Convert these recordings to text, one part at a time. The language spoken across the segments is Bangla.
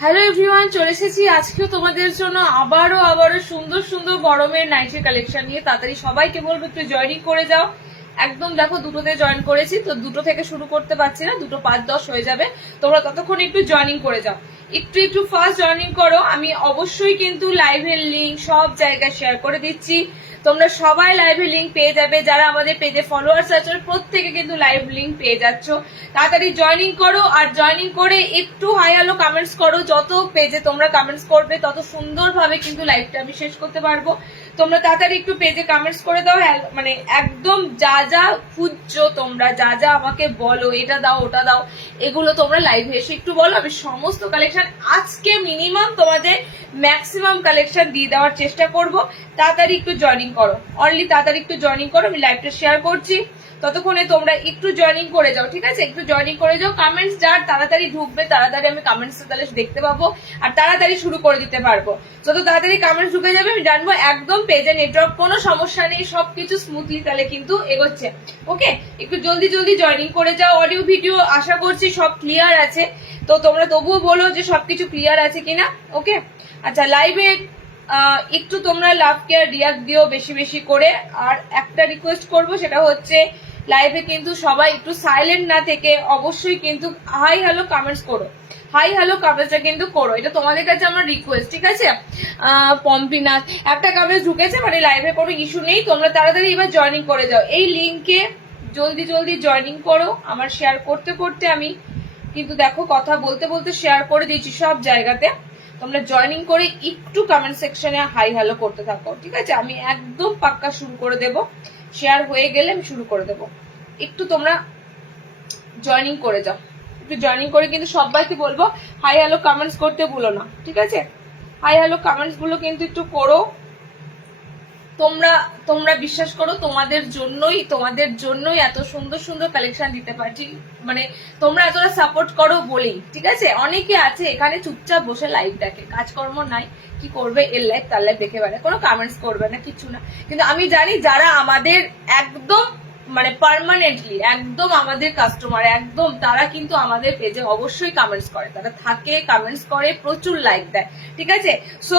হ্যালো এভরিওয়ান, চলে এসেছি আজকেও তোমাদের জন্য আবারও সুন্দর সুন্দর গরমের নাইটের কালেকশন নিয়ে। তাড়াতাড়ি সবাইকে বলবো একটু জয়েনিং করে যাও। একদম দেখো দুটোতে জয়েন করেছি তো, দুটো থেকে শুরু করতে পারছি না, 2:05-10 হয়ে যাবে। তোমরা ততক্ষণ একটু জয়েনিং করে যাও, একটু ফার্স্ট জয়েনিং করো। আমি অবশ্যই কিন্তু লাইভের লিঙ্ক সব জায়গায় শেয়ার করে দিচ্ছি, তোমরা সবাই লাইভের লিঙ্ক পেয়ে যাবে। যারা আমাদের পেজে ফলোয়ার্স আছে প্রত্যেকে কিন্তু লাইভ লিঙ্ক পেয়ে যাচ্ছ। তাড়াতাড়ি জয়েনিং করো, আর জয়েনিং করে একটু হাই হ্যালো কমেন্টস করো। যত পেজে তোমরা কমেন্টস করবে তত সুন্দরভাবে কিন্তু লাইভটা আমি শেষ করতে পারবো। তোমরা তাড়াতাড়ি একটু পেজে কমেন্টস করে দাও, মানে একদম যা যা খুঁজছো তোমরা, যা যা আমাকে বলো এটা দাও ওটা দাও, এগুলো তোমরা লাইভে এসে একটু বলো। আমি সমস্ত কালেকশন আজকে মিনিমাম তোমাদের ম্যাক্সিমাম কালেকশন দিয়ে দেওয়ার চেষ্টা করব। তাড়াতাড়ি একটু জয়েনিং করো, অনলি তাড়াতাড়ি একটু জয়েনিং করো। আমি লাইভটা শেয়ার করছি, ততক্ষণে তোমরা একটু জয়েনিং করে যাও, ঠিক আছে? একটু জয়েনিং করে যাও। কমেন্টস যার তাড়াতাড়ি ঢুকবে তাড়াতাড়ি আমি কমেন্টস তাহলে দেখতে পাবো, আর তাড়াতাড়ি শুরু করে দিতে পারবো। যত তাড়াতাড়ি কমেন্টস ঢুকে যাবে আমি জানবো একদম পেজে নেটওয়ার্ক কোনো সমস্যা নেই, সবকিছু স্মুথলি তাহলে কিন্তু এগোচ্ছে। ওকে, একটু জলদি জয়েনিং করে যাও। অডিও ভিডিও আশা করছি সব ক্লিয়ার আছে, তো তোমরা তবুও বলো যে সবকিছু ক্লিয়ার আছে কিনা। ওকে, আচ্ছা লাইভে একটু তোমরা লাভ কেয়ার রিয়াক্ট দিও বেশি বেশি করে। আর একটা রিকোয়েস্ট করব, সেটা হচ্ছে লাইভে কিন্তু সবাই একটু সাইলেন্ট না থেকে অবশ্যই কিন্তু হাই হ্যালো কমেন্টস করো, হাই হ্যালো কমেন্টসটা কিন্তু করো, এটা তোমাদের কাছে আমার রিকোয়েস্ট, ঠিক আছে? পম্পিনাথ একটা কমেন্টস ঢুকেছে, মানে লাইভে কোনো ইস্যু নেই, তোমরা তাড়াতাড়ি এবার জয়েনিং করে যাও। এই লিঙ্কে জলদি জয়েনিং করো। আমার শেয়ার করতে করতে আমি কিন্তু দেখো কথা বলতে বলতে শেয়ার করে দিয়েছি সব জায়গাতে। তোমরা জয়েনিং করে একটু কমেন্ট সেকশনে হাই হ্যালো করতে থাকো, ঠিক আছে? আমি একদম পাক্কা শুরু করে দেব, শেয়ার হয়ে গেলে আমি শুরু করে দেব। একটু তোমরা জয়েনিং করে যাও, একটু জয়েনিং করে কিন্তু সবাইকে বলবো হাই হ্যালো কমেন্টস করতে ভুলো না, ঠিক আছে? হাই হ্যালো কমেন্টস গুলো কিন্তু একটু করো। তোমরা বিশ্বাস করো, তোমাদের জন্যই এত সুন্দর সুন্দর কালেকশন দিতে পারছি, মানে তোমরা এতটা সাপোর্ট করো বলেই, ঠিক আছে? অনেকে আছে এখানে চুপচাপ বসে লাইভ দেখে, কাজকর্ম নাই, কি করবে, এর লাইভ তার লাইভ দেখে বেড়ায়, কোনো কমেন্টস করবে না, কিছু না। কিন্তু আমি জানি যারা আমাদের একদম মানে পার্মানেন্টলি একদম আমাদের কাস্টমার একদম, তারা কিন্তু আমাদের পেজে অবশ্যই কমেন্টস করে, তারা থাকে, কমেন্টস করে, প্রচুর লাইক দেয়, ঠিক আছে? সো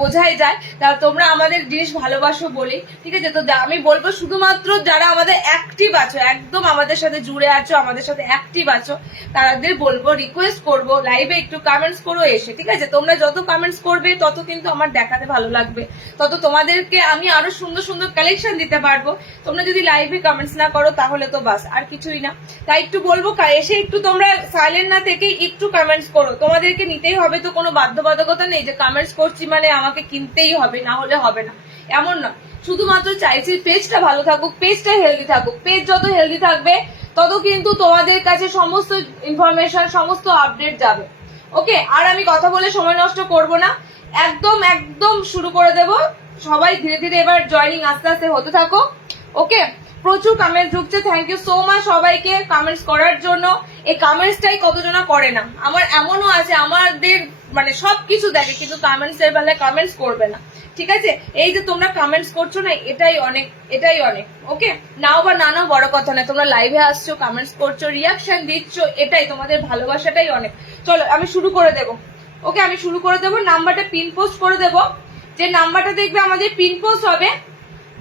বোঝাই যায় তোমরা আমাদের জিনিস ভালোবাসো বলি, ঠিক আছে? তো আমি বলবো শুধুমাত্র যারা আমাদের অ্যাক্টিভ আছো, একদম আমাদের সাথে জুড়ে আছো, আমাদের সাথে অ্যাক্টিভ আছো, তাদের বলবো, রিকোয়েস্ট করবো লাইভে একটু কমেন্টস করো এসে, ঠিক আছে? তোমরা যত কমেন্টস করবে তত কিন্তু আমার দেখাতে ভালো লাগবে, তত তোমাদেরকে আমি আরো সুন্দর সুন্দর কালেকশন দিতে পারবো। তোমরা যদি লাইভে কমেন্টস না করো তাহলে তো বাস আর কিছুই না। তাই একটু বলবো এসে একটু তোমরা সাইলেন্ট না থেকে একটু কমেন্টস করো। তোমাদেরকে নিতেই হবে তো, কোনো বাধ্যবাধকতা নেই যে কমেন্টস করছি মানে আমাকে কিনতেই হবে, না হলে হবে না, এমন না। শুধুমাত্র চাইছি পেজটা ভালো থাকুক, পেজটা হেলদি থাকুক। পেজ যত হেলদি থাকবে তত কিন্তু তোমাদের কাছে সমস্ত ইনফরমেশন, সমস্ত আপডেট যাবে। ওকে, আর আমি কথা বলে সময় নষ্ট করব না, একদম শুরু করে দেব। সবাই ধীরে ধীরে এবার জয়েনিং আস্তে আস্তে হতে থাকো। ওকে, প্রচুর কমেন্টস ঢুকছে, থ্যাংক ইউ সো মাচ সবাইকে কমেন্টস করার জন্য। এই কমেন্টসটাই কতজনা করে না, আমার এমনও আছে আমাদের মানে সবকিছু দেখে কিন্তু কমেন্টস এর বেলায় কমেন্টস করবে না, ঠিক আছে? এই যে তোমরা কমেন্টস করছো না, এটাই অনেক। ওকে, নাও বা না নাও বড় কথা না, তোমরা লাইভে আসছো, কমেন্টস করছো, রিয়াকশন দিচ্ছ, এটাই তোমাদের ভালোবাসাটাই অনেক। চলো আমি শুরু করে দেবো। ওকে, আমি শুরু করে দেবো। নাম্বারটা পিন পোস্ট করে দেবো, যে নাম্বারটা দেখবে আমাদের পিন পোস্ট হবে।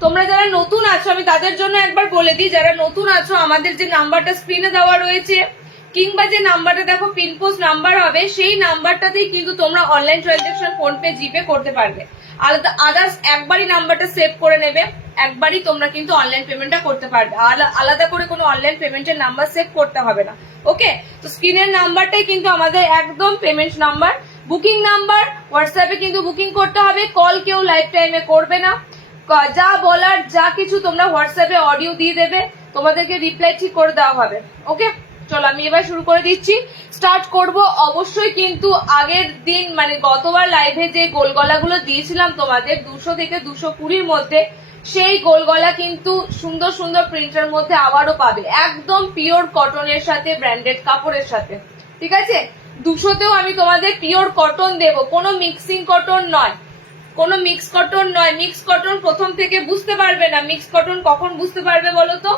তোমরা যারা নতুন আছো আমি তাদের জন্য একবার বলে দিই, যারা নতুন আছো আমাদের যে নাম্বারটা স্ক্রিনে দেওয়া রয়েছে কিংবা যে নাম্বারটা দেখো পিন পোস্ট নাম্বার হবে, সেই নাম্বারটাতেই কিন্তু তোমরা অনলাইন ট্রানজাকশন, ফোনপে, জিপে করতে পারবে। আদার্স একবারই নাম্বারটা সেভ করে নেবে, একবারই তোমরা কিন্তু অনলাইন পেমেন্টটা করতে পারবে, আলাদা করে কোনো অনলাইন পেমেন্টের নাম্বার সেভ করতে হবে না। ওকে, তো স্ক্রিনের নাম্বারটাই কিন্তু আমাদের একদম পেমেন্ট নাম্বার, বুকিং নাম্বার। হোয়াটসঅ্যাপে কিন্তু বুকিং করতে হবে, কল কেউ লাইফ টাইমে করবে না। যা বলার যা কিছু তোমরা হোয়াটসঅ্যাপে অডিও দিয়ে দেবে, তোমাদেরকে রিপ্লাই ঠিক করে দেওয়া হবে। ওকে, চলো আমি এবার শুরু করে দিচ্ছি, স্টার্ট করব। অবশ্যই কিন্তু আগের দিন মানে গতবার লাইভে যে গোলগলাগুলো দিয়েছিলাম তোমাদের 200 থেকে 220-র মধ্যে, সেই গোলগলা কিন্তু সুন্দর সুন্দর প্রিন্টের মধ্যে আবারও পাবে, একদম পিওর কটনের সাথে, ব্র্যান্ডেড কাপড়ের সাথে, ঠিক আছে? 200-তেও আমি তোমাদের পিওর কটন দেব, কোনো মিক্সিং কটন নয়, কোনো মিক্স কটন নয়। মিক্স কটন প্রথম থেকে বুঝতে পারবে না। মিক্স কটন কখন বুঝতে পারবে বলো তো?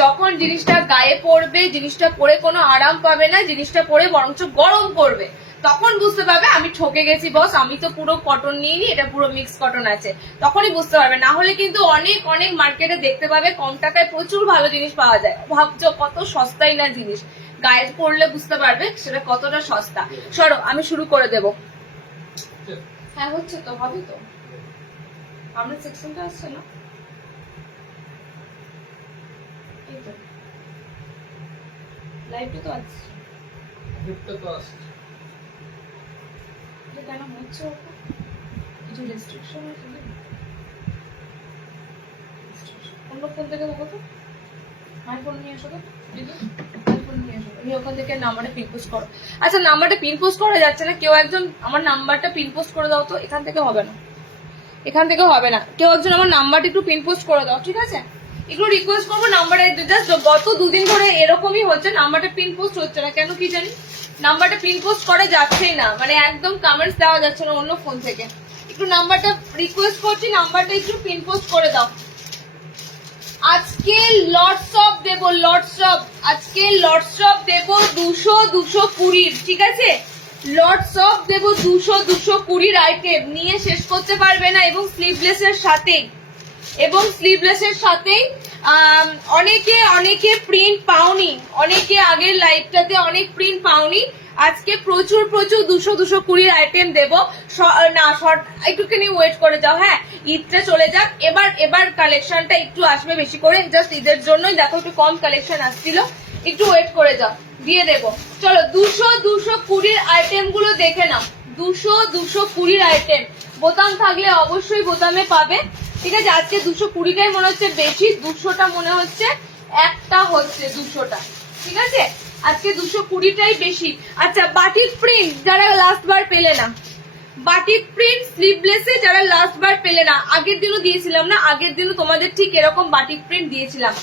যখন জিনিসটা গায়ে পড়বে, জিনিসটা পরে কোনো আরাম পাবে না, জিনিসটা পরে বরঞ্চ গরম করবে, তখন বুঝতে পারবে আমি ঠকে গেছি বস, আমি তো পুরো কটন নিইনি, এটা পুরো মিক্স কটন আছে, তখনই বুঝতে পারবে। না হলে কিন্তু অনেক অনেক মার্কেটে দেখতে পাবে কম টাকায় প্রচুর ভালো জিনিস পাওয়া যায়, ভাবছো কত সস্তাই না জিনিস, গায়ে পড়লে বুঝতে পারবে সেটা কতটা সস্তা। সরো আমি শুরু করে দেব। হ্যাঁ হচ্ছে তো, হবে তো, আমরা সেকশনটা আসছে না, এই তো লাইভটা তো আসছে, কেন হচ্ছে কিছু রেস্ট্রিকশন আছে, অন্য ফোন থেকে দেখো তো, মাই ফোন নিয়ে এসো তো, ওখান থেকে নাম্বারটা পিন পোস্ট করো। আচ্ছা নাম্বারটা পিন পোস্ট করা যাচ্ছে না, কেউ একজন আমার নাম্বারটা পিন পোস্ট করে দাও তো, এখান থেকে হবে না, এখান থেকে হবে না, কেউ একজন আমার নাম্বারটা একটু পিন পোস্ট করে দাও, ঠিক আছে? একটু রিকোয়েস্ট করবো, নাম্বারটা জাস্ট গত দুদিন ধরে এরকমই হচ্ছে, নাম্বারটা পিন পোস্ট হচ্ছে না কেন কি জানি, নাম্বারটা পিন পোস্ট করা যাচ্ছেই না, মানে একদম কমেন্টস দেওয়া যাচ্ছে না অন্য ফোন থেকে, একটু নাম্বারটা রিকোয়েস্ট করছি, নাম্বারটা একটু পিন পোস্ট করে দাও। আজকে লটস অফ দেবো, লটস অফ, আজকে লটস অফ দেবো 200-220, ঠিক আছে? লটস অফ দেবো 200-220 আইটেম, নিয়ে শেষ করতে পারবে না, এবং স্লিভলেসের সাথেই, এবং স্লিভলেসের সাথেই অনেকে অনেকে প্রিন্ট পাওনি, অনেকে আগের লাইভটাতে অনেক প্রিন্ট পাওনি, আজকে প্রচুর প্রচুর 200-220 আইটেম দেবো না, শর্ট একটুখানি ওয়েট করে যাও, হ্যাঁ ঈদটা চলে যাক, এবার কালেকশনটা একটু আসবে বেশি করে, জাস্ট ঈদের জন্যই দেখো একটু কম কালেকশন আসছিল, একটু ওয়েট করে যাও, দিয়ে দেবো। চলো 200-220 আইটেম গুলো দেখে নাও, 200-220 আইটেম, বোতাম থাকলে অবশ্যই বোতামে পাবে, ঠিক আছে? আজকে 220টাই মনে হচ্ছে বেশি, 200টা মনে হচ্ছে একটা হচ্ছে, 200টা, ঠিক আছে? আজকে 220টাই বেশি। আচ্ছা বাটিক প্রিন্ট যারা লাস্ট বার পেলে না, বাটিক প্রিন্ট স্লিভলেসে যারা লাস্ট বার পেলে না, আগের দিনও দিয়েছিলাম না, আগের দিনও তোমাদের ঠিক এরকম বাটিক প্রিন্ট দিয়েছিলাম,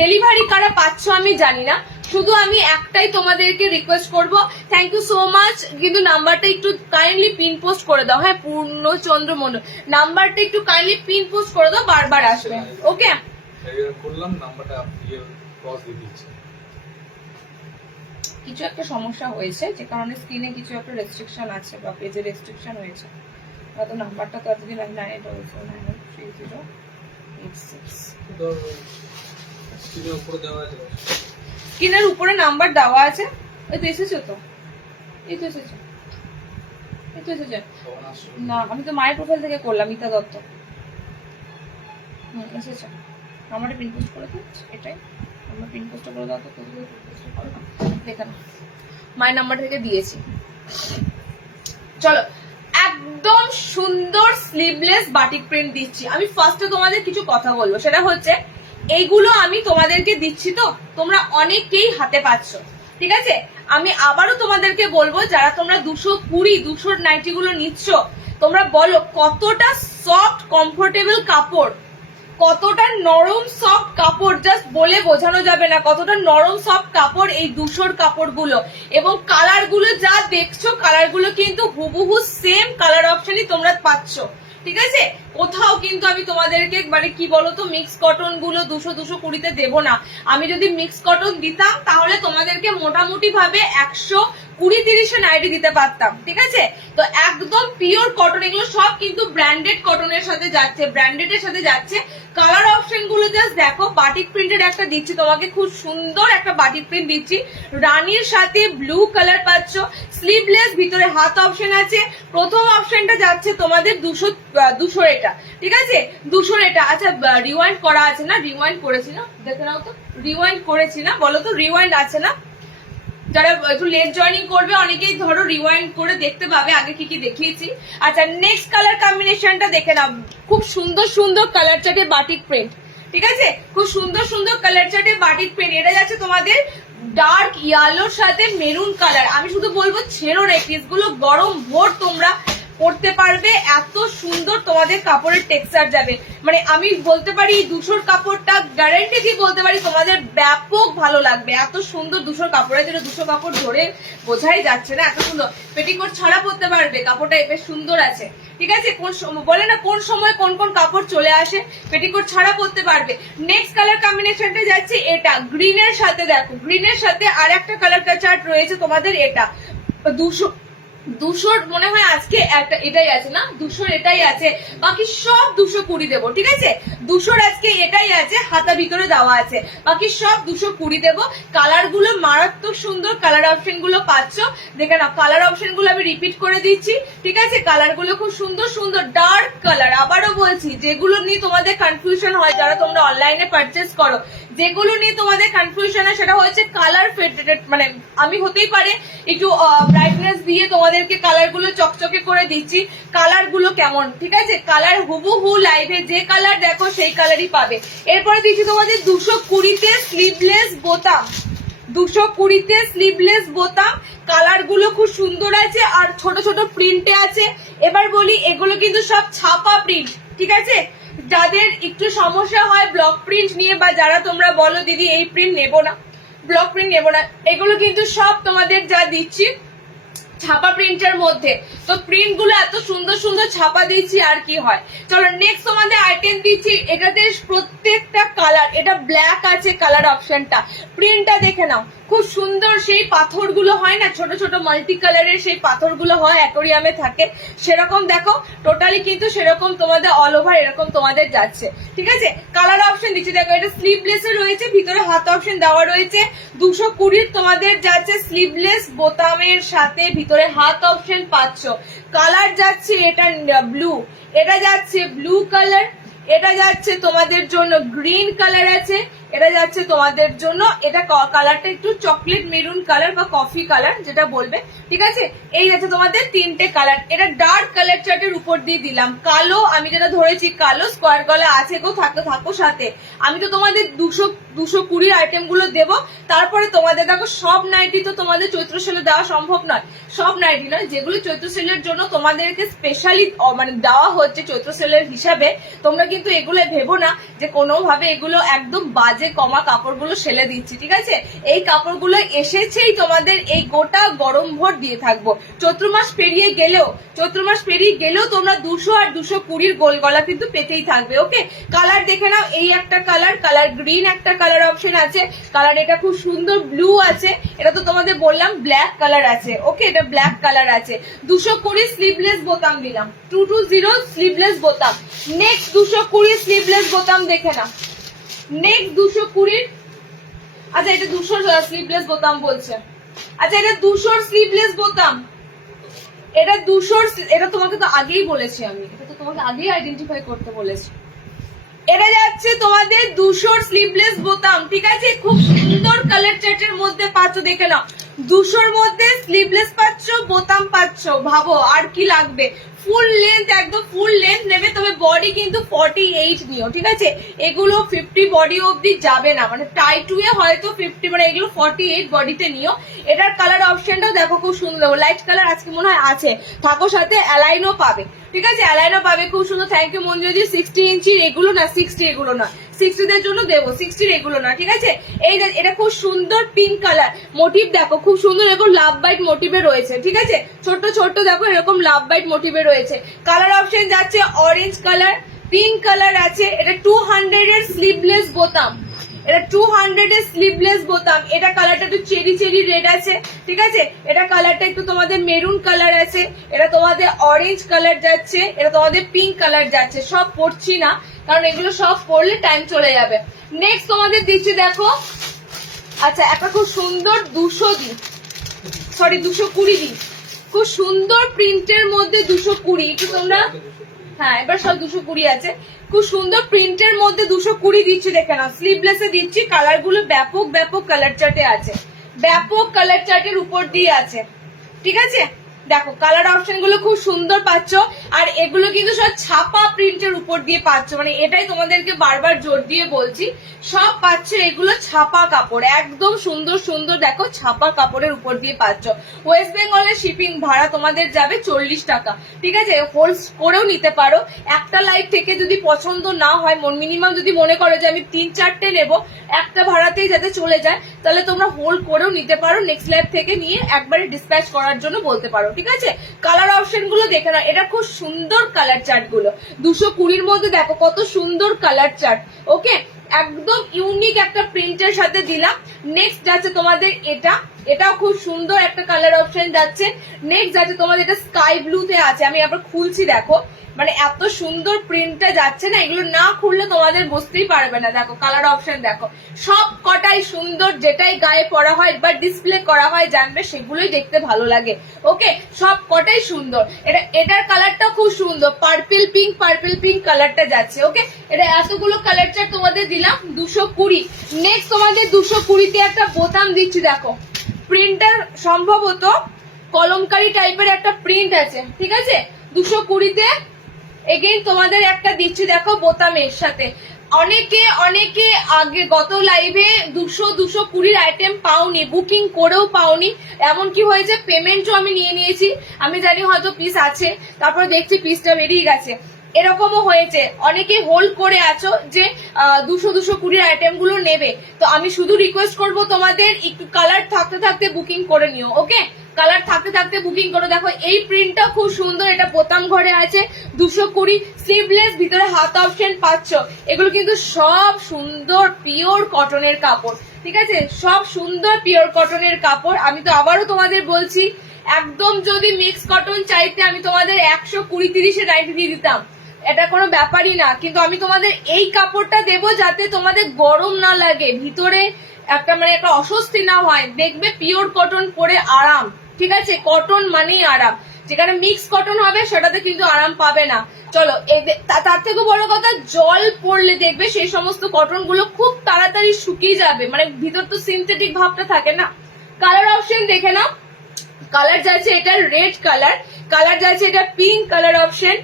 ডেলিভারি কারা পাচ্ছ আমি জানি না, শুধু আমি একটাই তোমাদেরকে রিকোয়েস্ট করব, থ্যাংক ইউ সো মাচ, কিন্তু নাম্বারটা একটু কাইন্ডলি পিন পোস্ট করে দাও, হ্যাঁ পূর্ণচন্দ্র মন্ডল, নাম্বারটা একটু কাইন্ডলি পিন পোস্ট করে দাও, বারবার আসবে, ওকে? করলাম নাম্বারটা ক্রস দিয়ে দিচ্ছি। কিছু একটা সমস্যা হয়েছে যে কারণে স্ক্রিনে কিছু একটা রেস্ট্রিকশন আছে বা পেজে রেস্ট্রিকশন হয়েছে, হয়তো নাম্বারটা তো এতদিন আমি 98449836 স্ক্রিনের উপরে দেওয়া আছে, স্ক্রিনের উপরে নাম্বার দেওয়া আছে, এই তো এসেছো তো, এই তো এসেছো, এই তো এসেছে না, আমি তো মায়ের প্রোফাইল থেকে করলাম, মিতা দত্ত, এসেছো, নাম্বারটা পিন পোস্ট করে দিচ্ছ, এটাই আমার পিন পোস্ট করে দাও তো, দেখে না মায়ের নাম্বার থেকে দিয়েছি। চলো একদম সুন্দর স্লিভলেস বাটিক প্রিন্ট দিচ্ছি, আমি ফার্স্টে তোমাদের কিছু কথা বলবো, সেটা হচ্ছে এইগুলো আমি তোমাদেরকে দিচ্ছি তো তোমরা অনেকেই হাতে পাচ্ছ, ঠিক আছে? আমি আবারও তোমাদেরকে বলবো, যারা তোমরা 220-200 নাইটি গুলো নিচ্ছ, তোমরা বলো কতটা সফট কমফোর্টেবল কাপড়, কতটা নরম সফট কাপড়, জাস্ট বলে বোঝানো যাবে না কতটা নরম সফট কাপড় এই 200 কাপড় গুলো, এবং কালার গুলো যা দেখছো কালার গুলো কিন্তু হুবহু সেম কালার অপশনই তোমরা পাচ্ছ, ঠিক আছে? কোথাও কিন্তু আমি তোমাদেরকে মানে কি বলতো মিক্স কটন গুলো 200-220তে দেবো না, আমি যদি মিক্স কটন দিতাম তাহলে তোমাদেরকে মোটামুটি ভাবে 120-30 নাইটি দিতে পারতাম, ঠিক আছে? তো একদম পিওর কটন, এগুলো সব কিন্তু ব্র্যান্ডেড কটনের সাথে যাচ্ছে, ব্র্যান্ডেড এর সাথে যাচ্ছে। কালার অপশন গুলো জাস্ট দেখো, বাটিক প্রিন্টের একটা দিচ্ছি তোমাকে, খুব সুন্দর একটা বাটিক প্রিন্ট দিচ্ছি, রানীর সাথে ব্লু কালার পাচ্ছ, স্লিভলেস, ভিতরে হাত অপশন আছে, প্রথম অপশনটা যাচ্ছে তোমাদের 200 এটা, ঠিক আছে? 200 এটা। আচ্ছা রিওয়াইন্ড করা আছে না? রিওয়াইন্ড করেছি না? দেখে নাও তো, রিওয়াইন্ড করেছি না বলো তো, রিওয়াইন্ড আছে না? যারা একটু লেট জয়েনিং করবে অনেকেই ধরো রিওয়াইন্ড করে দেখতে পাবে আগে কি কি দেখিয়েছি। আচ্ছা নেক্সট কালার কম্বিনেশনটা দেখে নাও, খুব সুন্দর সুন্দর কালার চার্টের বাটিক প্রিন্ট, ঠিক আছে? খুব সুন্দর সুন্দর কালার চার্টের বাটিক প্রিন্ট, এটা যাচ্ছে তোমাদের ডার্ক ইয়েলোর সাথে মেরুন কালার। আমি শুধু বলবো ছেড়ো না, পিসগুলো গরম ভোর তোমরা পড়তে পারবে, এত সুন্দর তোমাদের কাপড়ের টেক্সচার যাবে, মানে আমি বলতে পারি 200 কাপড়টা গ্যারান্টি দিয়ে বলতে পারি তোমাদের ব্যাপক ভালো লাগবে, এত সুন্দর 200 কাপড়ের জন্য 200 কাপড় ধরে বোঝাই যাচ্ছে না, এত সুন্দর পেটিকোট ছাড়া পরতে পারবে, কাপড়টা বেশ সুন্দর আছে, ঠিক আছে? কোন বলে না কোন সময় কোন কোন কাপড় চলে আসে, পেটিকোট ছাড়া পরতে পারবে। নেক্সট কালার কম্বিনেশনটা যাচ্ছে এটা গ্রিনের সাথে, দেখো গ্রিনের সাথে আর একটা কালার চার্ট রয়েছে তোমাদের, এটা 200 মনে হয় আজকে একটা এটাই আছে না, 200 এটাই আছে, বাকি সব 220 দেবো, ঠিক আছে? 200 আজকে এটাই আছে, হাতা ভিতরে দেওয়া আছে, বাকি সব 220 দেবো। কালার গুলো মারাত্মক সুন্দর, কালার অপশন গুলো পাচ্ছ, দেখে না কালার অপশন গুলো আমি রিপিট করে দিচ্ছি, ঠিক আছে? কালার গুলো খুব সুন্দর সুন্দর ডার্ক কালার। আবারও বলছি, যেগুলো নিয়ে তোমাদের কনফিউশন হয় যারা তোমরা অনলাইনে পারচেস করো, যেগুলো নিয়ে তোমাদের কনফিউশন হয় সেটা হচ্ছে কালার ফেডেড, মানে আমি হতেই পারে একটু ব্রাইটনেস দিয়ে তোমাদেরকে কালার গুলো চকচকে করে দিচ্ছি, কালার গুলো কেমন, ঠিক আছে? কালার হুবহু লাইভে যে কালার দেখো সেই কালারই পাবে। এরপরে দিচ্ছি তোমাদের 220-তে স্লিভলেস বোতাম, 220-তে স্লিভলেস বোতাম। কালার গুলো খুব সুন্দর আছে আর ছোট ছোট প্রিন্টে আছে। এবার বলি, এগুলো কিন্তু সব ছাপা প্রিন্ট, ঠিক আছে? যাদের একটু সমস্যা হয় ব্লক প্রিন্ট নিয়ে, বা যারা তোমরা বলো দিদি এই প্রিন্ট নেবো না, ব্লক প্রিন্ট নেবো না, এগুলো কিন্তু সব তোমাদের যা দিচ্ছি ছাপা প্রিন্টের মধ্যে। তো প্রিন্ট গুলো এত সুন্দর সুন্দর ছাপা দিচ্ছি, আর কি হয়। চলো নেক্সট তোমাদের আইটেম দিচ্ছি, এটাতে প্রত্যেকটা কালার, এটা ব্ল্যাক আছে কালার অপশনটা, প্রিন্টটা দেখে নাও খুব সুন্দর। সেই পাথরগুলো হয় না ছোট ছোট মাল্টি কালারের, সেই পাথরগুলো হয় অ্যাকোরিয়ামে থাকে, সেরকম দেখো টোটালি কিন্তু সেরকম তোমাদের অল ওভার এরকম তোমাদের যাচ্ছে, ঠিক আছে? কালার অপশন দিচ্ছি দেখো, এটা স্লিভলেসে রয়েছে, ভিতরে হাত অপশন দেওয়া রয়েছে। 220 তোমাদের যাচ্ছে স্লিভলেস বোতামের সাথে, ভিতরে হাত অপশন পাচ্ছ। কালার যাচ্ছে এটা ব্লু, এটা যাচ্ছে ব্লু কালার, এটা যাচ্ছে তোমাদের জন্য গ্রিন কালার আছে, এটা যাচ্ছে তোমাদের জন্য, এটা কালারটা একটু চকলেট মেরুন কালার বা কফি কালার যেটা বলবে, ঠিক আছে? এই যাচ্ছে তোমাদের তিনটে কালার। এটা ডার্ক কালার চার্টের উপর দিয়ে দিলাম, কালো আমি যেটা ধরেছি কালো স্কোয়ার গলা আছে গো, থাকো সাথে। আমি তো তোমাদের 220 আইটেম গুলো দেবো, তারপরে তোমাদের দেখো সব নাইটি তো তোমাদের চৈত্র সেলে দেওয়া সম্ভব নয়, সব নাইটি নয়, যেগুলো চৈত্র সেলের জন্য তোমাদেরকে স্পেশালি মানে দেওয়া হচ্ছে চৈত্র সেলের হিসাবে, তোমরা কিন্তু এগুলো ভেবো না যে কোনোভাবে এগুলো একদম বাজে কমা কাপড়গুলো সেলে দিচ্ছি, ঠিক আছে? এই কাপড়গুলো এসেছেই তোমাদের এই গোটা গরম ভর দিয়ে থাকবো। চৈত্র মাস পেরিয়ে গেলেও তোমরা 200 আর 220 গোল গলা কিন্তু পেতেই থাকবে। ওকে, কালার দেখে নাও, এই একটা কালার, কালার গ্রিন একটা কালার অপশন আছে, কালার এটা খুব সুন্দর ব্লু আছে, এটা তো তোমাদের বললাম ব্ল্যাক কালার আছে। ওকে, এটা ব্ল্যাক কালার আছে। 220 স্লিভলেস বোতাম দিলাম, 220 স্লিভলেস বোতাম। নেক্সট 220 স্লিভলেস বোতাম দেখে নাও, নেক্সট 220, আচ্ছা এটা 200 স্লিভলেস বোতাম বলছে, আচ্ছা এটা 200 স্লিভলেস বোতাম, এটা 200, এটা তোমাকে তো আগেই বলেছি আমি, এটা তো তোমাকে আগেই আইডেন্টিফাই করতে বলেছি। এটা যাচ্ছে তোমাদের 200 স্লিভলেস বোতাম, ঠিক আছে? খুব সুন্দর কালার চার্টের মধ্যে পাচ্ছ, দেখে নাও 200-র মধ্যে স্লিভলেস পাচ্ছ, বোতাম পাচ্ছ, ভাবো আর কি লাগবে। ফুল লেন্থ, একদম ফুল লেন্থ নেবে, তবে বডি কিন্তু 48 নিও, ঠিক আছে? এগুলো 50 বডি অবধি যাবে না, মানে টাই টু এ হয়তো 50, মানে এগুলো 48 বডিতে নিও। এটার কালার অপশনটাও দেখো খুব সুন্দর, লাইট কালার আজকে মনে হয় আছে, থাকো সাথে অ্যালাইনও পাবে, ঠিক আছে? অ্যালাইনও পাবে খুব সুন্দর। থ্যাংক ইউ মঞ্জুদি। 60 ইঞ্চি এগুলো না, 60 এগুলো না, 60 দের জন্য দেবো, 60 এগুলো না, ঠিক আছে? এই এটা খুব সুন্দর পিঙ্ক কালার, মোটিভ দেখো খুব সুন্দর, এরকম লাভ বাইট মোটিভে রয়েছে, ঠিক আছে? ছোট ছোট দেখো এরকম লাভ বাইট মোটিভে রয়েছে। কালার অপশন যাচ্ছে অরেঞ্জ কালার, পিঙ্ক কালার আছে। এটা 200 এর স্লিভলেস বোতাম, এটা 200 এর স্লিভলেস বোতাম। এটা কালারটা একটু চেরি চেরি রেড আছে, ঠিক আছে? এটা কালারটা একটু তোমাদের মেরুন কালার আছে, এটা তোমাদের অরেঞ্জ কালার যাচ্ছে, এটা তোমাদের পিঙ্ক কালার যাচ্ছে। সব পড়ছি না কারণ এগুলো সব পড়লে টাইম চলে যাবে। নেক্সট তোমাদের দিচ্ছি দেখো, আচ্ছা একটা খুব সুন্দর 220 দিই, খুব সুন্দর প্রিন্টের মধ্যে 220, একটু তোমরা, হ্যাঁ এবার সব 220 আছে, খুব সুন্দর প্রিন্টের মধ্যে 220 দিচ্ছি, দেখে নাও স্লিভলেসে দিচ্ছি। কালার গুলো ব্যাপক ব্যাপক কালার চার্টে আছে, ব্যাপক কালার চার্টের উপর দিয়ে আছে, ঠিক আছে? দেখো কালার অপশন গুলো খুব সুন্দর পাচ্ছ, আর এগুলো কিন্তু সব ছাপা প্রিন্টের উপর দিয়ে পাচ্ছ, মানে এটাই তোমাদেরকে বারবার জোর দিয়ে বলছি, সব পাচ্ছ এগুলো ছাপা কাপড়, একদম সুন্দর সুন্দর দেখো ছাপা কাপড়ের উপর দিয়ে পাচ্ছ। ওয়েস্ট বেঙ্গলের শিপিং ভাড়া তোমাদের যাবে 40 টাকা, ঠিক আছে? হোলস করেও নিতে পারো। একটা লাইভ থেকে যদি পছন্দ না হয়, মিনিমাম যদি মনে করো যে আমি 3-4টে নেবো, একটা ভাড়াতেই যাতে চলে যায়, তাহলে তোমরা হোল্ড করেও নিতে পারো, নেক্সট লাইভ থেকে নিয়ে একবারে ডিসপ্যাচ করার জন্য বলতে পারো, ঠিক আছে? কালার অপশন গুলো দেখে নাও, এটা খুব সুন্দর কালার চার্ট গুলো। 220-র মধ্যে দেখো কত সুন্দর কালার চার্ট। ওকে, একদম ইউনিক একটা প্রিন্টের সাথে দিলাম। নেক্সট যাচ্ছে তোমাদের এটা এটাও খুব সুন্দর একটা কালার অপশন যাচ্ছে। নেক্সট যাচ্ছে তোমাদের এটা স্কাই ব্লুতে আছে, আমি আবার খুলছি দেখো, মানে এত সুন্দর প্রিন্টটা যাচ্ছে না, এগুলো না খুললে তোমাদের বুঝতেই পারবে না। দেখো কালার অপশন দেখো, সব কটাই সুন্দর, যেটাই গায়ে পরা হয় বা ডিসপ্লে করা হয় জানবে সেগুলোই দেখতে ভালো লাগে। ওকে, সব কটাই সুন্দর। এটার কালারটা খুব সুন্দর, পার্পল পিঙ্ক কালারটা যাচ্ছে। ওকে, এটা এতগুলো কালার চার্ট তোমাদের দিলাম 220। নেক্সট তোমাদের 220তে একটা বোতাম দিচ্ছি দেখো, প্রিন্টার সম্ভবত কলমকারি টাইপের একটা প্রিন্ট আছে, ঠিক আছে। 220তে এগেইন তোমাদের একটা দিচ্ছি দেখো বোতামের সাথে। অনেকে আগে গত লাইভে 220 আইটেম পাওনি, বুকিং করেও পাওনি, এমন কি হয়েছে পেমেন্টও আমি নিয়ে নিয়েছি, আমি জানি হয়তো পিস আছে, তারপর দেখছি পিসটা বেরিয়ে গেছে, এরকমও হয়েছে। অনেকে হোল্ড করে আছো যে 220 আইটেম গুলো নেবে, তো আমি শুধু রিকোয়েস্ট করব তোমাদের একটু কালার থাকতে থাকতে বুকিং করে নিও। ওকে, কালার থাকতে থাকতে বুকিং করো। দেখো এই প্রিন্টটা খুব সুন্দর, এটা বোতাম ঘরে আছে 220, স্লিভলেস, ভিতরে হাত অপশন পাচ্ছ। এগুলো কিন্তু সব সুন্দর পিওর কটনের কাপড়, ঠিক আছে, সব সুন্দর পিওর কটনের কাপড়। আমি তো আবারও তোমাদের বলছি, একদম যদি মিক্স কটন চাইতে আমি তোমাদের 120-30-এ 90 দিয়ে দিতাম, এটা কোনো ব্যাপারই না, কিন্তু আমি তোমাদের এই কাপড়টা দেবো যাতে তোমাদের গরম না লাগে, ভিতরে একটা মানে একটা অস্বস্তি না হয়। দেখবে পিওর কটন পরে আরাম, ঠিক আছে, কটন মানেই আরাম। যেখানে মিক্স কটন হবে সেটাতে কিন্তু আরাম পাবে না। চলো, তার থেকে বড় কথা, জল পড়লে দেখবে সেই সমস্ত কটন গুলো খুব তাড়াতাড়ি শুকিয়ে যাবে, মানে ভিতর তো সিনথেটিক ভাবটা থাকে না। কালার অপশন দেখে নাও, কালার যাচ্ছে এটা রেড কালার যাচ্ছে এটা পিঙ্ক কালার অপশন,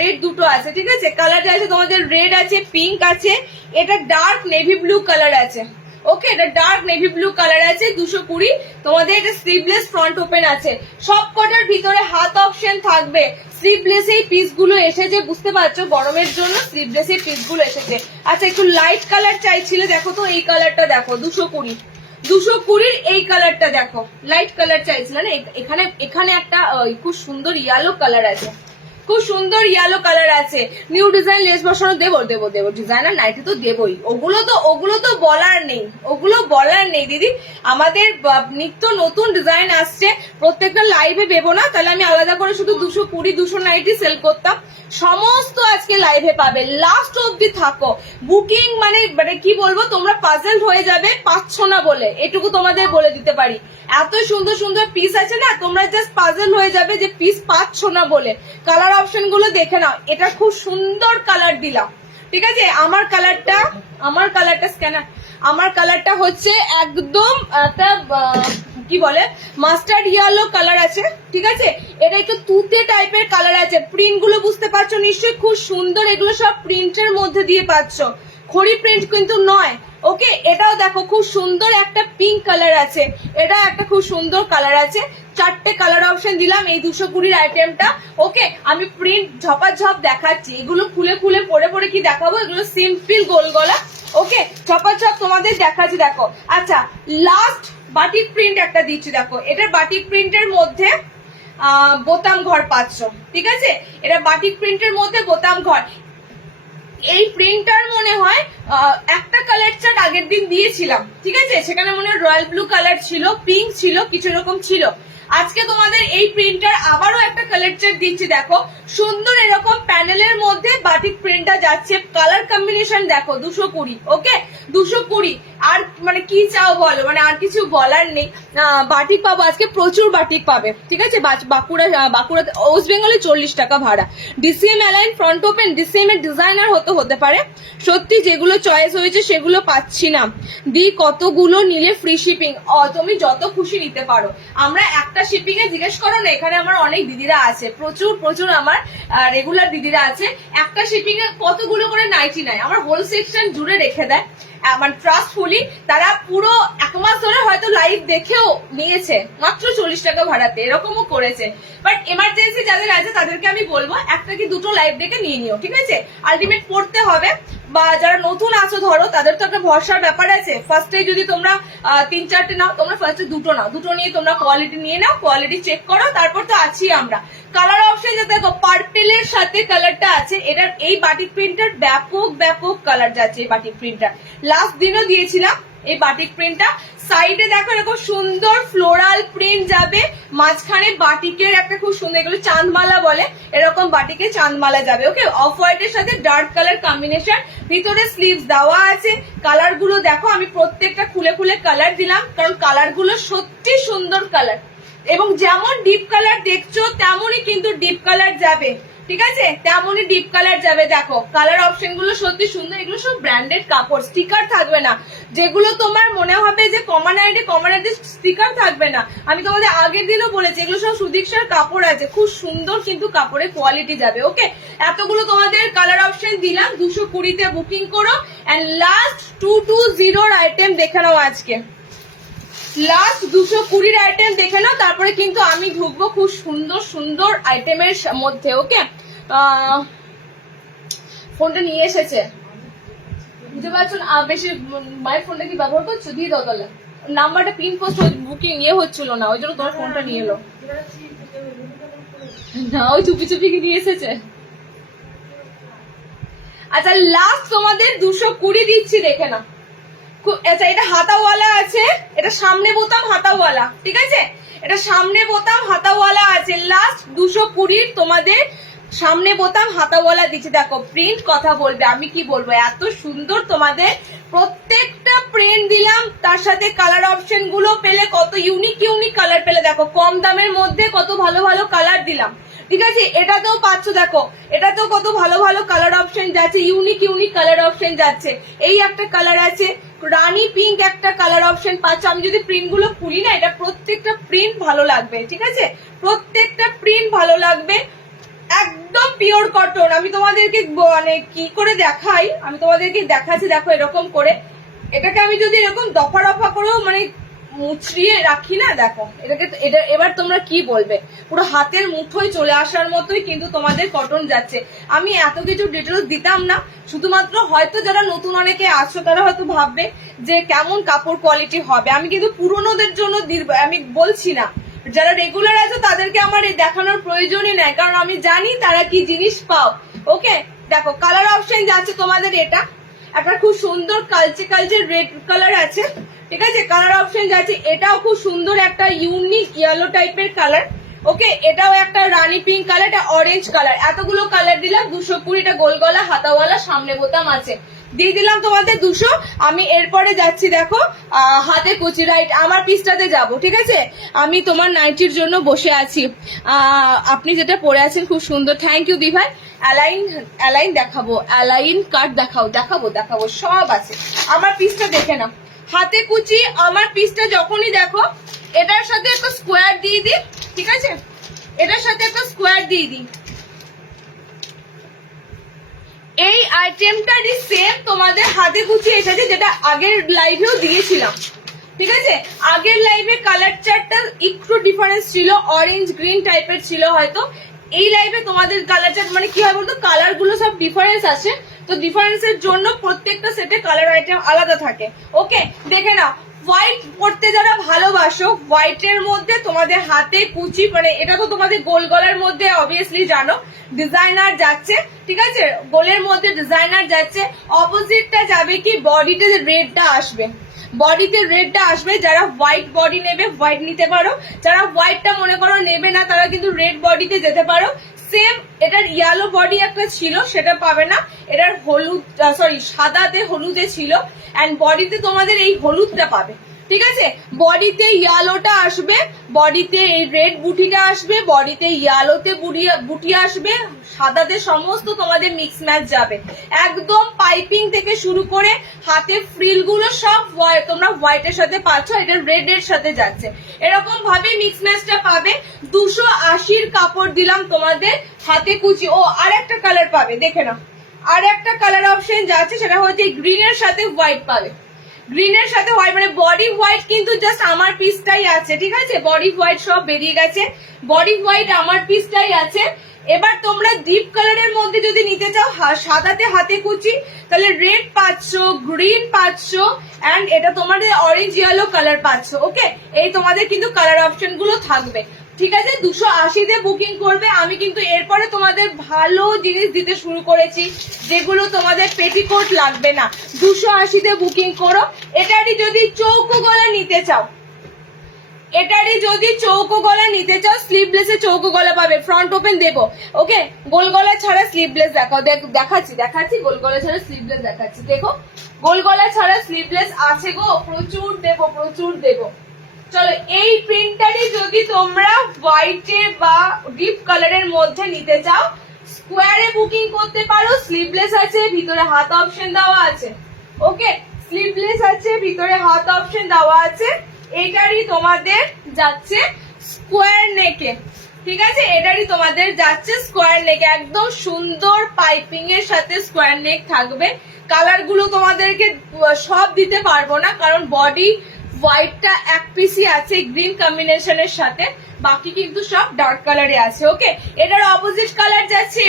রেড দুটো আছে, ঠিক আছে। কালার যাচ্ছে তোমাদের রেড আছে, পিঙ্ক আছে, এটা ডার্ক নেভি ব্লু কালার আছে। ওকে, এটা ডার্ক নেভি ব্লু কালার আছে 220। তোমাদের এটা স্লিভলেস ফ্রন্ট ওপেন আছে, সব কটার ভিতরে হাত অপশন থাকবে। স্লিভলেস এই পিস গুলো এসেছে, বুঝতে পারছো, গরমের জন্য স্লিভলেস এই পিস গুলো এসেছে। আচ্ছা, একটু লাইট কালার চাইছিলে, দেখো তো এই কালারটা দেখো, 220 এই কালারটা দেখো, লাইট কালার চাইছিলে না, এখানে একটা খুব সুন্দর ইয়েলো কালার আছে, খুব সুন্দর ইয়েলো কালার আছে। নিউ ডিজাইন লেস বসানো দেবো ডিজাইনার নাইটি তো দেবই, ওগুলো তো বলার নেই দিদি। আমাদের নিত্য নতুন ডিজাইন আসছে, প্রত্যেকটা লাইভে দেবো না, তাহলে আমি আলাদা করে শুধু 220-290 সেল করতাম। সমস্ত আজকে লাইভে পাবে, লাস্ট অব্দি থাকো। বুকিং মানে কি বলবো, তোমরা পাজলড হয়ে যাবে, পাচ্ছ না বলে, এটুকু তোমাদের বলে দিতে পারি। এত সুন্দর সুন্দর পিস আছে না, তোমরা জাস্ট পাজল হয়ে যাবে যে পিস পাচ্ছ না বলে। কালার অপশন গুলো দেখে নাও, এটা খুব সুন্দর কালার দিলাম, ঠিক আছে। আমার কালারটা হচ্ছে একদম একটা কি বলে মাস্টার্ড ইয়েলো কালার আছে, ঠিক আছে। এটা একটু তুতে টাইপের কালার আছে, প্রিন্ট গুলো বুঝতে পারছো নিশ্চয়ই, খুব সুন্দর, এগুলো সব প্রিন্টের মধ্যে দিয়ে পাচ্ছ, খড়ি প্রিন্ট কিন্তু নয়। ওকে, এটাও দেখো খুব সুন্দর একটা পিঙ্ক কালার আছে, এটা একটা খুব সুন্দর কালার আছে। 4টে কালার অপশন দিলাম এই 220 আইটেমটা। ওকে, আমি প্রিন্ট ঝপাঝপ দেখাচ্ছি, এগুলো খুলে পরে কি দেখাবো, এগুলো সিম্পল গোল গলা। ওকে, ঝপাঝপ তোমাদের দেখাচ্ছি, দেখো। আচ্ছা, লাস্ট বাটিক প্রিন্ট একটা দিচ্ছি দেখো, এটার বাটিক প্রিন্টের মধ্যে বোতাম ঘর পাচ্ছ, ঠিক আছে। এটা বাটিক প্রিন্টের মধ্যে বোতাম ঘর। এই প্রিন্টার মনে হয় একটা কালার চার্ট আগের দিন দিয়েছিলাম, ঠিক আছে, সেখানে মনে হয় রয়্যাল ব্লু কালার ছিল, পিঙ্ক ছিল, কিছু এরকম ছিল। আজকে তোমাদের এই প্রিন্টার আবারও একটা কালার চার্ট দিচ্ছি দেখো, সুন্দর এরকম প্যানেলের মধ্যে বাটিক প্রিন্টটা যাচ্ছে, কালার কম্বিনেশন দেখো 220। ওকে, 220 আর মানে কি চাও বলো, মানে আর কিছু বলার নেই। বাটিক পাবো আজকে, প্রচুর বাটিক পাবে, ঠিক আছে। বাঁকুড়াতে ওয়েস্ট বেঙ্গলে 40 টাকা ভাড়া, DCM align front open, DCM এর ডিজাইনার হতে পারে। সত্যি যেগুলো চয়েস হয়েছে সেগুলো পাচ্ছি না দি, কতগুলো নিলে ফ্রি শিপিং, তুমি যত খুশি নিতে পারো। আমরা একটা শিপিং এ জিজ্ঞেস করো না, এখানে আমার অনেক দিদিরা আছে, প্রচুর আমার রেগুলার দিদিরা আছে, একটা শিপিং এ কতগুলো করে নাইটি নেয়, আমার হোল সেকশন জুড়ে রেখে দেয়, মানে ট্রাস্টফুলি। তারা পুরো 1 মাস ধরে হয়তো লাইভ দেখেও নিয়েছে মাত্র 40 টাকা ভাড়াতে, এরকমও করেছে। বাট এমার্জেন্সি যাদের আছে তাদেরকে আমি বলবো একটা কি দুটো লাইভ দেখে নিয়ে নিও, ঠিক আছে। আলটিমেট পড়তে হবে, বা যারা নতুন আছো ধরো তাদের তো একটা ভরসার ব্যাপার আছে। ফার্স্টে যদি তোমরা 3-4টে নাও, তোমরা ফার্স্টে দুটো নাও, দুটো নিয়ে তোমরা কোয়ালিটি নিয়ে নাও, কোয়ালিটি চেক করো, তারপর তো আছি আমরা। কালার অপশন যাতে দেখো, পার্পেলের সাথে কালারটা আছে, এটার এই বাটিক প্রিন্টার ব্যাপক কালার যাচ্ছে, এই বাটিক প্রিন্টার লাস্ট দিনও দিয়েছিলাম, এই বাটিক প্রিন্টটা। সাইডে দেখো এরকম সুন্দর ফ্লোরাল প্রিন্ট যাবে, মাঝখানে বাটিকের একটা খুব সুন্দর, এগুলো চাঁদমালা বলে, এরকম বাটিকে চাঁদমালা যাবে। ওকে, অফ হোয়াইটের সাথে ডার্ক কালার কম্বিনেশন, ভিতরে স্লিভস দেওয়া আছে। কালার গুলো দেখো, আমি প্রত্যেকটা খুলে খুলে কালার দিলাম, কারণ কালার গুলো সত্যি সুন্দর কালার, এবং যেমন ডিপ কালার দেখছো তেমনই কিন্তু ডিপ কালার যাবে, ঠিক আছে, তেমনই ডিপ কালার যাবে। দেখো কালার অপশন গুলো সত্যি সুন্দর, এগুলো সব ব্র্যান্ডেড কাপড়, স্টিকার থাকবে না। যেগুলো তোমার মনে হবে যে কমন স্টিকার থাকবে না, আমি তোমাদের আগের দিনও বলেছি এগুলো সব সুদীক্ষার কাপড় আছে, খুব সুন্দর কিন্তু কাপড়ের কোয়ালিটি যাবে। ওকে, এতগুলো তোমাদের কালার অপশন দিলাম, 220-তে বুকিং করো। এন্ড লাস্ট 220 আইটেম দেখে নাও আজকে, লাস্ট 220 আইটেম দেখে নাও, তারপরে কিন্তু আমি ঢুকবো খুব সুন্দর সুন্দর আইটেমের মধ্যে। ওকে, ফোনটা নিয়ে এসেছে, বুঝতে পারছো না? বেশি মায়ের ফোনটা কি ব্যবহার করছো? দিয়ে দাও তাহলে, নাম্বারটা পিন পোস্ট বুকিং হচ্ছিল না, ওই জন্য তোমার ফোনটা নিয়ে এলো না, ওই চুপি চুপি নিয়ে এসেছে। আচ্ছা, লাস্ট তোমাদের 220 দিচ্ছি, দেখে না। আচ্ছা, এটা হাতাওয়ালা আছে, এটা সামনে বোতাম হাতাওয়ালা, ঠিক আছে, এটা সামনে বোতাম হাতাওয়ালা আছে। লাস্ট 220 তোমাদের সামনে বোতাম হাতাওয়ালা দিচ্ছি। দেখো প্রিন্ট কথা বলবে, আমি কি বলবো, এত সুন্দর তোমাদের প্রত্যেকটা প্রিন্ট দিলাম, তার সাথে কালার অপশন গুলো পেলে, কত ইউনিক ইউনিক কালার পেলে। দেখো কম দামের মধ্যে কত ভালো ভালো কালার দিলাম, ঠিক আছে, এটাতেও পাচ্ছ। দেখো এটাতেও কত ভালো ভালো কালার অপশন যাচ্ছে, ইউনিক ইউনিক কালার অপশন যাচ্ছে। এই একটা কালার আছে, রানী পিঙ্ক একটা কালার অপশন পাচ্ছ। আমি যদি প্রিন্ট গুলো খুলি না, এটা প্রত্যেকটা প্রিন্ট ভালো লাগবে, ঠিক আছে, প্রত্যেকটা প্রিন্ট ভালো লাগবে, একদম পিওর কটন। আমি তোমাদেরকে মানে কি করে দেখাই, আমি তোমাদেরকে দেখাচ্ছি। দেখো এরকম করে, এটাকে আমি যদি এরকম দফা দফা করেও মানে মুচড়িয়ে রাখি না, দেখো এটাকে, এটা এবার তোমরা কি বলবে, পুরো হাতের মুঠোয় চলে আসার মতোই কিন্তু তোমাদের কটন যাচ্ছে। আমি এত কিছু ডিটেলস দিতাম না, শুধুমাত্র হয়তো যারা নতুন অনেকে আছো তারা হয়তো ভাববে যে কেমন কাপড় কোয়ালিটি হবে। আমি কিন্তু পুরনোদের জন্য আমি বলছি না, যারা রেগুলার আছে তাদেরকে আমার এই দেখানোর প্রয়োজনই নাই, কারণ আমি জানি তারা কি জিনিস পাও। ওকে, দেখো কালার অপশন যাচ্ছে তোমাদের, এটা একটা খুব সুন্দর কালচে কালচে রেড কালার আছে, ঠিক আছে, কালার অপশন যাচ্ছে। এটাও খুব সুন্দর একটা ইউনিক ইয়েলো টাইপের কালার। ওকে, এটাও একটা রানী পিঙ্ক কালার, এটা অরেঞ্জ কালার। এতগুলো কালার দিলাম, 220, গোল গলা হাতাওয়ালা, সামনে বোতাম আছে, দিয়ে দিলাম তোমাদের 200। আমি এরপরে যাচ্ছি, দেখো হাতে কুচি, রাইট, আমার পিসটাতে যাব, ঠিক আছে। আমি তোমার নাইটির জন্য বসে আছি, আপনি যেটা পরে আছেন খুব সুন্দর, থ্যাংক ইউ দিভাই। অ্যালাইন দেখাবো, অ্যালাইন কাট দেখাবো, সব আছে। আমার পিসটা দেখে না, হাতে কুচি, আমার পিসটা যখনই দেখো, এটার সাথে একটা স্কোয়ার দিয়ে দিই, ঠিক আছে, এটার সাথে একটা স্কোয়ার দিয়ে দিই। এই আইটেমটারই সেম তোমাদের হাতে কুচি এসেছে, যেটা আগের লাইভেও দিয়েছিলাম, ঠিক আছে। আগের লাইভে কালার চার্টটা একটু ডিফারেন্স ছিল, অরেঞ্জ গ্রিন টাইপের ছিল হয়তো। এই লাইভে তোমাদের কালার চার্ট মানে কি হয় বলতো, কালার গুলো সব ডিফারেন্স আছে, তো ডিফারেন্সের জন্য প্রত্যেকটা সেটে কালার আইটেম আলাদা থাকে। ওকে, দেখে নাও, হোয়াইট পড়তে যারা ভালোবাসো, হোয়াইটের মধ্যে তোমাদের হাতে কুচি, মানে এটা তো তোমাদের গোল গলার মধ্যে অবভিয়াসলি জানো ডিজাইনার যাচ্ছে, ঠিক আছে, গোলের মধ্যে ডিজাইনার যাচ্ছে। অপোজিটটা যাবে কি, বডিতে রেডটা আসবে, বডিতে রেডটা আসবে। যারা হোয়াইট বডি নেবে হোয়াইট নিতে পারো, যারা হোয়াইটটা মনে করো নেবে না তারা কিন্তু রেড বডিতে যেতে পারো। সেম এটার ইয়েলো বডি একটা ছিল, সেটা পাবে না, এটার হলুদ, সরি সাদাতে হলুদে ছিল, এন্ড বডিতে তোমাদের এই হলুদটা পাবে, ঠিক আছে। বডিতে ইয়েলোটা আসবে, বডিতে এই রেড বুটিটা আসবে, বডিতে ইয়েলোতে বুটি আসবে, সাদাতে সমস্ত তোমাদের মিক্স ম্যাচ যাবে। একদম পাইপিং থেকে শুরু করে হাতে ফ্রিল গুলো সব তোমরা হোয়াইটের সাথে পাচ্ছ, এটা রেড এর সাথে যাচ্ছে, এরকম ভাবে মিক্স ম্যাচটা পাবে। 280 কাপড় দিলাম তোমাদের, হাতে কুচি। ও আর একটা কালার পাবে, দেখে নাও, আর একটা কালার অপশন যাচ্ছে, সেটা হচ্ছে গ্রিন এর সাথে হোয়াইট পাবে, গ্রিনের সাথে হোয়াইট, মানে বডি হোয়াইট কিন্তু জাস্ট আমার পিসটাই আছে, ঠিক আছে, বডি হোয়াইট সব বেরিয়ে গেছে, বডি হোয়াইট আমার পিসটাই আছে। এবার তোমরা ডিপ কালারের মধ্যে যদি নিতে চাও, সাদাতে হাতে কুচি, তাহলে রেড পাচ্ছ, গ্রিন পাচ্ছ, এন্ড এটা তোমাদের অরেঞ্জ ইয়েলো কালার পাচ্ছ। ওকে, এই তোমাদের কিন্তু কালার অপশন গুলো থাকবে। ঠিক আছে 280 তে বুকিং করবে। আমি কিন্তু এরপরে তোমাদের ভালো জিনিস দিতে শুরু করেছি যেগুলো তোমাদের পেটিকোট লাগবে না। 280 তে বুকিং করো। এটারই যদি চৌকো গলা নিতে চাও, এটারই যদি চৌকো গলা নিতে চাও, স্লিভলেসে চৌকো গলা পাবে, ফ্রন্ট ওপেন দেবো। ওকে, গোল গলা ছাড়া স্লিভলেস দেখাও, দেখাচ্ছি গোল গলা ছাড়া স্লিভলেস দেখাচ্ছি। দেখো গোল গলা ছাড়া স্লিভলেস আছে গো, প্রচুর দেবো। চলো এই প্রিন্টটারই যদি তোমরা হোয়াইটে বা ডিপ কালারের মধ্যে নিতে চাও, স্কোয়ারে বুকিং করতে পারো। স্লিভলেস আছে, ভিতরে হাত অপশন দেওয়া আছে। ওকে, স্লিভলেস আছে, ভিতরে হাত অপশন দেওয়া আছে। এটারই তোমাদের যাচ্ছে স্কোয়ার নেকে, ঠিক আছে, এটারই তোমাদের যাচ্ছে স্কোয়ার নেক, একদম সুন্দর পাইপিং এর সাথে স্কোয়ার নেক থাকবে। কালার গুলো তোমাদেরকে সব দিতে পারবো না, কারণ বডি হোয়াইটটা এক পিসি আছে গ্রিন কম্বিনেশনের সাথে, বাকি কিন্তু সব ডার্ক কালারে আছে। ওকে, এটার অপোজিট কালার যাচ্ছে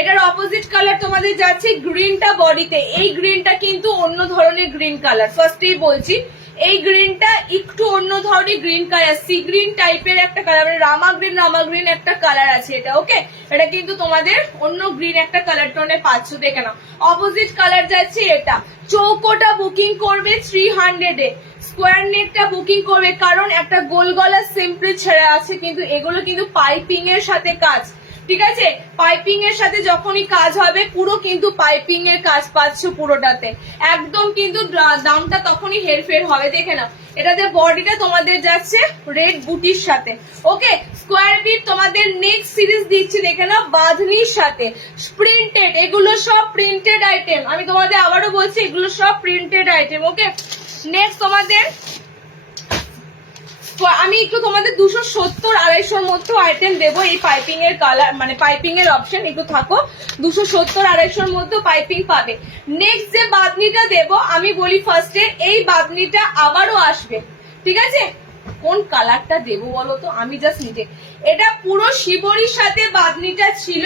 এটার অপোজিট কালার তোমাদের যাচ্ছে গ্রিনটা বডিতে। এই গ্রিনটা কিন্তু অন্য ধরনের গ্রিন কালার, ফার্স্টেই বলছি এই গ্রিনটা একটু অন্য ধরনের গ্রিন কালার, সি গ্রিন টাইপের একটা কালার, মানে রামা গ্রিন একটা কালার আছে এটা। ওকে, এটা কিন্তু তোমাদের অন্য গ্রিন একটা কালার টোনে পাচ্ছ, দেখে নাও। অপোজিট কালার যাচ্ছে এটা। চৌকোটা বুকিং করবে 300 এ, স্কোয়ার নেকটা বুকিং করবে, কারণ একটা গোল গলা সিম্পল ছেড়ে আছে, কিন্তু এগুলো কিন্তু পাইপিং এর সাথে কাজ, ঠিক আছে, পাইপিং এর সাথে যখনই কাজ হবে পুরো কিন্তু পাইপিং এর কাজ পাচ্ছ পুরোটাতে, একদম কিন্তু দামটা তখনই হেরফের হবে। দেখে নাও, এটাতে বডিটা তোমাদের যাচ্ছে রেড বুটির সাথে। ওকে, স্কোয়ার বিট তোমাদের নেক্সট সিরিজ দিচ্ছি, দেখে নাও, বাঁধনির সাথে প্রিন্টেড, এগুলো সব প্রিন্টেড আইটেম। আমি তোমাদের আবারও বলছি এগুলো সব প্রিন্টেড আইটেম। ওকে, নেক্সট তোমাদের আমি একটু তোমাদের 270 250 মতো আইটেম দেবো। এই পাইপিং এর কালার মানে পাইপিং এর অপশন একটু থাকো, 270 250 মতো পাইপিং পাবে। নেক্সট যে বাঁধনিটা দেবো, আমি বলি ফার্স্টে এই বাঁধনিটা আবারও আসবে, ঠিক আছে। কোন কালারটা দেবো বলো তো, আমি জাস্ট নিজে, এটা পুরো শিবরির সাথে বাঁধনিটা ছিল,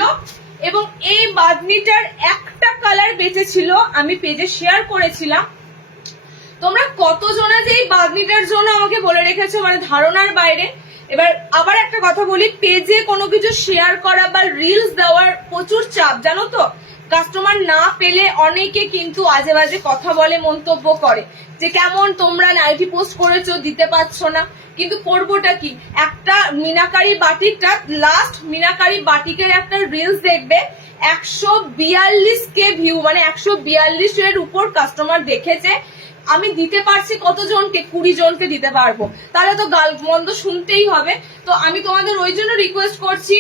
এবং এই বাঁধনিটার একটা কালার বেঁচে ছিল, আমি পেজে শেয়ার করেছিলাম। তোমরা কতজনা যে এই বাগনিটার জন্য আমাকে বলে রেখেছো, মানে ধারণার বাইরে। এবার আবার একটা কথা বলি, পেজে কোনো কিছু শেয়ার করা বা রিলস দেওয়ার প্রচুর চাপ, জানো তো। কাস্টমার না পেলে অনেকে কিন্তু আজে বাজে কথা বলে, মন্তব্য করে যে কেমন তোমরা নাইটি পোস্ট করেছো, দিতে পারছো না। কিন্তু করবোটা কি, একটা মিনাকারি বাটিকটা, লাস্ট মিনাকারি বাটিকের একটা রিলস দেখবে 142K ভিউ, মানে 142 এর উপর কাস্টমার দেখেছে। আমি দিতে পারছি কতজনকে, 20 জনকে দিতে পারবো, তাহলে তো গাল মন্দ শুনতেই হবে। তো আমি তোমাদের ওই জন্য রিকোয়েস্ট করছি,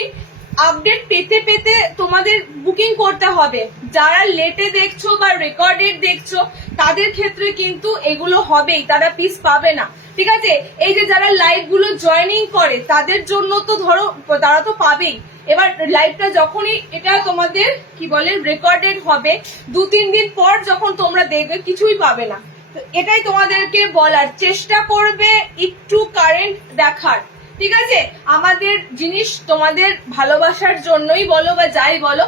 আপডেট পেতে পেতে তোমাদের বুকিং করতে হবে। যারা লেটে দেখছো বা রেকর্ডেড দেখছো তাদের ক্ষেত্রে কিন্তু এগুলো হবেই, তারা পিস পাবে না, ঠিক আছে। এই যে যারা লাইভ গুলো জয়েনিং করে তাদের জন্য তো ধরো তারা তো পাবেই। এবার লাইভটা যখনই এটা তোমাদের কি বলে রেকর্ডেড হবে, 2-3 দিন পর যখন তোমরা দেখবে কিছুই পাবে না। তো এটাই তোমাদেরকে বলার, চেষ্টা করবে একটু কারেন্ট দেখার, ঠিক আছে। আমাদের জিনিস তোমাদের ভালোবাসার জন্যই বলো বা যাই বলো,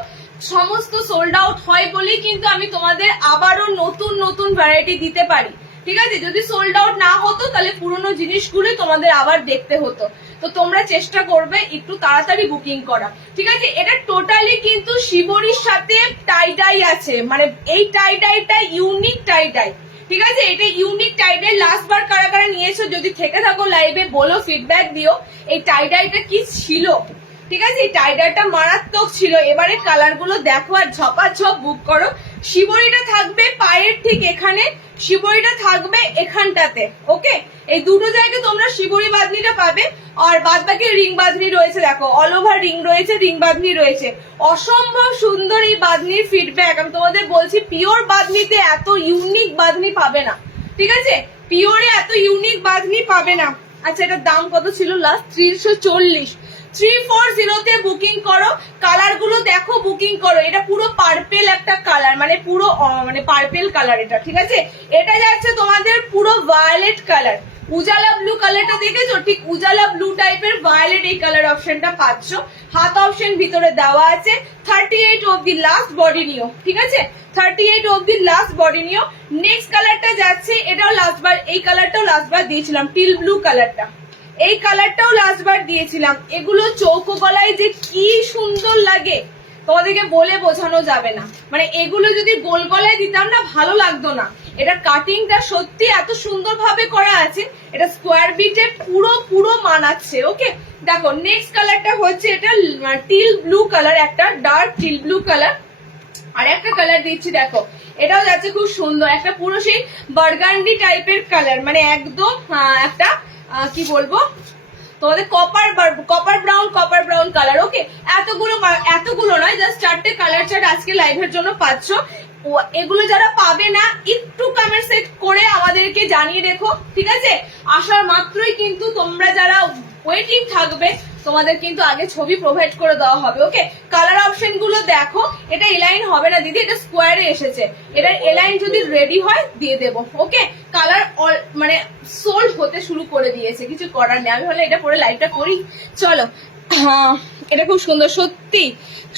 সমস্ত সোল্ড আউট হয় বলেই কিন্তু আমি তোমাদের আবারও নতুন নতুন ভ্যারাইটি দিতে পারি, ঠিক আছে। যদি সোল্ড আউট না হতো তাহলে পুরোনো জিনিসগুলো তোমাদের আবার দেখতে হতো। তো তোমরা চেষ্টা করবে একটু তাড়াতাড়ি বুকিং করা, ঠিক আছে। এটা টোটালি কিন্তু শিবরির সাথে টাই ডাই আছে, মানে এই টাই ডাইটা ইউনিক টাই ডাই, ঠিক আছে। এটা ইউনিক টাই ডাই। লাস্ট বার কারা কারা নিয়েছো যদি থেকে থাকো লাইভে বলো, ফিডব্যাক দিও এই টাই ডাইটা কি ছিল, ঠিক আছে। এই টাই ডাইটা মারাত্মক ছিল। এবারে কালার গুলো দেখো আর ঝপাঝপ বুক করো। শিবরিটা থাকবে পায়ের ঠিক এখানে, শিবরিটা থাকবে এখানটাতে। ওকে, এই দুটো জায়গায় তোমরা শিবরি বাঁধনিটা পাবে। আর বাদ বাকি রিং বাঁধনি রয়েছে, দেখো অল ওভার রিং রয়েছে, রিং বাঁধনি রয়েছে। অসম্ভব সুন্দর এই বাঁধনির ফিডব্যাক। আমি তোমাদের বলছি পিওর বাঁধনিতে এত ইউনিক বাঁধনি পাবে না, ঠিক আছে। পিওরে এত ইউনিক বাঁধনি পাবে না। আচ্ছা, এটার দাম কত ছিল লাস্ট? 340। 340 তে বুকিং করো। কালার গুলো দেখো, বুকিং করো। এটা পুরো পার্পেল একটা কালার, মানে পুরো মানে পার্পেল কালার এটা, ঠিক আছে। এটা যাচ্ছে তোমাদের পুরো ভায়োলেট কালার, উজালা ব্লু কালারটা দেখেছো, ঠিক উজালা ব্লু টাইপের ভায়োলেট এই কালার অপশনটা পাচ্ছ। হাত অপশন ভিতরে দেওয়া আছে। 38 অবধি লাস্ট বডি নিও, ঠিক আছে। 38 অবধি লাস্ট বডি নিও। নেক্সট কালারটা যাচ্ছে, এটাও লাস্ট বার, এই কালারটাও লাস্ট বার দিয়েছিলাম, টিল ব্লু কালারটা। এই কালারটাও লাস্ট বার দিয়েছিলাম। এগুলো চৌকো গলায় যে কি সুন্দর লাগে তোমাদেরকে বলে বোঝানো যাবে না। মানে এগুলো যদি গোল গলায় দিতাম না ভালো লাগতো না। এটা কাটিংটা সত্যি এত সুন্দর ভাবে করা আছে, এটা স্কোয়ার বিটে পুরো পুরো মানাচ্ছে। ওকে দেখো নেক্সট কালারটা হচ্ছে এটা টিল ব্লু কালার, একটা ডার্ক টিল ব্লু কালার। আর একটা কালার দিচ্ছি দেখো, এটাও যাচ্ছে খুব সুন্দর, একটা পুরো সেই বার্গান্ডি টাইপের কালার, মানে একদম একটা কি বলবো তোমাদের কপার ব্রাউন কালার। ওকে এতগুলো নয়, জাস্ট 4টে কালার চার্ট আজকে লাইভের জন্য পাচ্ছ। এগুলো যারা পাবে না একটু কমেন্ট সেট করে আমাদেরকে জানিয়ে রেখো, ঠিক আছে? আসার মাত্রই কিন্তু তোমরা যারা ওয়েটিং থাকবে তোমাদের কিন্তু আগে ছবি প্রোভাইড করে দেওয়া হবে। ওকে কালার অপশন গুলো দেখো, এটা এলাইন হবে না দিদি, এটা স্কোয়ারে এসেছে, এটা এলাইন যদি রেডি হয় দিয়ে দেবো। ওকে কালার মানে সোল্ড হতে শুরু করে দিয়েছে, কিছু করার নেই। আমি হলে এটা পরে লাইভটা করি। চলো এটা খুব সুন্দর, সত্যি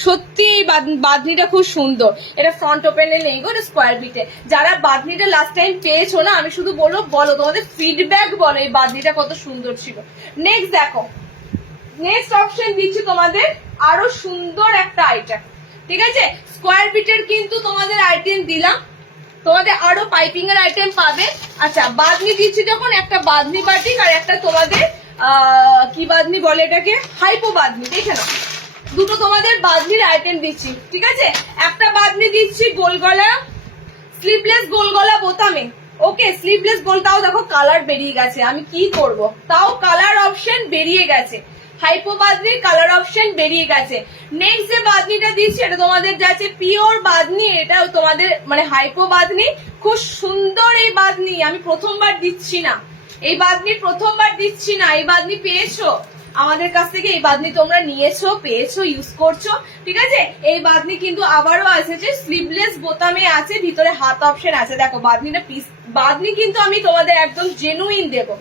সত্যি এই বাঁধনিটা খুব সুন্দর। এটা ফ্রন্ট ওপেনে নেই গো, এটা স্কোয়ার বিটে। যারা বাঁধনিটা লাস্ট টাইম পেয়েছো না, আমি শুধু বলো তোমাদের ফিডব্যাক বলো এই বাঁধনিটা কত সুন্দর ছিল। নেক্সট দেখো, নেক্সট অপশন দিচ্ছি তোমাদের আরো সুন্দর একটা আইটেম, ঠিক আছে? স্কোয়ার বিটের কিন্তু তোমাদের আইটেম দিলাম, তোমাদের আরো পাইপিং এর আইটেম পাবে। আচ্ছা বাঁধনি দিচ্ছি যখন, একটা বাঁধনি বাটিক আর একটা তোমাদের কি বাঁধনি বলে এটাকে, হাইপো বাঁধনি। দেখে নাও দুটো তোমাদের বাঁধনির আইটেম দিচ্ছি, ঠিক আছে? একটা বাঁধনি দিচ্ছি গোলগলা, স্লিভলেস গোলগলা বোতামে। ওকে স্লিভলেস গোল, তাও দেখো কালার বেরিয়ে গেছে, আমি কি করব, তাও কালার অপশন বেরিয়ে গেছে, হাইপো বাঁধনির কালার অপশন বেরিয়ে গেছে। নেক্সট যে বাঁধনিটা দিচ্ছি এটা তোমাদের যাচ্ছে পিওর বাঁধনি, এটাও তোমাদের মানে হাইপো বাঁধনি, খুব সুন্দর এই বাঁধনি। আমি প্রথমবার দিচ্ছি না এই বাঁধনি, প্রথমবার দিচ্ছি না। এই বাঁধনি পেয়েছো আমাদের কাছ থেকে, এই বাঁধনি তোমরা নিয়েছো, পেয়েছো, ইউজ করছো, ঠিক আছে? এই বাঁধনি কিন্তু আবারও আছে যে স্লিভলেস বোতামে আছে, ভিতরে হাত অপশন আছে। দেখো বাঁধনিটা পিস বাঁধনি কিন্তু আমি তোমাদের একদম জেনুইন দেবো।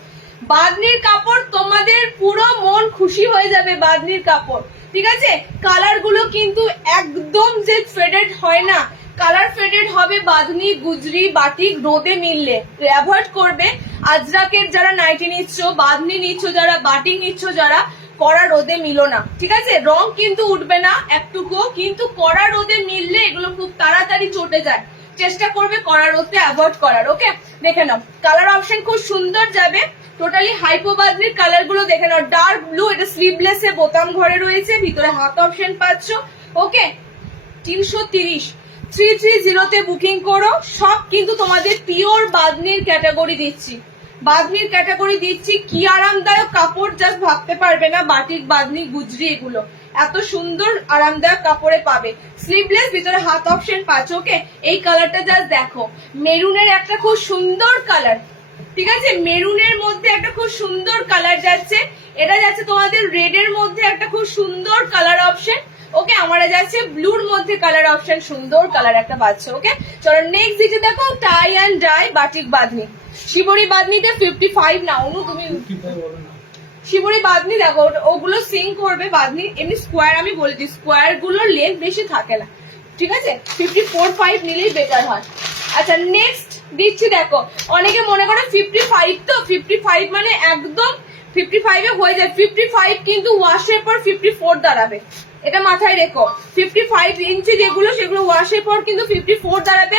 বাঁধনির কাপড় তোমাদের পুরো মন খুশি হয়ে যাবে, বাঁধনির কাপড়, ঠিক আছে? কালার গুলো কিন্তু একদম যে ফেডেড হয় না, কালার ফেডেড হবে বাঁধনি, গুজরি, বাটিক রোদে মিললে অ্যাভয়েড করবে। আজরাকের যারা নাইটি নিচ্ছ, বাঁধনি নিচ্ছ যারা, বাটিক নিচ্ছ যারা, কড়া রোদে মিলো না, ঠিক আছে? রং কিন্তু উঠবে না একটুকু, কিন্তু কড়া রোদে মিললে এগুলো খুব তাড়াতাড়ি চটে যায়। চেষ্টা করবে কড়া রোদে অ্যাভয়েড করার। ওকে দেখে নাও কালার অপশন খুব সুন্দর যাবে। টোটালি হাইপো বাঁধনির কালার গুলো দেখে নাও, ডার্ক ব্লু, এটা স্লিভলেস এ বোতাম ঘরে রয়েছে, ভিতরে হাত অপশন পাচ্ছ। ওকে 330 330 বুকিং করো। সব কিন্তু তোমাদের পিওর বাঁধনির ক্যাটাগরি দিচ্ছি, বাঁধনির ক্যাটাগরি দিচ্ছি। কি আরামদায়ক কাপড় জাস্ট ভাবতে পারবে না। বাটিক, বাঁধনি, গুজরি এগুলো এত সুন্দর আরামদায়ক কাপড়ে পাবে। স্লিভলেস, ভিতরে হাত অপশন পাচ্ছ। ওকে এই কালারটা জাস্ট দেখো, মেরুনের একটা খুব সুন্দর কালার, ঠিক আছে? মেরুনের মধ্যে একটা খুব সুন্দর কালার যাচ্ছে, এটা যাচ্ছে তোমাদের রেড এর মধ্যে একটা খুব সুন্দর কালার অপশন। ওকে আমরা যাচ্ছে ব্লুর মধ্যে কালার অপশন, সুন্দর কালার একটা পাচ্ছ। ওকে চলো নেক্সট দিকে দেখো, tie and dye batik bandhani. Shibori বাঁধনিটা 55 না অনু, তুমি শিবরি বাঁধনি দেখো, ওগুলো সিঙ্ক করবে বাঁধনি। এমনি স্কোয়ার আমি বলেছি, স্কোয়ার গুলোর লেন্থ বেশি থাকে না, ঠিক আছে? 54-5 নিলেই বেটার হয়। আচ্ছা নেক্সট দিচ্ছি দেখো, অনেকে মনে করে 55 তো 55 মানে একদম 55 এ হয়ে যায়, 55 কিন্তু ওয়াশের পর 54 দাঁড়াবে, এটা মাথায় রেখো। 55 ইঞ্চি যেগুলো সেগুলো ওয়াশের পর কিন্তু 54 দাঁড়াবে।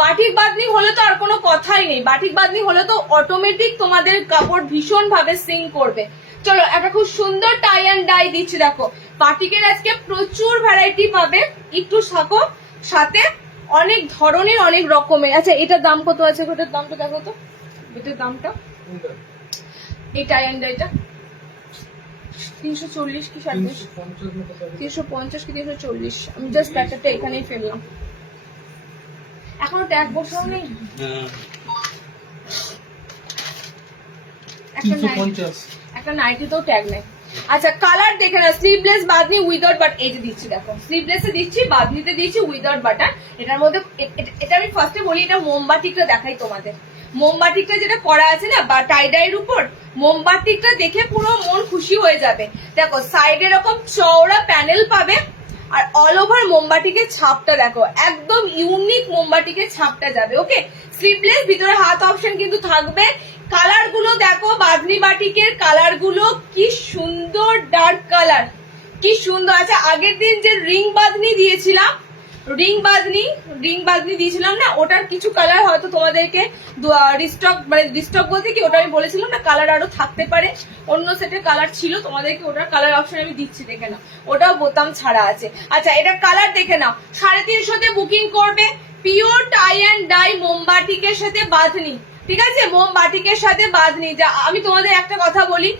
বাটিক বাঁধনি হলে তো আর কোনো কথাই নেই, বাটিক বাঁধনি হলে তো অটোমেটিক তোমাদের কাপড় ভীষণ ভাবে সিঙ্ক করবে। চলো একটা খুব সুন্দর টাই অ্যান্ড ডাই দিচ্ছি দেখো, বাটিকের আজকে প্রচুর ভ্যারাইটি পাবে, একটু থাকো সাথে, অনেক ধরনের অনেক রকমের। আচ্ছা এটার দাম কত আছে, ওটার দামটা দেখো তো, এটার দামটা, এই টাই অ্যান্ড ডাইটা 340 কি 350 কি 340। আমি জাস্ট প্যাকেটটা এখানেই ফেললাম, এখনো ট্যাগ বসাও নেই। একটা নাইটিতেও ট্যাগ নেই। আচ্ছা কালার দেখে না, স্লিভলেস বাঁধনি উইদাউট বাট, এই যে দিচ্ছি দেখো, স্লিভলেসে দিচ্ছি, বাঁধনিতে দিচ্ছি উইদাউট বাটন। এটার মধ্যে এটা আমি ফার্স্টে বলি, এটা মোমবাটিকটা দেখাই তোমাদের। মোমবাটিকটা যেটা করা আছে না বা টাইডাইয়ের উপর, মোমবাটিকটা দেখে পুরো মন খুশি হয়ে যাবে। দেখো সাইডে এরকম চওড়া প্যানেল পাবে, আর অল ওভার মোমবাটিকের ছাপটা দেখো, একদম ইউনিক মোমবাটিকের ছাপটা যাবে। ওকে স্লিভলেস, ভিতরে হাত অপশন কিন্তু থাকবে। কালার গুলো দেখো, বাঁধনি বাটিকের কালার গুলো কি সুন্দর, ডার্ক কালার, কি সুন্দর। আচ্ছা, আগের দিন যে রিং বাঁধনি দিয়েছিলাম, রিং বাঁধনি দিয়েছিলাম না, ওটার কিছু কালার হয়তো তোমাদেরকে রিস্টক, মানে রিস্টক বলতে কি, ওটা আমি বলেছিলাম না কালার আরো থাকতে পারে, অন্য সেটের কালার ছিল, তোমাদেরকে ওটার কালার অপশন আমি দিচ্ছি, দেখে নাও, ওটাও বোতাম ছাড়া আছে। আচ্ছা, এটা কালার দেখে নাও, 350 তে বুকিং করবে, পিওর টাই অ্যান্ড ডাই মোমবাটিকের সাথে বাঁধনি, ঠিক আছে, মোমবাটিকের সাথে বাঁধনি। যা আমি তোমাদের একটা কথা বলি,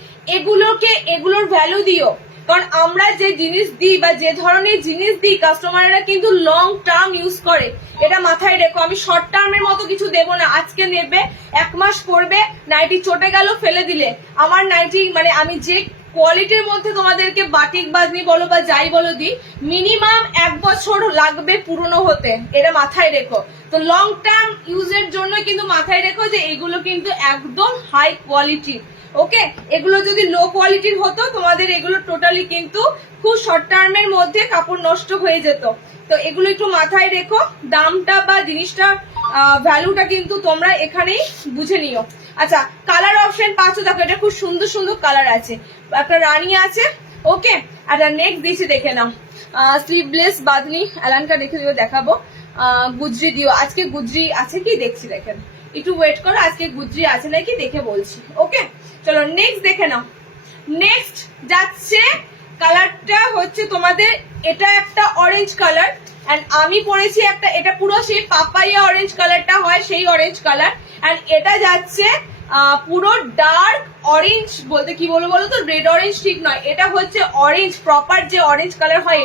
এগুলোর ভ্যালু দিও, কারণ আমরা যে জিনিস দিই বা যে ধরনের জিনিস দিই কাস্টমাররা কিন্তু লং টার্ম ইউজ করে, এটা মাথায় রেখো। আমি শর্ট টার্মের মতো কিছু দেবো না, আজকে নেবে 1 মাস পরবে, নাইটি চটে গেল ফেলে দিলে। আমার নাইটি মানে আমি যে কোয়ালিটির মধ্যে তোমাদেরকে বাটিক বাঁধনি বলো বা যাই বলো দিই, মিনিমাম 1 বছর লাগবে পুরনো হতে, এটা মাথায় রেখো। তো লং টার্ম ইউজের জন্য কিন্তু মাথায় রেখো যে এগুলো কিন্তু একদম হাই কোয়ালিটি। ওকে, এগুলো যদি লো কোয়ালিটির হতো তোমাদের এগুলো টোটালি কিন্তু খুব শর্ট টার্মের মধ্যে কাপড় নষ্ট হয়ে যেত। তো এগুলো একটু মাথায় রেখো, দামটা বা জিনিসটা ভ্যালুটা কিন্তু তোমরা এখানেই বুঝে নিও। আচ্ছা, কালার অপশন পাচ্ছ, দেখো এটা খুব সুন্দর সুন্দর কালার আছে, একটা রানী আছে, ওকে। আর নেক্সট দিয়েছি, দেখে নাও, স্লিভলেস বাঁধনি, অ্যালানটা দেখে দিও, দেখাবো। গুজরি দিও, আজকে গুজরি আছে কি দেখছি, দেখেন, একটু ওয়েট করো, আজকে গুজরি আছে নাকি দেখে বলছি। ওকে, চলো নেক্সট দেখে নাও। নেক্সট যাচ্ছে কালারটা হচ্ছে তোমাদের, এটা একটা অরেঞ্জ কালার, এন্ড আমি পরেছি একটা, এটা পুরো সেই পাপাইয়া অরেঞ্জ কালারটা হয় সেই অরেঞ্জ কালার, এন্ড এটা যাচ্ছে পুরো ডার্ক অরেঞ্জ, বলতে কি বলবো বলো তো, রেড অরেঞ্জ ঠিক নয়, এটা হচ্ছে অরেঞ্জ, প্রপার যে অরেঞ্জ কালার হয়,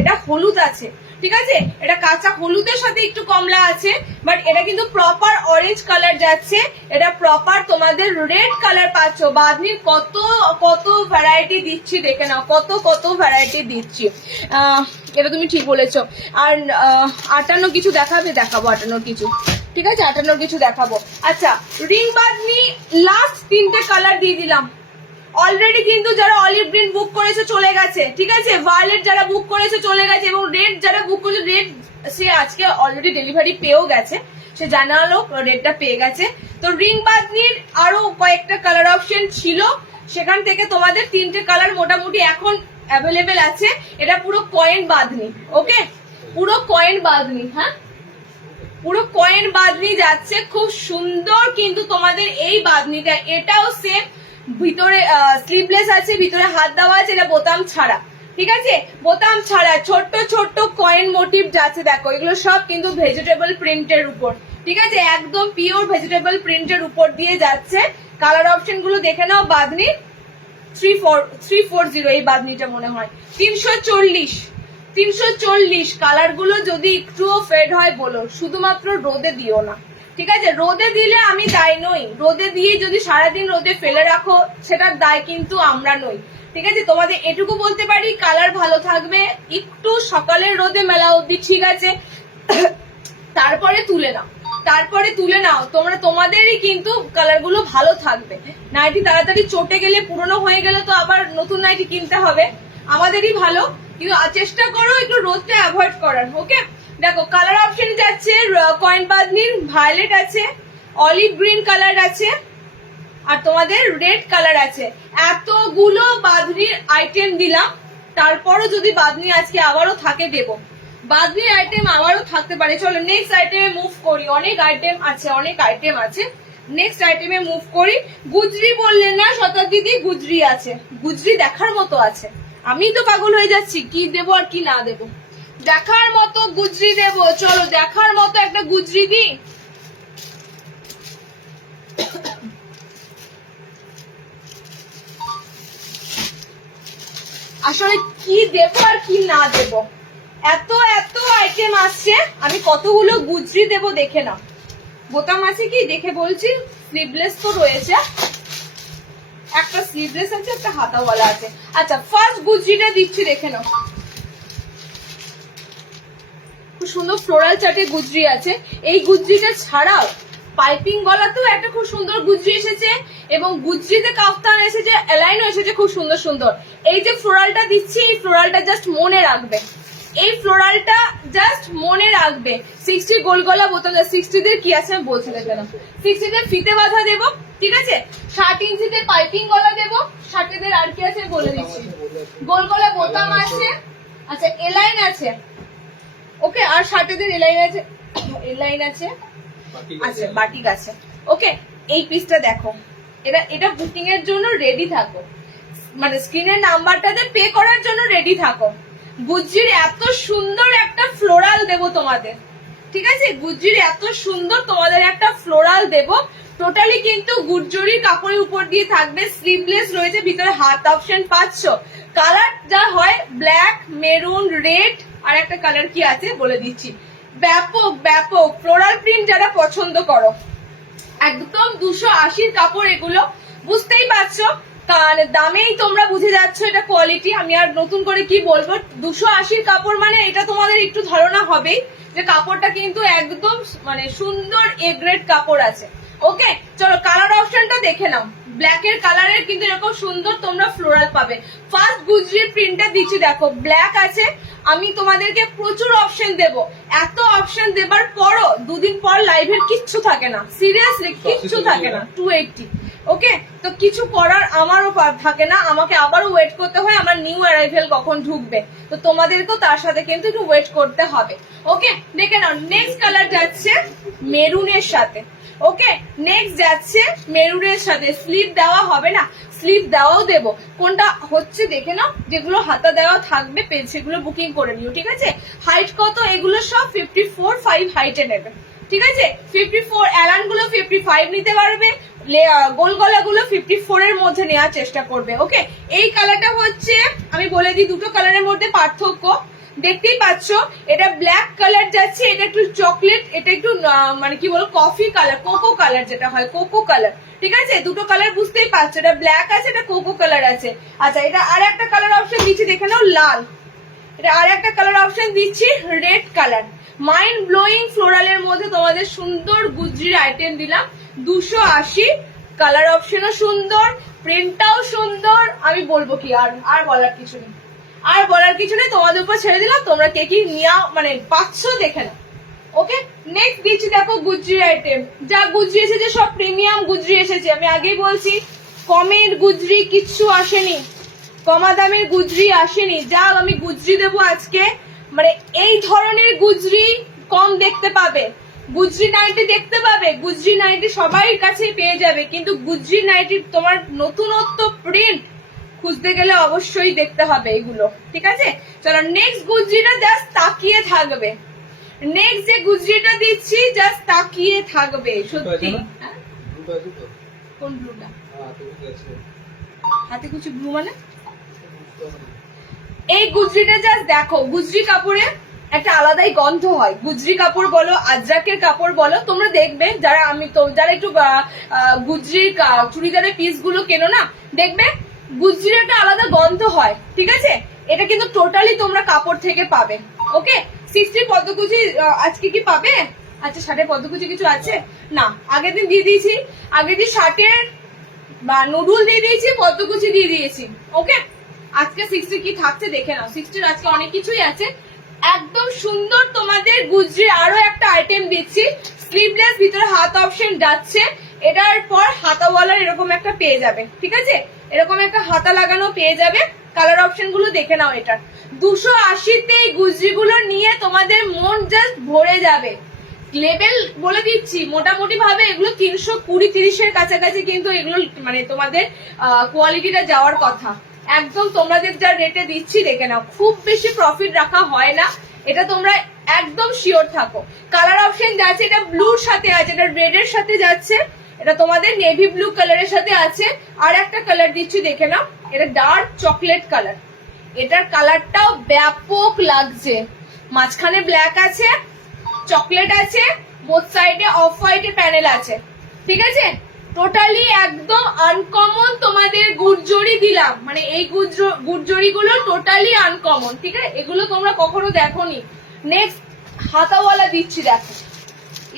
এটা হলুদ আছে, ঠিক আছে, এটা কাঁচা হলুদের সাথে একটু কমলা আছে, বাট এটা কিন্তু প্রপার অরেঞ্জ কালার যাচ্ছে, এটা প্রপার তোমাদের রেড কালার পাচ্ছ। বাঁধনির কত কত ভ্যারাইটি দিচ্ছি, দেখে নাও, কত কত ভ্যারাইটি দিচ্ছি, এটা তুমি ঠিক বলেছো। আর 58 কিছু দেখাবে, দেখাবো 58 কিছু, ঠিক আছে, 58 কিছু দেখাবো। আচ্ছা, রিং বাঁধনি লাস্ট 3টে কালার দিয়ে দিলাম। অলরেডি কিন্তু যারা অলিভ গ্রিন বুক করেছে চলে গেছে, ঠিক আছে, ভায়োলেট যারা বুক করেছে চলে গেছে, এবং রেড যারা বুক করেছে, রেড সে আজকে অলরেডি ডেলিভারি পেয়েও গেছে, সে জানালো রেডটা পেয়ে গেছে। তো রিং বাঁধনির আরো কয়েকটা কালার অপশন ছিল, সেখান থেকে তোমাদের 3টে কালার মোটামুটি এখন অ্যাভেলেবেল আছে। এটা পুরো কয়েন বাঁধনি, ওকে, পুরো কয়েন বাঁধনি, হ্যাঁ, পুরো কয়েন বাঁধনি যাচ্ছে, খুব সুন্দর কিন্তু তোমাদের এই বাঁধনিটা, এটাও সেম, ভিতরে স্লিভলেস আছে, ভিতরে হাত দেওয়া আছে, এটা বোতাম ছাড়া, ঠিক আছে, বোতাম ছাড়া, ছোট্ট ছোট্ট কয়েন মোটিভ যাচ্ছে, দেখো এগুলো সব কিন্তু ভেজিটেবল প্রিন্টের উপর, ঠিক আছে, একদম পিওর ভেজিটেবল প্রিন্টের উপর দিয়ে যাচ্ছে। কালার অপশন গুলো দেখে নাও, বাঁধনি 340 এই বাঁধনিটা মনে হয় 340 কালার গুলো যদি একটুও ফেড হয় বলো, শুধুমাত্র রোদে দিও না, ঠিক আছে, রোদে দিলে আমি দায় নই, রোদে দিয়ে যদি সারাদিন রোদে ফেলে রাখো সেটার দায় কিন্তু আমরা নই, ঠিক আছে। তোমাদের এটুকু বলতে পারি, কালার ভালো থাকবে, একটু সকালের রোদে মেলা অব্দি, ঠিক আছে, তারপরে তুলে নাও তোমরা, তোমাদেরই কিন্তু কালার গুলো ভালো থাকবে। নাইটি তাড়াতাড়ি চটে গেলে, পুরনো হয়ে গেলে তো আবার নতুন নাইটি কিনতে হবে, আমাদেরই ভালো, কিন্তু চেষ্টা করো একটু রোদটা অ্যাভয়েড করার। ওকে, দেখো কালার অপশন যাচ্ছে, কয়েন বাঁধনির ভায়োলেট আছে, অলিভ গ্রিন কালার আছে, আর তোমাদের রেড কালার আছে। এতগুলো বাঁধনির আইটেম দিলাম, তারপরও যদি বাঁধনি আজকে আবারও থাকে দেবো, বাঁধনির আইটেম আবারও থাকতে পারে। চলো নেক্সট আইটেমে মুভ করি, অনেক আইটেম আছে, নেক্সট আইটেমে মুভ করি। গুজরি বললেন না শতাব্দী, গুজরি আছে, গুজরি দেখার মতো আছে, আমি তো পাগল হয়ে যাচ্ছি, কি দেবো আর কি না দেবো, দেখার মতো গুজরি দেবো, চলো দেখার মতো একটা গুজরি দিই। আসলে কি দেবো আর কি না দেবো, এত এত আইটেম আসছে, আমি কতগুলো গুজরি দেবো দেখে নাও। বোতাম আছে কি দেখে বলছি, স্লিভলেস তো রয়েছে, একটা স্লিভলেস আছে, একটা হাতাওয়ালা আছে। আচ্ছা, ফার্স্ট গুজরিটা দিচ্ছি, দেখে নাও, খুব সুন্দর ফ্লোরাল চার্টে গুজরি আছে। এই গুজরিটা ছাড়াও পাইপিং গলাতেও একটা খুব সুন্দর গুজরি এসেছে, এবং গুজরিতে কাফতান এসেছে, এলাইনও এসেছে খুব সুন্দর সুন্দর। এই যে ফ্লোরালটা দিচ্ছি, এই ফ্লোরালটা জাস্ট মনে রাখবে, এই ফ্লোরালটা জাস্ট মনে রাখবে। 60 গোল গলা বোতাম, 60 দের কি আছে আমি বলছি, দেখে না, 60 দের ফিতে বাঁধা দেবো, ঠিক আছে 60 ইঞ্চিতে পাইপিং গলা দেবো। শার্টেদের আর কি আছে বলে দিচ্ছি, গোল গলা বোতাম আছে, আচ্ছা এলাইন আছে, ওকে, আর শার্টেদের এলাইন আছে, এলাইন আছে, আচ্ছা বাটিক আছে, ওকে। এই পিসটা দেখো, এটা বুকিং এর জন্য রেডি থাকো, মানে স্ক্রিনের নাম্বারটাতে পে করার জন্য রেডি থাকো। গুজ্জির এত সুন্দর একটা ফ্লোরাল দেবো তোমাদের, ঠিক আছে, গুজ্জির এত সুন্দর তোমাদের একটা ফ্লোরাল দেবো। টোটালি কিন্তু গুজ্জরির কাপড়ের উপর দিয়ে থাকবে, স্লিভলেস রয়েছে, ভিতরে হাত অপশন পাচ্ছ। কালার যা হয় ব্ল্যাক, মেরুন, রেড, আর একটা কালার কি আছে বলে দিচ্ছি। ব্যাপক ব্যাপক ফ্লোরাল প্রিন্ট যারা পছন্দ করো, একদম 280 কাপড় এগুলো, বুঝতেই পারছো কারণ দামেই তোমরা বুঝে যাচ্ছ এটা কোয়ালিটি। আমি আর নতুন করে কি বলবো, 280 কাপড় মানে এটা তোমাদের একটু ধারণা হবেই যে কাপড়টা কিন্তু একদম মানে সুন্দর এ গ্রেড কাপড় আছে, ওকে। চলো কালার অপশনটা দেখে নাও, ব্ল্যাক এর কালারের কিন্তু এরকম সুন্দর তোমরা ফ্লোরাল পাবে। ফার্স্ট গুজরির প্রিন্টটা দিচ্ছি দেখো, ব্ল্যাক আছে, আমি তোমাদেরকে প্রচুর অপশন দেব। এত অপশন দেবার পরও দুদিন পর লাইভের কিচ্ছু থাকে না, সিরিয়াসলি কিচ্ছু থাকে না, 280, ওকে। তো কিছু করার আমারও থাকে না, আমাকে আবারও ওয়েট করতে হয় আমার নিউ অ্যারাইভেল কখন ঢুকবে, তো তোমাদেরকেও তার সাথে কিন্তু একটু ওয়েট করতে হবে, ওকে। দেখে নাও নেক্সট কালার যাচ্ছে মেরুনের সাথে, ওকে, নেক্সট যাচ্ছে মেরুনের সাথে। স্লিভ দেওয়া হবে না, স্লিভ দেওয়াও দেবো, কোনটা হচ্ছে দেখে নাও, যেগুলো হাতা দেওয়া থাকবে সেগুলো বুকিং করে নিও, ঠিক আছে। হাইট কত, এগুলো সব 54.5 হাইটে নেবে, ঠিক আছে। 54 অ্যালান গুলো 55 নিতে পারবে, গোল গলা গুলো 54 এর মধ্যে নেওয়ার চেষ্টা করবে, ওকে। এই কালারটা হচ্ছে, আমি বলে দিই দুটো কালারের মধ্যে পার্থক্য, দেখতেই পাচ্ছ, এটা ব্ল্যাক কালার যাচ্ছে, এটা একটু চকলেট, এটা একটু মানে কি বলবো কফি কালার, কোকো কালার যেটা হয়, কোকো কালার, ঠিক আছে। দুটো কালার বুঝতেই পারছো, এটা ব্ল্যাক আছে, এটা কোকো কালার আছে। আচ্ছা এটা আর একটা কালার অপশন দিচ্ছি দেখে নাও, লাল। এটা আর একটা কালার অপশন দিচ্ছি রেড কালার। মাইন্ড ব্লোয়িং ফ্লোরালের মধ্যে তোমাদের সুন্দর গুজরির আইটেম দিলাম, 280, কালার অপশনও সুন্দর, প্রিন্টটাও সুন্দর। আমি বলবো কি, আর বলার কিছু নেই, আর বলার কিছু নেই, তোমাদের উপর ছেড়ে দিলাম, তোমরা কে কি নিয়া মানে পাচ্ছ দেখে নাও, ওকে। নেক্সট দিচ্ছি দেখো গুজরি আইটেম, যা গুজরি এসেছে সব প্রিমিয়াম গুজরি এসেছে, আমি আগেই বলছি কমের গুজরি কিচ্ছু আসেনি, কমা দামের গুজরি আসেনি, যা আমি গুজরি দেবো আজকে, মানে এই ধরনের গুজরি কম দেখতে পাবে। গুজরি নাইটি দেখতে পাবে, গুজরি নাইটি সবাই কাছে পেয়ে যাবে, কিন্তু গুজরি নাইটি তোমার নতুনত্ব প্রিন্ট খুঁজতে গেলে অবশ্যই দেখতে হবে এগুলো, ঠিক আছে। চলো নেক্সট গুজরিটা জাস্ট তাকিয়ে থাকবে, নেক্সট যে গুজরিটা দিচ্ছি জাস্ট তাকিয়ে থাকবে, সত্যি। কোন ব্লুটা, হাতে কুচি ব্লু মানে? এই গুজরিটা জাস্ট দেখো, গুজরি কাপড়ে একটা আলাদাই গন্ধ হয়, গুজরি কাপড় বলো, আজরাকের কাপড় বলো, তোমরা দেখবে যারা যারা একটু গুজরির চুড়িদারের পিস গুলো কেনো না, দেখবে গুজরির একটা আলাদা গন্ধ হয়, ঠিক আছে। এটা কিন্তু টোটালি তোমরা কাপড় থেকে পাবে, ওকে। 60 পদ্মকুচি আজকে কি পাবে? আচ্ছা 60 পদ্মকুচি কিছু আছে না, আগের দিন দিয়ে দিয়েছি, আগের দিন 60 বা নুডুল দিয়ে দিয়েছি, পদ্মকুচি দিয়ে দিয়েছি, ওকে। আজকে 60 কি থাকছে দেখে নাও, 60 আজকে অনেক কিছুই আছে, একদম সুন্দর তোমাদের গুজরি। আরো একটা আইটেম দিচ্ছি, স্লিভলেস, ভিতরে হাত অপশন যাচ্ছে, এটার পর হাতাওয়ালার এরকম একটা পেয়ে যাবে, ঠিক আছে, এরকম একটা হাতা লাগানো পেয়ে যাবে। কালার অপশন গুলো দেখে নাও, এটার 280তে এই গুজরি গুলো নিয়ে তোমাদের মন জাস্ট ভরে যাবে। লেভেল বলে দিচ্ছি, মোটামুটি ভাবে এগুলো 320-30 এর কাছাকাছি কিন্তু এগুলো মানে তোমাদের কোয়ালিটিটা যাওয়ার কথা। একদম তোমাদের যা রেটে দিচ্ছি দেখে নাও, খুব বেশি প্রফিট রাখা হয় না, এটা তোমরা একদম শিওর থাকো। কালার অপশন যাচ্ছে, এটা ব্লুর সাথে আছে, এটা রেড এর সাথে যাচ্ছে, এটা তোমাদের নেভি ব্লু কালারের সাথে আছে, আর একটা কালার দিচ্ছি দেখে নাও, এটা ডার্ক চকলেট কালার, এটার কালারটাও ব্যাপক লাগছে, মাঝখানে ব্ল্যাক আছে, চকলেট আছে, বোথ সাইডে অফ হোয়াইটের প্যানেল আছে, ঠিক আছে। টোটালি একদম আনকমন তোমাদের গুড়জড়ি দিলাম, মানে এই গুড়জড়ি গুলো টোটালি আনকমন, ঠিক আছে, এগুলো তোমরা কখনো দেখোনি। নেক্সট হাতাওয়ালা দিচ্ছি দেখো,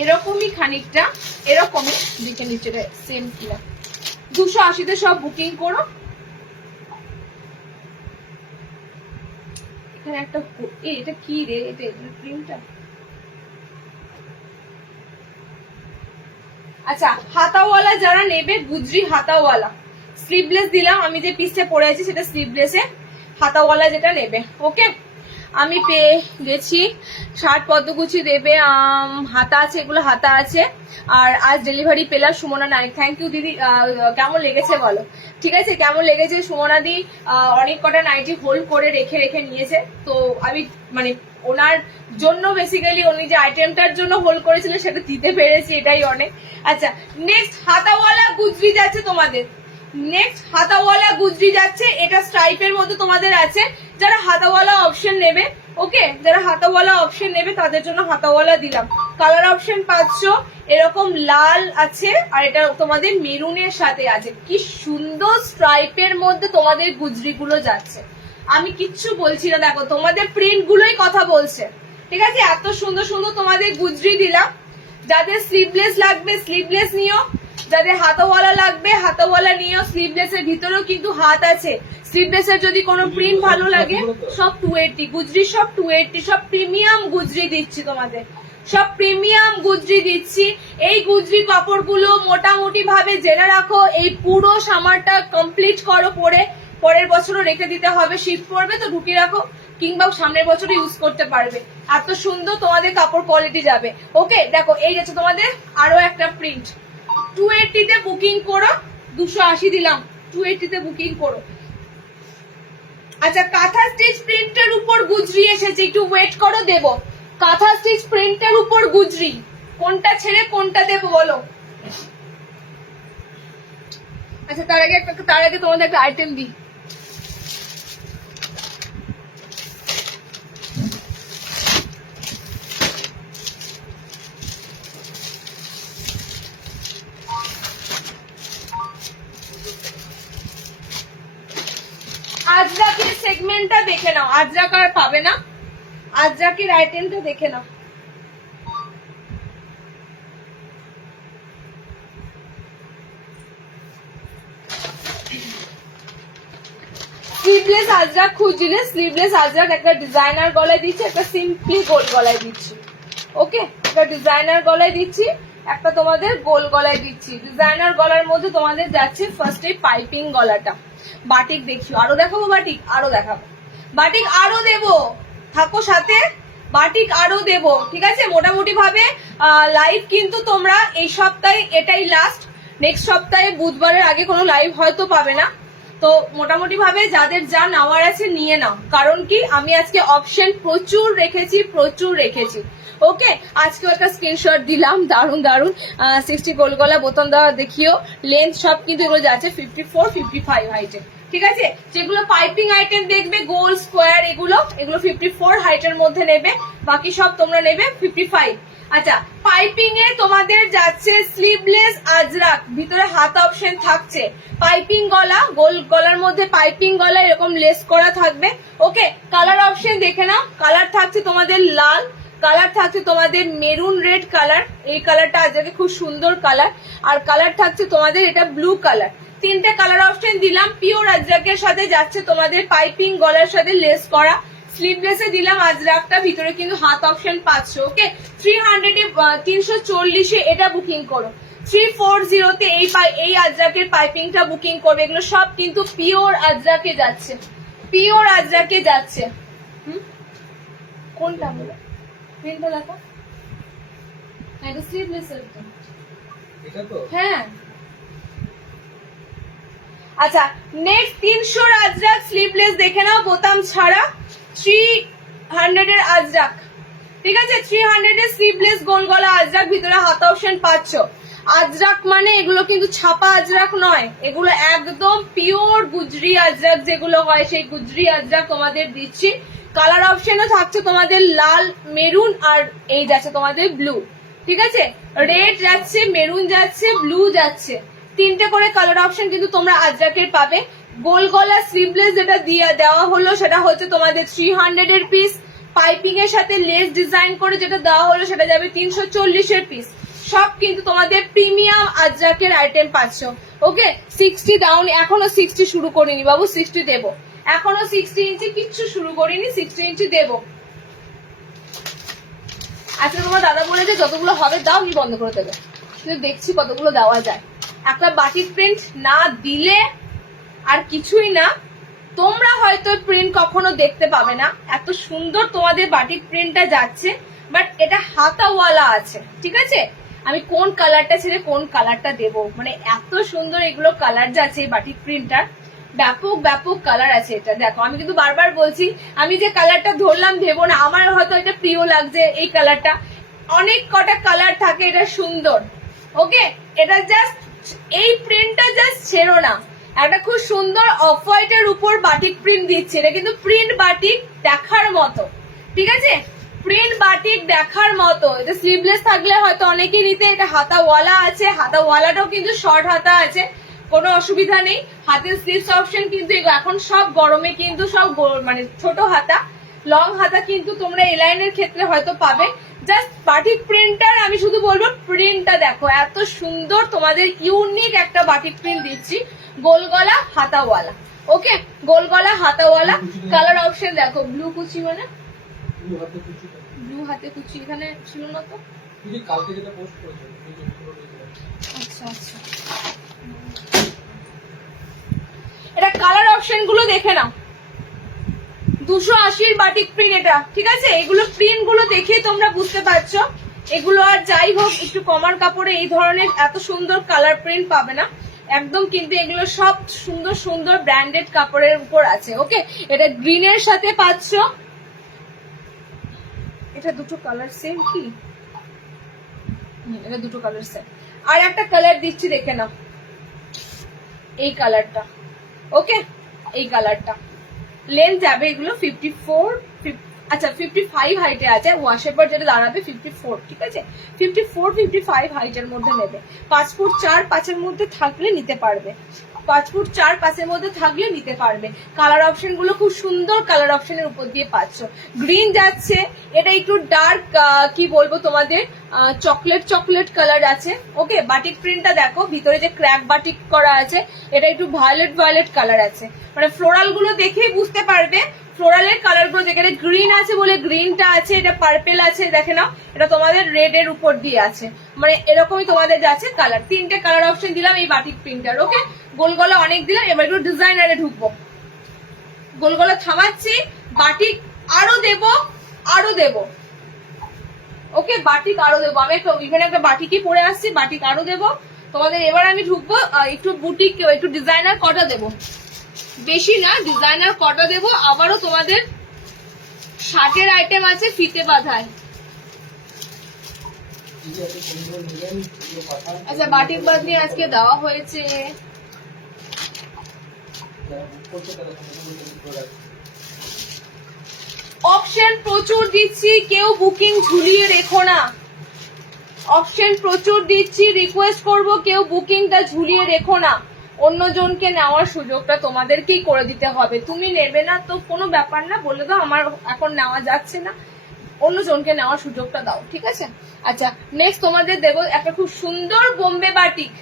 এরকমই খানিকটা, এরকমই দেখে নিচ্ছে সেম কিনা। 280তে সব বুকিং করো। এখানে একটা এটা কি রে, এটা ক্রিমটা আচ্ছা হাতাওয়ালা যারা নেবে, গুজরি হাতাওয়ালা, স্লিভলেস দিলাম, আমি যে পিসটা পরে আছি সেটা স্লিভলেসে, হাতাওয়ালা যেটা নেবে। ওকে, আমি পেয়ে গেছি শার্ট পদ্মকুচি দেবে, হাতা আছে, এগুলো হাতা আছে। আর আজ ডেলিভারি পেলাম সুমনা নায়ক। থ্যাংক ইউ দিদি। কেমন লেগেছে বলো? ঠিক আছে, কেমন লেগেছে? সুমনা দি অনেক কটা নাইটি হোল্ড করে রেখে রেখে নিয়েছে, তো আমি মানে ওনার জন্য বেসিক্যালি উনি যে আইটেমটার জন্য হোল্ড করেছিলেন সেটা দিতে পেরেছি, এটাই অনেক। আচ্ছা নেক্সট হাতাওয়ালা গুজরি যাচ্ছে তোমাদের, নেক্সট হাতাওয়ালা গুজরি যাচ্ছে, এটা স্ট্রাইপের মধ্যে তোমাদের আছে। যারা হাতাওয়ালা অপশন নেবে, ওকে, যারা হাতাওয়ালা অপশন নেবে তাদের জন্য হাতাওয়ালা দিলাম। কালার অপশন পাচ্ছ, এরকম লাল আছে আর এটা তোমাদের মেরুনের সাথে আছে। কি সুন্দর স্ট্রাইপের মধ্যে তোমাদের গুজরি গুলো যাচ্ছে, আমি কিচ্ছু বলছি না, দেখো তোমাদের প্রিন্ট গুলোই কথা বলছে। ঠিক আছে, এত সুন্দর সুন্দর তোমাদের গুজরি দিলাম। যাদের স্লিভলেস লাগবে স্লিভলেস নিও, যাদের হাতাওয়ালা লাগবে হাতাওয়ালা নিও। স্লিভলেস এর ভিতরেও কিন্তু হাত আছে। স্লিভলেস এর যদি কোনো প্রিন্ট ভালো লাগে, সব 280 গুজরি, সব 280, সব প্রিমিয়াম গুজরি দিচ্ছি তোমাদের, সব প্রিমিয়াম গুজরি দিচ্ছি। এই গুজরি কাপড়গুলো মোটামুটি ভাবে জেনে রাখো, এই পুরো সামারটা কমপ্লিট করো, পরে পরের বছরও রেখে দিতে হবে, শীত পড়বে তো ঢুকিয়ে রাখো, কিংবা সামনের বছর ইউজ করতে পারবে। এত সুন্দর তোমাদের কাপড় কোয়ালিটি যাবে। ওকে, দেখো এই যাচ্ছে তোমাদের আরো একটা প্রিন্ট, 280 তে বুকিং করো, 280 দিলাম, 280 তে বুকিং করো। আচ্ছা কাঁথা স্টিচ প্রিন্টের উপর গুজরি এসেছে, একটু ওয়েট করো, দেব। কাঁথা স্টিচ প্রিন্টের উপর গুজরি, কোনটা ছেড়ে কোনটা দেব বলো? আচ্ছা তার আগে তোমাদের একটা আইটেম দিই। আজরাকের সেগমেন্টটা দেখে নাও, আজরাক আর পাবে না, আজরাকের আইটেমটা দেখে নাও। স্লিভলেস আজরাক খুঁজলে, স্লিভলেস আজরাক একটা ডিজাইনার গলায় দিচ্ছি, একটা সিম্পলি গোল গলায় দিচ্ছি। ওকে, একটা ডিজাইনার গলায় দিচ্ছি, একটা তোমাদের গোল গলায় দিচ্ছি। ডিজাইনার গলার মধ্যে তোমাদের যাচ্ছে ফার্স্টে পাইপিং গলাটা। বাটিক দেখিও, আরো দেখাবো বাটিক, আরো দেখাবো বাটিক, আরো দেবো, থাকো সাথে, বাটিক আরো দেব। ঠিক আছে, মোটামুটি ভাবে লাইভ কিন্তু তোমরা এই সপ্তাহে এটাই লাস্ট, নেক্সট সপ্তাহে বুধবারের আগে কোনো লাইভ হয়তো পাবে না। তো মোটামুটি ভাবে যাদের যা নেওয়ার আছে নিয়ে নাও, কারণ কি আমি আজকে অপশন প্রচুর রেখেছি। ওকে, আজকেও একটা স্ক্রিনশট দিলাম, দারুন দারুন 60 গোল গলা বোতাম দেওয়া দেখিও। লেন্থ সব কিন্তু এগুলো যাচ্ছে 54, 55 হাইটে। ঠিক আছে, যেগুলো পাইপিং আইটেম দেখবে গোল স্কোয়ার, এগুলো 54 হাইটের মধ্যে নেবে, বাকি সব তোমরা নেবে 55। আচ্ছা পাইপিং এ তোমাদের যাচ্ছে স্লিভলেস আজরাক, ভিতরে হাত অপশন থাকছে, পাইপিং গলা, গোল গলার মধ্যে পাইপিং গলা, এরকম লেস করা থাকবে। ওকে, কালার অপশন দেখে নাও, কালার থাকছে তোমাদের লাল, কালার থাকছে তোমাদের মেরুন রেড কালার, এই কালারটা আজকে খুব সুন্দর কালার, আর কালার থাকছে তোমাদের এটা ব্লু কালার। তিনটে কালার অপশন দিলাম। পিওর আজরাকের সাথে যাচ্ছে তোমাদের পাইপিং গলার সাথে লেস করা, স্লিভলেসে দিলাম আজরাকটা, ভিতরে কিন্তু হাত অপশন পাচ্ছ। ওকে, 340 এটা বুকিং করো, 340 তে এই আজরাকের পাইপিংটা বুকিং করবে। এগুলো সব কিন্তু পিওর আজরাকে যাচ্ছে, পিওর আজরাকে যাচ্ছে। কোনটা বলো, প্রিন্টটা দেখো, এটা স্লিভলেস এর তো, এটা তো হ্যাঁ। আচ্ছা নেক্সট 300 আজরাক স্লিভলেস দেখে নাও, বোতাম ছাড়া, 300 এর আজরাক। ঠিক আছে, 300 এর স্লিভলেস গোল গলা আজরাক, ভিতরে হাত অপশন পাচ্ছ। আজরাক মানে এগুলো কিন্তু ছাপা আজরাক নয়, এগুলো একদম পিওর গুজরি আজরাক যেগুলো হয়, সেই গুজরি আজরাক তোমাদের দিচ্ছি। কালার অপশনও থাকছে তোমাদের লাল, মেরুন, আর এই যাচ্ছে তোমাদের ব্লু। ঠিক আছে, রেড যাচ্ছে, মেরুন যাচ্ছে, ব্লু যাচ্ছে, তিনটে করে কালার অপশন কিন্তু তোমরা আজরাকের পাবে। গোল গলা স্লিভলেস যেটা দেওয়া হলো সেটা হচ্ছে তোমাদের 300 এর পিস, পাইপিং এর সাথে লেস ডিজাইন করে যেটা দেওয়া হলো সেটা যাবে 340 এর পিস। সব কিন্তু তোমাদের প্রিমিয়াম আজরাকের আইটেম পাচ্ছ। ওকে, 60 ডাউন, এখনো 60 শুরু করিনি বাবু, 60 দেবো, এখনো 60 ইঞ্চি কিচ্ছু শুরু করিনি, 60 ইঞ্চি দেবো। আজকে তোমার দাদা বলেছে যতগুলো হবে দাও, নি বন্ধ করে দেবে। কিন্তু দেখছি কতগুলো দেওয়া যায়। একটা বাটিক প্রিন্ট না দিলে আর কিছুই না, তোমরা হয়তো প্রিন্ট কখনো দেখতে পাবে না। এত সুন্দর তোমাদের বাটিক প্রিন্টটা যাচ্ছে, বাট এটা হাতাওয়ালা আছে, ঠিক আছে? আমি কোন কালারটা ছেড়ে কোন কালারটা দেব, মানে এত সুন্দর এগুলো কালার যাচ্ছে এই বাটিক প্রিন্টটার, ব্যাপক ব্যাপক কালার আছে। এটা দেখো, আমি কিন্তু বারবার বলছি, আমি যে কালারটা ধরলাম ভেবো না আমার হয়তো এটা প্রিয় লাগছে এই কালারটা, অনেক কটা কালার থাকে, এটা সুন্দর। ওকে, এটা জাস্ট এই প্রিন্টটা জাস্ট ছেড়ো না। একটা খুব সুন্দর অফ হোয়াইটের উপর বাটিক প্রিন্ট দিচ্ছে, এটা কিন্তু প্রিন্ট বাটিক দেখার মতো, ঠিক আছে? প্রিন্ট বাটিক দেখার মতো। এটা স্লিভলেস থাকলে হয়তো অনেকেই নিতে, এটা হাতাওয়ালা আছে, হাতাওয়ালাটাও কিন্তু শর্ট হাতা আছে, কোনো অসুবিধা নেই। হাতের স্লিভস অপশন কিন্তু এখন সব গরমে কিন্তু সব মানে ছোট হাতা, লং হাতা কিন্তু তোমরা এলাইনের ক্ষেত্রে হয়তো পাবে। জাস্ট বাটিক প্রিন্টার, আমি শুধু বলবো প্রিন্টটা দেখো, এত সুন্দর তোমাদের ইউনিক একটা বাটিক প্রিন্ট দিচ্ছি, গোল গলা হাতাওয়ালা। ওকে, গোল গলা হাতাওয়ালা। কালার অপশন দেখো, ব্লু কুচি, মানে ব্লু হাতে কুচি এখানে ছিল না তো, কালকে যেটা পোস্ট করেছে। আচ্ছা আচ্ছা, এটা কালার অপশন গুলো দেখে নাও। 280 বাটিক প্রিন্ট এটা, ঠিক আছে? এগুলো প্রিন্ট গুলো দেখেই তোমরা বুঝতে পারছো। এগুলো আর যাই হোক একটু কমার কাপড়ে এই ধরনের এত সুন্দর কালার প্রিন্ট পাবে না একদম, কিন্তু এগুলো সব সুন্দর সুন্দর ব্র্যান্ডেড কাপড়ের উপর আছে। ওকে, এটা গ্রিনের সাথে পাচ্ছ, এটা দুটো কালার সেম কি? এটা দুটো কালার সেম। আর একটা কালার দিচ্ছি, দেখে নাও, এই কালারটা। ওকে, এই কালারটা লেন্থ যাবে এগুলো 54, আচ্ছা 55 হাইটে আছে, ওয়াশেপার যেটা দাঁড়াবে 54, ঠিক আছে? 54 55 হাইটের মধ্যে নেবে। 5 ফুট 4 5-এর মধ্যে থাকলে নিতে পারবে, 5 ফুট 4 5-এর মধ্যে থাকলে নিতে পারবে। কালার অপশন গুলো খুব সুন্দর কালার অপশনের উপর দিয়ে পাচ্ছ। গ্রিন যাচ্ছে, এটা একটু ডার্ক, কি বলবো তোমাদের, চকলেট চকলেট কালার আছে। ওকে, বাটিক প্রিন্টটা দেখো, ভিতরে যে ক্র্যাক বাটিক করা আছে, এটা একটু ভায়োলেট ভায়োলেট কালার আছে, মানে ফ্লোরাল গুলো দেখেই বুঝতে পারবে। ফ্লোরালের কালার গুলো যেখানে গ্রিন আছে বলে গ্রিনটা আছে, এটা পার্পেল আছে, দেখে নাও, এটা তোমাদের রেড এর উপর দিয়ে আছে, মানে এরকমই তোমাদের যাচ্ছে কালার। 3টে কালার অপশন দিলাম এই বাটিক প্রিন্টার। ওকে, গোলগলা অনেক দিলাম, এবার একটু ডিজাইনারে ঢুকবো। গোলগলা থামাচ্ছি, বাটিক আরো দেব, আরো দেব। ওকে, বাটিক আরো দেবো, আমি ইভেন একটা বাটিকই পরে আসছি, বাটিক আরো দেবো তোমাদের। এবার আমি ঢুকবো একটু বুটিক, একটু ডিজাইনার কটা দেবো, বেশি না, ডিজাইনার কটা দেবো। আবারও তোমাদের শার্টের আইটেম আছে ফিতে বাঁধায়। আচ্ছা, বাটিক বাঁধনি আজকে দেওয়া হয়েছে। অপশন প্রচুর দিচ্ছি, কেউ বুকিং ঝুলিয়ে রেখো না। অপশন প্রচুর দিচ্ছি, রিকোয়েস্ট করব কেউ বুকিংটা ঝুলিয়ে রেখো না। অন্যজনকে নেওয়ার সুযোগটা তোমাদেরকেই করে দিতে হবে। তুমি নেবে না তো কোনো ব্যাপার না, বলে দাও আমার এখন নেওয়া যাচ্ছে না, অন্যজনকে নেওয়ার সুযোগটা দাও, ঠিক আছে? আচ্ছা, নেক্সট তোমাদের দেবো একটা খুব সুন্দর বোম্বে বাটিক,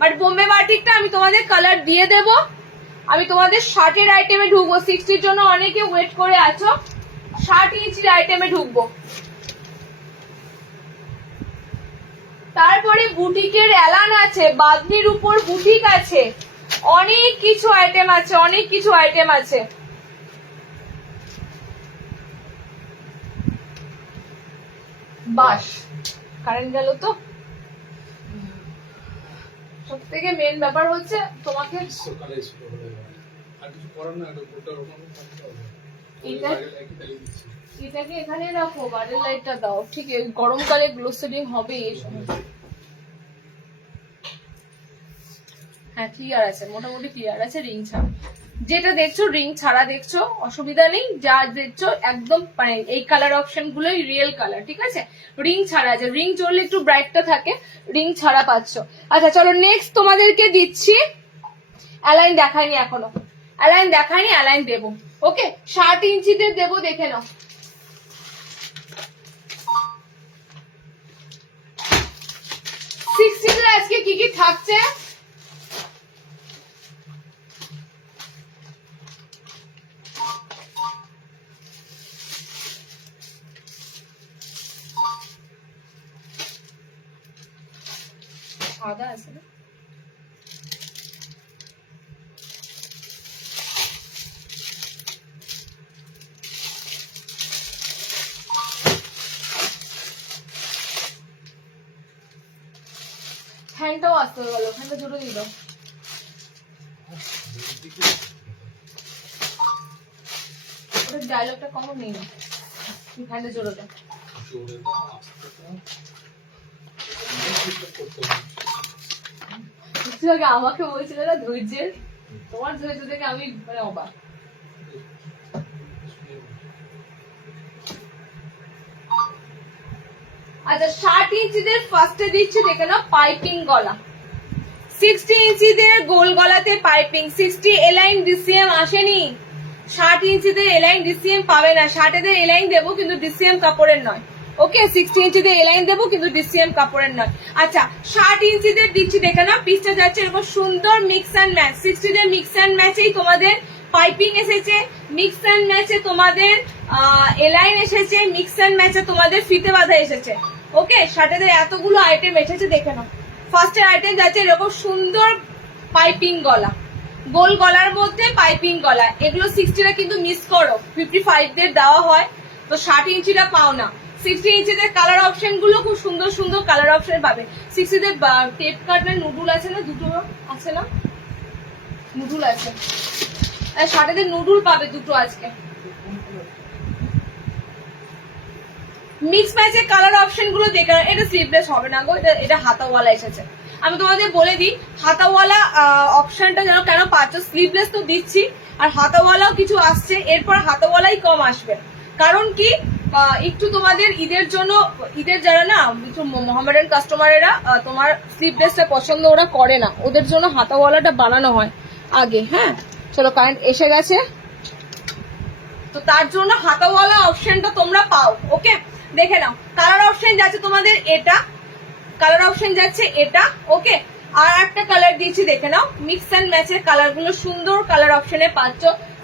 বাট বোম্বে বাটিকটা আমি তোমাদের কালার দিয়ে দেব। আমি তোমাদের শার্টের আইটেমে ঢুকবো, 60-র জন্য অনেকে ওয়েট করে আছো, 60 ইঞ্চির আইটেমে ঢুকবো। তারপরে বুটিকের এলান আছে, বাঁধনির উপর বুটিক আছে, অনেক কিছু আইটেম আছে, অনেক কিছু আইটেম আছে। বাস কারেন্ট গেল তো। সব থেকে মেন ব্যাপার হচ্ছে তোমাকে এটাকে এখানে রাখো, গার্ডেন লাইটটা দাও, ঠিক আছে? গরমকালে গ্লো সেটিং হবে এই সময়। হ্যাঁ, ক্লিয়ার আছে, মোটামুটি ক্লিয়ার আছে, রিং ছাড়া। যেটা দেখছো রিং ছাড়া দেখছো, অসুবিধা নেই। যা দেখছো একদম মানে এই কালার অপশন গুলোই রিয়েল কালার, ঠিক আছে? রিং ছাড়া আছে, রিং চললে একটু ব্রাইটটা থাকে, রিং ছাড়া পাচ্ছ। আচ্ছা চলো, নেক্সট তোমাদেরকে দিচ্ছি, অ্যালাইন দেখাইনি এখনো, অ্যালাইন দেখাইনি, অ্যালাইন দেবো। ওকে, 60 ইঞ্চিতে দেবো, দেখে নাও। আজকে কি কি থাকছে, সাদা আছে না? ফ্যানটাও আসতে গেল, ফ্যানটা জুড়ে দিল। ওটা ডায়লগটা কম নেই না, ফ্যানটা জোরে দাও। আমাকে বলছিল না ধৈর্যের, তোমার ধৈর্য থেকে আমি মানে অবাক। আচ্ছা 60 ইঞ্চিদের ফার্স্টে দিচ্ছি দেখে নাও পাইপিং গলা, 60 ইঞ্চিদের গোল গলাতে পাইপিং। 60 এলাইন ডিসিএম আসেনি, 60 ইঞ্চিদের এলাইন ডিসিএম পাবে না। 60 এলাইন দেবো কিন্তু ডিসিএম কাপড়ের নয়। ওকে 60 ইঞ্চিদের এলাইন দেবো কিন্তু ডিসিএম কাপড়ের নয়। আচ্ছা 60 ইঞ্চিদের দিচ্ছি দেখে নাও, পিসটা যাচ্ছে এরকম সুন্দর mix and match. 60 there mix and ম্যাচেই তোমাদের পাইপিং এসেছে, মিক্স অ্যান্ড ম্যাচে তোমাদের এলাইন এসেছে, মিক্স অ্যান্ড ম্যাচে তোমাদের ফিতে বাঁধা এসেছে। ওকে 60 দের এতগুলো আইটেম এসেছে দেখে নাও। ফার্স্টের আইটেম যাচ্ছে এরকম সুন্দর পাইপিং গলা, গোল গলার মধ্যে পাইপিং গলা। এগুলো 60টা কিন্তু মিস করো, 55 দের দেওয়া হয়, তো 60 ইঞ্চিটা পাও না। 60 ইঞ্চিদের কালার অপশন গুলো খুব সুন্দর সুন্দর কালার অপশন পাবে। 60 দের টেপ কাটার নুডুল আছে না, দুটো আছে না, নুডুল আছে, 60 দের নুডুল পাবে দুটো আজকে। মিক্স ম্যাচের কালার অপশন গুলো দেখে, এটা স্লিভলেস হবে না গো, এটা হাতাওয়ালা এসেছে। আমি তোমাদের বলে দিই হাতাওয়ালা অপশনটা যেন কেন পাচ্ছ, স্লিভলেস তো দিচ্ছি আর হাতাওয়ালাও কিছু আসছে, এরপর হাতাওয়ালাই কম আসবে। কারণ কি একটু তোমাদের ঈদের জন্য, ঈদের যারা না একটু মোহামেডান কাস্টমারেরা তোমার স্লিভলেসটা পছন্দ ওরা করে না, ওদের জন্য হাতাওয়ালাটা বানানো হয় আগে। হ্যাঁ চলো কারেন্ট এসে গেছে, তো তার জন্য হাতাওয়ালা অপশনটা তোমরা পাও। ওকে দেখে নাও কালার অপশন যাচ্ছে তোমাদের এটা, কালার অপশন যাচ্ছে এটা। ওকে আর একটা কালার দিয়েছি দেখে নাও, মিক্স অ্যান্ড ম্যাচের কালার গুলো সুন্দর কালার অপশনে পাচ্ছ।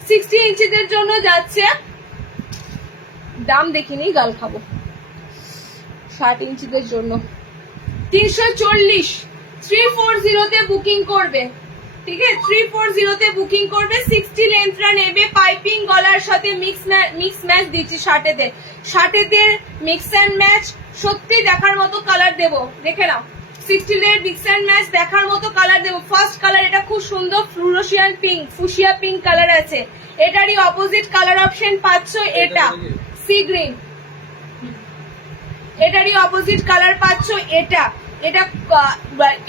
60 ইঞ্চিদের জন্য যাচ্ছে, দাম দেখিনি গাল খাবো, 60 ইঞ্চিদের জন্য 340, 340 তে বুকিং করবে, ঠিক আছে 340 তে বুকিং করবে। 60 লেন্থটা নেবে, পাইপিং গলার সাথে মিক্স ম্যাচ দিচ্ছি 60 তে। 60 তে মিক্স অ্যান্ড ম্যাচ সত্যি দেখার মতো কালার দেবো, দেখে নাও 60 তে মিক্স অ্যান্ড ম্যাচ দেখার মতো কালার দেবো। ফার্স্ট কালার এটা খুব সুন্দর ফ্লুরোসিয়ান পিঙ্ক, ফুশিয়া পিঙ্ক কালার আছে, এটারই অপোজিট কালার অপশন পাচ্ছ এটা সি গ্রিন, এটারই অপোজিট কালার পাচ্ছ এটা, এটা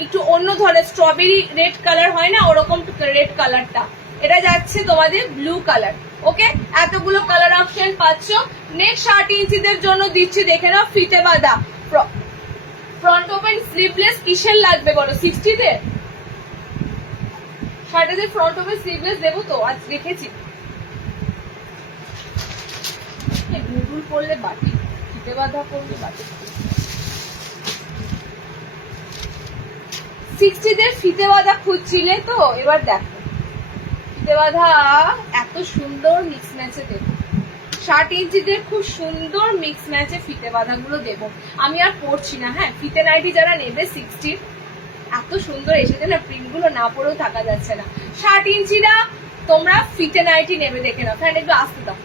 একটু অন্য ধরনের স্ট্রবেরি রেড কালার হয় না ওরকম রেড কালারটা, এটা যাচ্ছে তোমাদের ব্লু কালার। ওকে এতগুলো কালার অপশন পাচ্ছ। নেক্সট 60 ইঞ্চিদের জন্য দিচ্ছি দেখে নাও ফিতে বাঁধা, ফ্রন্ট ওপেন স্লিভলেস। কিসের লাগবে বলো 60 তে? 60 তে ফ্রন্ট ওপেন স্লিভলেস দেবো তো, আজ রেখেছি। নুডুল পরলে বাটি, ফিতে বাঁধা পরলে বাটি। 60 তে ফিতে বাঁধা খুঁজছিলে তো, এবার দেখো ফিতে বাঁধা এত সুন্দর মিক্স ম্যাচে দেবো। 60 ইঞ্চিদের খুব সুন্দর মিক্স ম্যাচে ফিতে বাঁধা গুলো দেবো। আমি আর পরছি না, হ্যাঁ ফিতে নাইটি যারা নেবে 60 এত সুন্দর এসেছে না, প্রিন্ট গুলো না পরেও থাকা যাচ্ছে না। 60 ইঞ্চিরা তোমরা ফিতে নাইটি নেবে দেখে নাও। ফ্যান একটু আসতে দাও,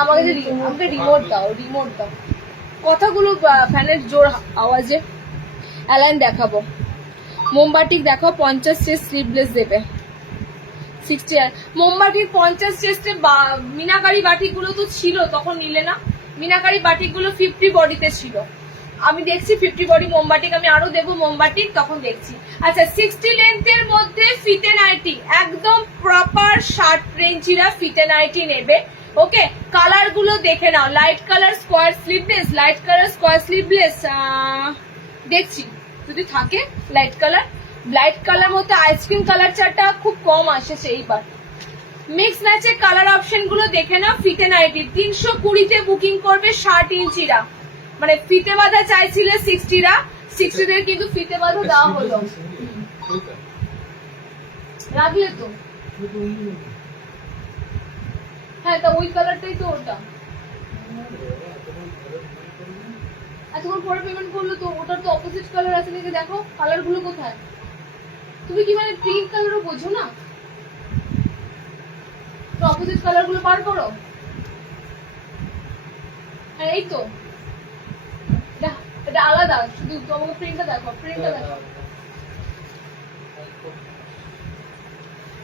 আমাকে রিমোট দাও, রিমোট দাও, কথাগুলো ফ্যানের জোর আওয়াজে। অ্যালাইন দেখাবো, মোমবাটিক দেখো 50 চেস্ট স্লিভলেস দেবে 60। মোমবাটিক 50 চেস্টে মিনাকারি বাটিগুলো তো ছিল তখন নিলে না, মিনাকারি বাটিগুলো 50 বডিতে ছিল। আমি দেখছি 50 বডি মোমবাটিক আমি আরো দেবো মোমবাটিক, তখন দেখছি। আচ্ছা 60 লেন্থের মধ্যে ফিতে নাইটি একদম প্রপার 60 রেঞ্জিরা ফিতে নাইটি নেবে। ওকে কালার গুলো দেখে নাও, light colour square sleeveless, light colour square sleeveless দেখছি যদি থাকে লাইট কালার। লাইট কালার মধ্যে আইসক্রিম কালার চারটা খুব কম আসেছে এইবার। মিক্স ম্যাচের কালার অপশন গুলো দেখে নাও। ফিতে নাইটি 320 তে বুকিং করবে 60 ইঞ্চিরা, মানে ফিতে বাঁধা চাইছিল 60রা, 60 দের কিন্তু ফিতে বাঁধা দেওয়া হলো। রাখলে তো, হ্যাঁ তা ওই কালারটাই তো ওটা। এতক্ষণ পরে পেমেন্ট করলো তো ওটার তো অপোজিট কালার আছে নাকি দেখো কালার গুলো কোথায় তুমি কি মানে পিঙ্ক কালারও বোঝো না তো অপোজিট কালার গুলো বার করো হ্যাঁ এই তো এটা আলাদা শুধু তোমাকে প্রিন্টটা দেখো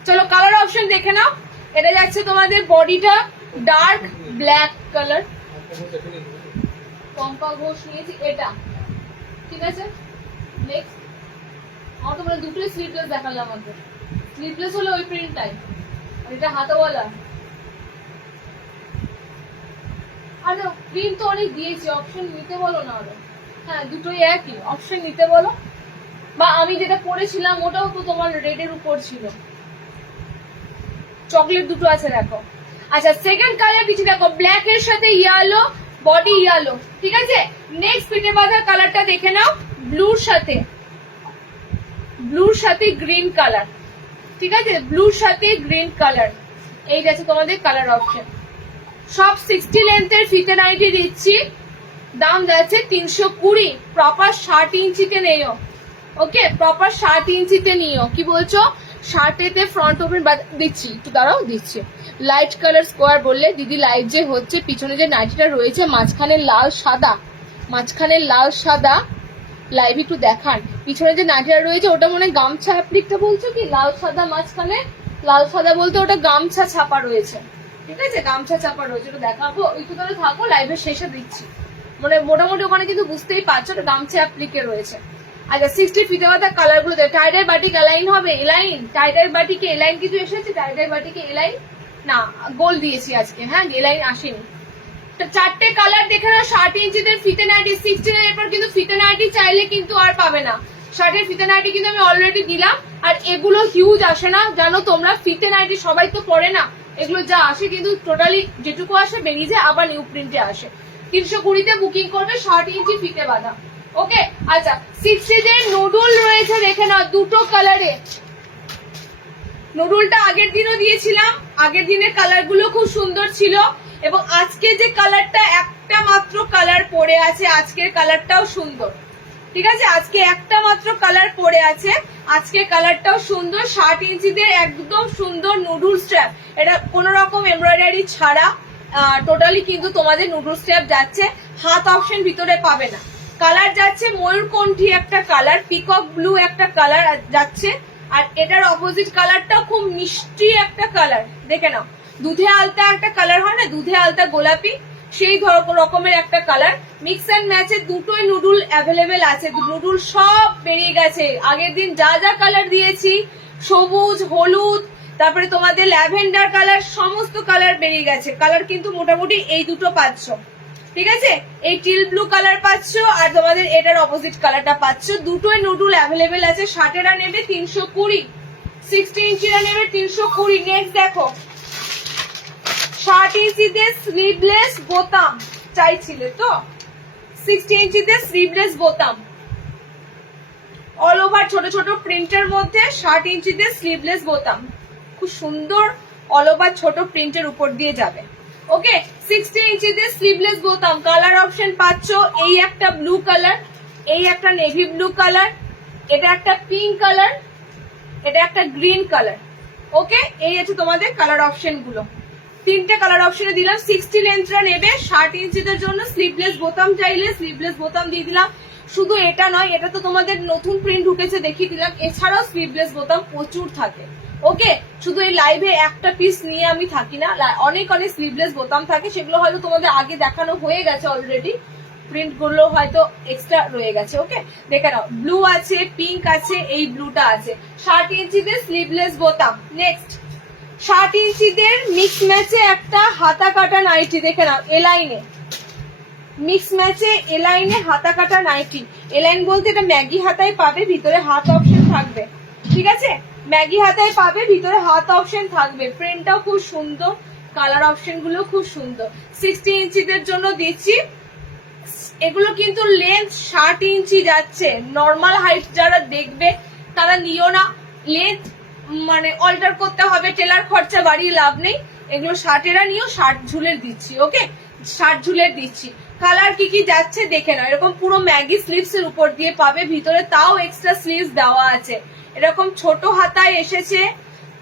চলো কালার অপশন দেখে নাও এটা যাচ্ছে তোমাদের বডিটা dark black colour Pampa Ghosh নিয়েছি এটা ঠিক আছে নেক্সট আমার তো মানে দুটোই স্লিভলেস দেখালাম আমাদের স্লিভলেস হলো ওই প্রিন্টটাই আর এটা হাতাওয়ালা আরে প্রিন্ট তো অনেক দিয়েছি অপশন নিতে বলো না আরো হ্যাঁ দুটোই একই অপশন নিতে বলো বা আমি যেটা পরেছিলাম ওটাও তো তোমার রেডের উপর ছিল চকলেট দুটো আছে দেখো আচ্ছা সেকেন্ড কালার কিছু দেখো ব্ল্যাক এর সাথে ইয়েলো বডি ইয়েলো ঠিক আছে নেক্সট পিঠে বাঁধা কালারটা দেখে নাও ব্লুর সাথে গ্রিন কালার ঠিক আছে ব্লুর সাথে গ্রিন কালার এই যাচ্ছে তোমাদের কালার অপশন সব 60 লেন্থের ফিতে নাইটি দিচ্ছি দাম যাচ্ছে 320 প্রপার 60 ইঞ্চিতে নিও ওকে প্রপার 60 ইঞ্চিতে নিও কি বলছো শার্টেতে ফ্রন্ট ওপেন দিচ্ছি একটু দাঁড়াও দিচ্ছি লাইট কালার স্কোয়ার বললে দিদি লাইট যে হচ্ছে পিছনে যে নাইটিটা রয়েছে মাঝখানে লাল সাদা লাইভ একটু দেখান পিছনে যে নাইটিটা রয়েছে ওটা মনে হয় গামছা অ্যাপ্লিকটা বলছো কি লাল সাদা মাঝখানে লাল সাদা বলতে ওটা গামছা ছাপা রয়েছে ঠিক আছে গামছা চাপা রয়েছে ওটা দেখাবো একটু তাহলে থাকো লাইভের শেষে দিচ্ছি মানে মোটামুটি ওখানে কিন্তু বুঝতেই পারছো ওটা গামছা অ্যাপ্লিকে রয়েছে আচ্ছা 60 ফিতে বাঁধা কালার গুলো টাইডার বাটিক এলাইন হবে এলাইন টাইডার বাটিকে এলাইন কিছু এসেছে টাইডার বাটিকে এলাইন না গোল দিয়েছি আজকে হ্যাঁ এলাইন আসেনি চারটে কালার দেখে নাও 60 ইঞ্চিতে ফিতে নাইটি 60 এরপর কিন্তু ফিতে নাইটি চাইলে কিন্তু আর পাবে না শার্টের ফিতে নাইটি কিন্তু আমি অলরেডি দিলাম আর এগুলো হিউজ আসে না জানো তোমরা ফিতে নাইটি সবাই তো পরে না এগুলো যা আসে কিন্তু টোটালি যেটুকু আসে বেরিয়ে যায় আবার নিউ প্রিন্টে আসে 320 তে বুকিং করবে 60 ইঞ্চি ফিতে বাঁধা ওকে আচ্ছা 60 এর নুডুল রয়েছে দেখে নাও দুটো কালারে নুডুলটা আগের দিনও দিয়েছিলাম আগের দিনের কালার গুলো খুব সুন্দর ছিল এবং আজকে যে কালারটা একটা মাত্র কালার পড়ে আছে আজকের কালারটাও সুন্দর ঠিক আছে আজকে একটা মাত্র কালার পড়ে আছে আজকে কালারটাও সুন্দর 60 ইঞ্চিদের একদম সুন্দর নুডুল স্ট্র্যাপ এটা কোনো রকম এমব্রয়ডারি ছাড়া টোটালি কিন্তু তোমাদের নুডুল স্ট্র্যাপ যাচ্ছে হাত অপশন ভিতরে পাবে না কালার যাচ্ছে ময়ূরকণ্ঠী একটা কালার পিকক ব্লু একটা কালার যাচ্ছে আর এটার অপোজিট কালারটা খুব মিষ্টি একটা কালার দেখে নাও দুধে আলতা একটা কালার হয় না দুধে আলতা গোলাপি সেই রকমের একটা কালার মিক্স এন্ড ম্যাচে দুটোই নুডুল অ্যাভেলেবেল আছে নুডুল সব বেরিয়ে গেছে আগের দিন যা যা কালার দিয়েছি সবুজ হলুদ তারপরে তোমাদের ল্যাভেন্ডার কালার সমস্ত কালার বেরিয়ে গেছে কালার কিন্তু মোটামুটি এই দুটো পাচ্ছ ঠিক আছে এই টিল ব্লু কালার পাচ্ছ আর তোমাদের এটার অপোজিট কালারটা পাচ্ছ দুটোই নুডুল অ্যাভেলেবেল আছে 60 এরা নেবে 320 60 ইঞ্চিরা নেবে 320 নেক্সট দেখো 60 ইঞ্চিতে স্লিভলেস বোতাম চাইছিলে তো 60 ইঞ্চিতে স্লিভলেস বোতাম অল ওভার ছোট ছোট প্রিন্টের মধ্যে 60 ইঞ্চিতে স্লিভলেস বোতাম খুব সুন্দর অল ওভার ছোট প্রিন্টের উপর দিয়ে যাবে ওকে 60 ইঞ্চিতে স্লিভলেস বোতাম কালার অপশন পাচ্ছ এই একটা ব্লু কালার এই একটা নেভি ব্লু কালার এটা একটা পিঙ্ক কালার এটা একটা গ্রিন কালার ওকে এই আছে তোমাদের কালার অপশন গুলো তিনটে কালার অপশনে দিলাম 60 লেন্থরা নেবে 60 ইঞ্চিদের জন্য স্লিভলেস বোতাম চাইলে স্লিভলেস বোতাম দিয়ে দিলাম শুধু এটা নয় এটা তো তোমাদের নতুন প্রিন্ট ঢুকেছে দেখিয়ে দিলাম এছাড়াও স্লিভলেস বোতাম প্রচুর থাকে ওকে শুধু এই লাইভে একটা পিস নিয়ে আমি থাকি না অনেক অনেক স্লিভলেস বোতাম থাকে সেগুলো হয়তো তোমাদের আগে দেখানো হয়ে গেছে অলরেডি প্রিন্ট গুলো হয়তো এক্সট্রা রয়ে গেছে ওকে দেখে নাও ব্লু আছে পিঙ্ক আছে এই ব্লুটা আছে 60 ইঞ্চিতে স্লিভলেস বোতাম নেক্সট 60 ইঞ্চিদের মিক্স ম্যাচে একটা হাতা কাটা নাইটি দেখে নাও এলাইনে মিক্স ম্যাচে এলাইনে হাতা কাটা নাইটি এলাইন বলতে এটা ম্যাগি হাতায় পাবে ভিতরে হাত অপশন থাকবে ঠিক আছে ম্যাগি হাতায় পাবে ভিতরে হাত অপশন থাকবে প্রিন্টটাও খুব সুন্দর কালার অপশন গুলো খুব সুন্দর 60 ইঞ্চিদের জন্য দিচ্ছি এগুলো কিন্তু লেন্থ 60 ইঞ্চি যাচ্ছে নর্মাল হাইট যারা দেখবে তারা নিও না লেন্থ মানে অল্টার করতে হবে টেলার খরচা বাড়িয়ে লাভ নেই এগুলো 60 এরা নিও 60 ঝুলের দিচ্ছি ওকে 60 ঝুলের দিচ্ছি কালার কি কি যাচ্ছে দেখে নাও। এরকম পুরো ম্যাগি স্লিভস এর উপর দিয়ে পাবে, ভিতরে তাও এক্সট্রা স্লিভস দেওয়া আছে। এরকম ছোট হাতায় এসেছে,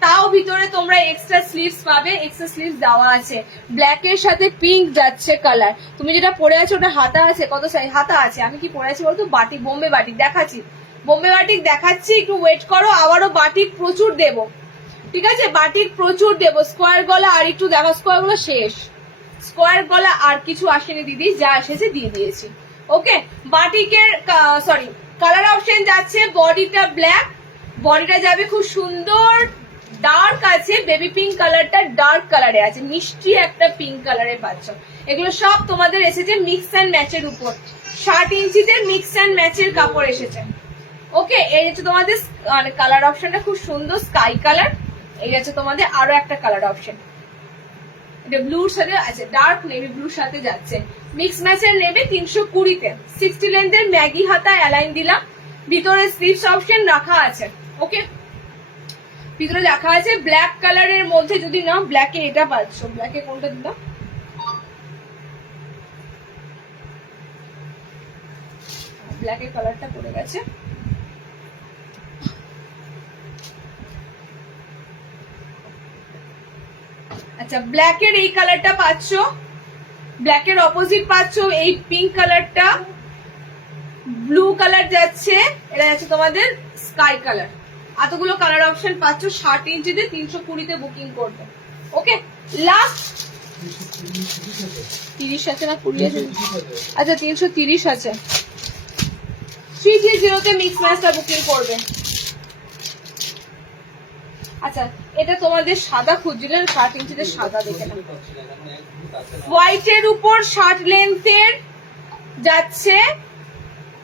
তাও ভিতরে তোমরা এক্সট্রা স্লিভস পাবে, এক্সট্রা স্লিভস দেওয়া আছে। ব্ল্যাক এর সাথে পিঙ্ক যাচ্ছে কালার। তুমি যেটা পরে আছো ওটা হাতা আছে, কত সাইজ হাতা আছে? আমি কি পরে আছি বলতো? বাটিক, বোম্বে বাটিক দেখাচ্ছি, বোম্বে বাটিক দেখাচ্ছি, একটু ওয়েট করো। আবারও বাটিক প্রচুর দেবো, ঠিক আছে? বাটিক প্রচুর দেবো। স্কোয়ার গলা আর একটু দেখো, স্কোয়ার গলা শেষ, স্কোয়ার গলা আর কিছু আসেনি দিদি, যা এসেছে দিয়ে দিয়েছি। ওকে, বাটিকের সরি কালার অপশন যাচ্ছে। বডিটা ব্ল্যাক, বডিটা যাবে খুব সুন্দর ডার্ক আছে, বেবি পিঙ্ক কালারটা ডার্ক কালারে আছে, মিষ্টি একটা পিঙ্ক কালারে পাচ্ছ। এগুলো সব তোমাদের এসেছে মিক্স অ্যান্ড ম্যাচের উপর, 60 ইঞ্চিতে মিক্স অ্যান্ড ম্যাচের কাপড় এসেছে। ওকে, এই হচ্ছে তোমাদের কালার অপশনটা খুব সুন্দর স্কাই কালার। এই হচ্ছে তোমাদের আরো একটা কালার অপশন, এটা ব্লুর সাথে আছে, ডার্ক নেভি ব্লুর সাথে যাচ্ছে। মিক্স ম্যাচের নেবে 320-তে, 60 লেন্থের ম্যাগি হাতা অ্যালাইন দিলাম। ভিতরে স্লিভস অপশন রাখা আছে। ওকে, ভিতরে রাখা আছে। ব্ল্যাক কালারের মধ্যে যদি নাও, ব্ল্যাকে এটা পাচ্ছ। ব্ল্যাকে কোনটা দিলাম? ব্ল্যাকের কালারটা পড়ে গেছে। আচ্ছা, ব্ল্যাকের এই কালারটা পাচ্ছ, ব্ল্যাকের অপোজিট পাচ্ছ এই পিঙ্ক কালারটা, ব্লু কালার যাচ্ছে, এটা যাচ্ছে তোমাদের স্কাই কালার। এতগুলো কালার অপশন পাচ্ছ। 60 ইঞ্চিতে 320-তে বুকিং করবে। ওকে, লাস্ট 30 আছে না 20 আছে? আচ্ছা 330 আছে। 330-তে মিক্স ম্যাচটা বুকিং করবে। আচ্ছা, এটা তোমাদের সাদা খুঁজছিলেন, 60 ইঞ্চিতে সাদা দেখে না। হোয়াইটের উপর 60 লেন্থের যাচ্ছে,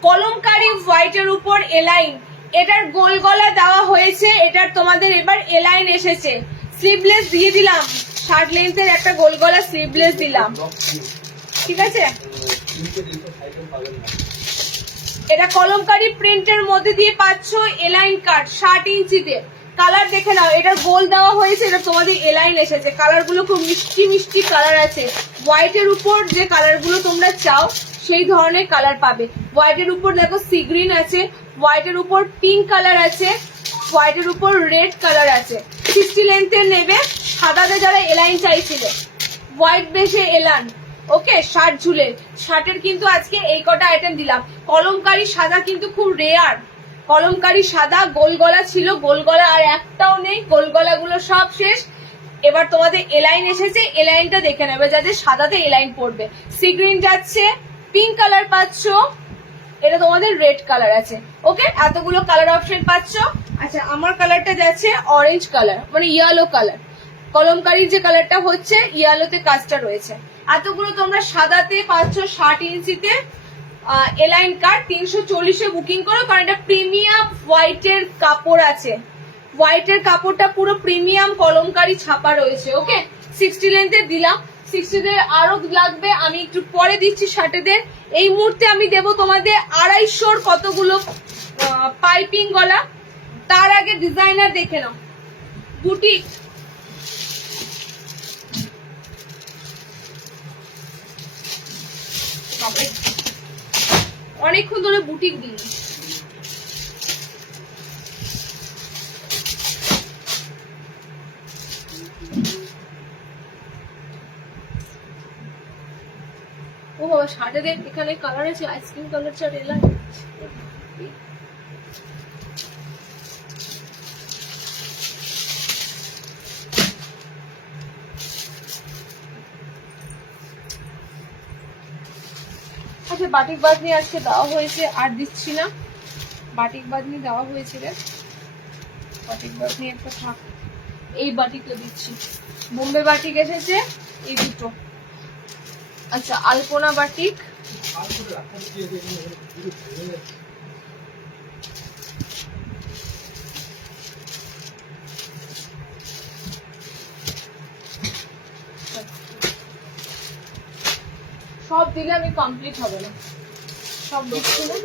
কলমকারি হোয়াইটের উপর এলাইন। এটার গোল গলা দেওয়া হয়েছে, এটার তোমাদের এবার এলাইন এসেছে। স্লিভলেস দিয়ে দিলাম, 60 লেন্থের একটা গোল গলা স্লিভলেস দিলাম, ঠিক আছে? এটা কলমকারি প্রিন্টের মধ্যে দিয়ে পাচ্ছ এলাইন কাট 60 ইঞ্চিতে। কালার দেখে নাও, এটা গোল দেওয়া হয়েছে, এটা তোমাদের এলাইন এসেছে। কালার গুলো খুব মিষ্টি মিষ্টি কালার আছে। হোয়াইটের উপর যে কালার গুলো তোমরা চাও সেই ধরনের কালার পাবে। হোয়াইটের উপর দেখো সি গ্রিন আছে, হোয়াইটের উপর পিঙ্ক কালার আছে, হোয়াইটের উপর রেড কালার আছে। 60 লেন্থের নেবে, সাদাতে যারা এলাইন চাইছিলে, হোয়াইট বেশে এলান। ওকে, 60 ঝুলের, 60-এর কিন্তু আজকে এই কটা আইটেম দিলাম। কলমকারি সাদা কিন্তু খুব রেয়ার, কলমকারি সাদা গোল গলা ছিল, গোল গলা আর একটাও নেই, গোল গলা গুলো সব শেষ। এবার তোমাদের এলাইন এসেছে, এলাইনটা দেখে নেবে যাদের সাদাতে এলাইন পড়বে। সি গ্রিন যাচ্ছে, পিঙ্ক কালার পাচ্ছ, এটা তোমাদের রেড কালার আছে। ওকে, এতগুলো কালার অপশন পাচ্ছ। আচ্ছা, আমার কালারটা যাচ্ছে অরেঞ্জ কালার, মানে ইয়েলো কালার। কলমকারির যে কালারটা হচ্ছে ইয়েলোতে কাজটা রয়েছে। এতগুলো তোমরা সাদাতে পাচ্ছ 60 ইঞ্চিতে এলাইন কাট। 340-এ বুকিং করো, কারণ এটা প্রিমিয়াম হোয়াইটের কাপড় আছে। হোয়াইটের কাপড়টা পুরো প্রিমিয়াম কলমকারি ছাপা রয়েছে। ওকে, 60 লেন্থের দিলাম। 60-তে আরো লাগবে, আমি একটু পরে দিচ্ছি 60-দের। এই মুহূর্তে আমি দেবো তোমাদের 250-র কতগুলো পাইপিং গলা। তার আগে ডিজাইনার দেখে নাও, বুটিক। অনেকক্ষণ ধরে বুটিক দিই। ও বাবা, 60-এর এখানে কালার আছে, আইসক্রিম কালার ছাড় এলাম। আচ্ছা, বাটিক বাঁধনি আজকে দেওয়া হয়েছে, আর দিচ্ছি না। বাটিক বাঁধনি দেওয়া হয়েছিল, বাটিক বাঁধনি একটা থাক, এই বাটিকটা দিচ্ছি। বোম্বে বাটিক এসেছে এই দুটো। আচ্ছা, আলপনা বাটিক, সব দিলে আমি কমপ্লিট হবে না, সব দিচ্ছি না।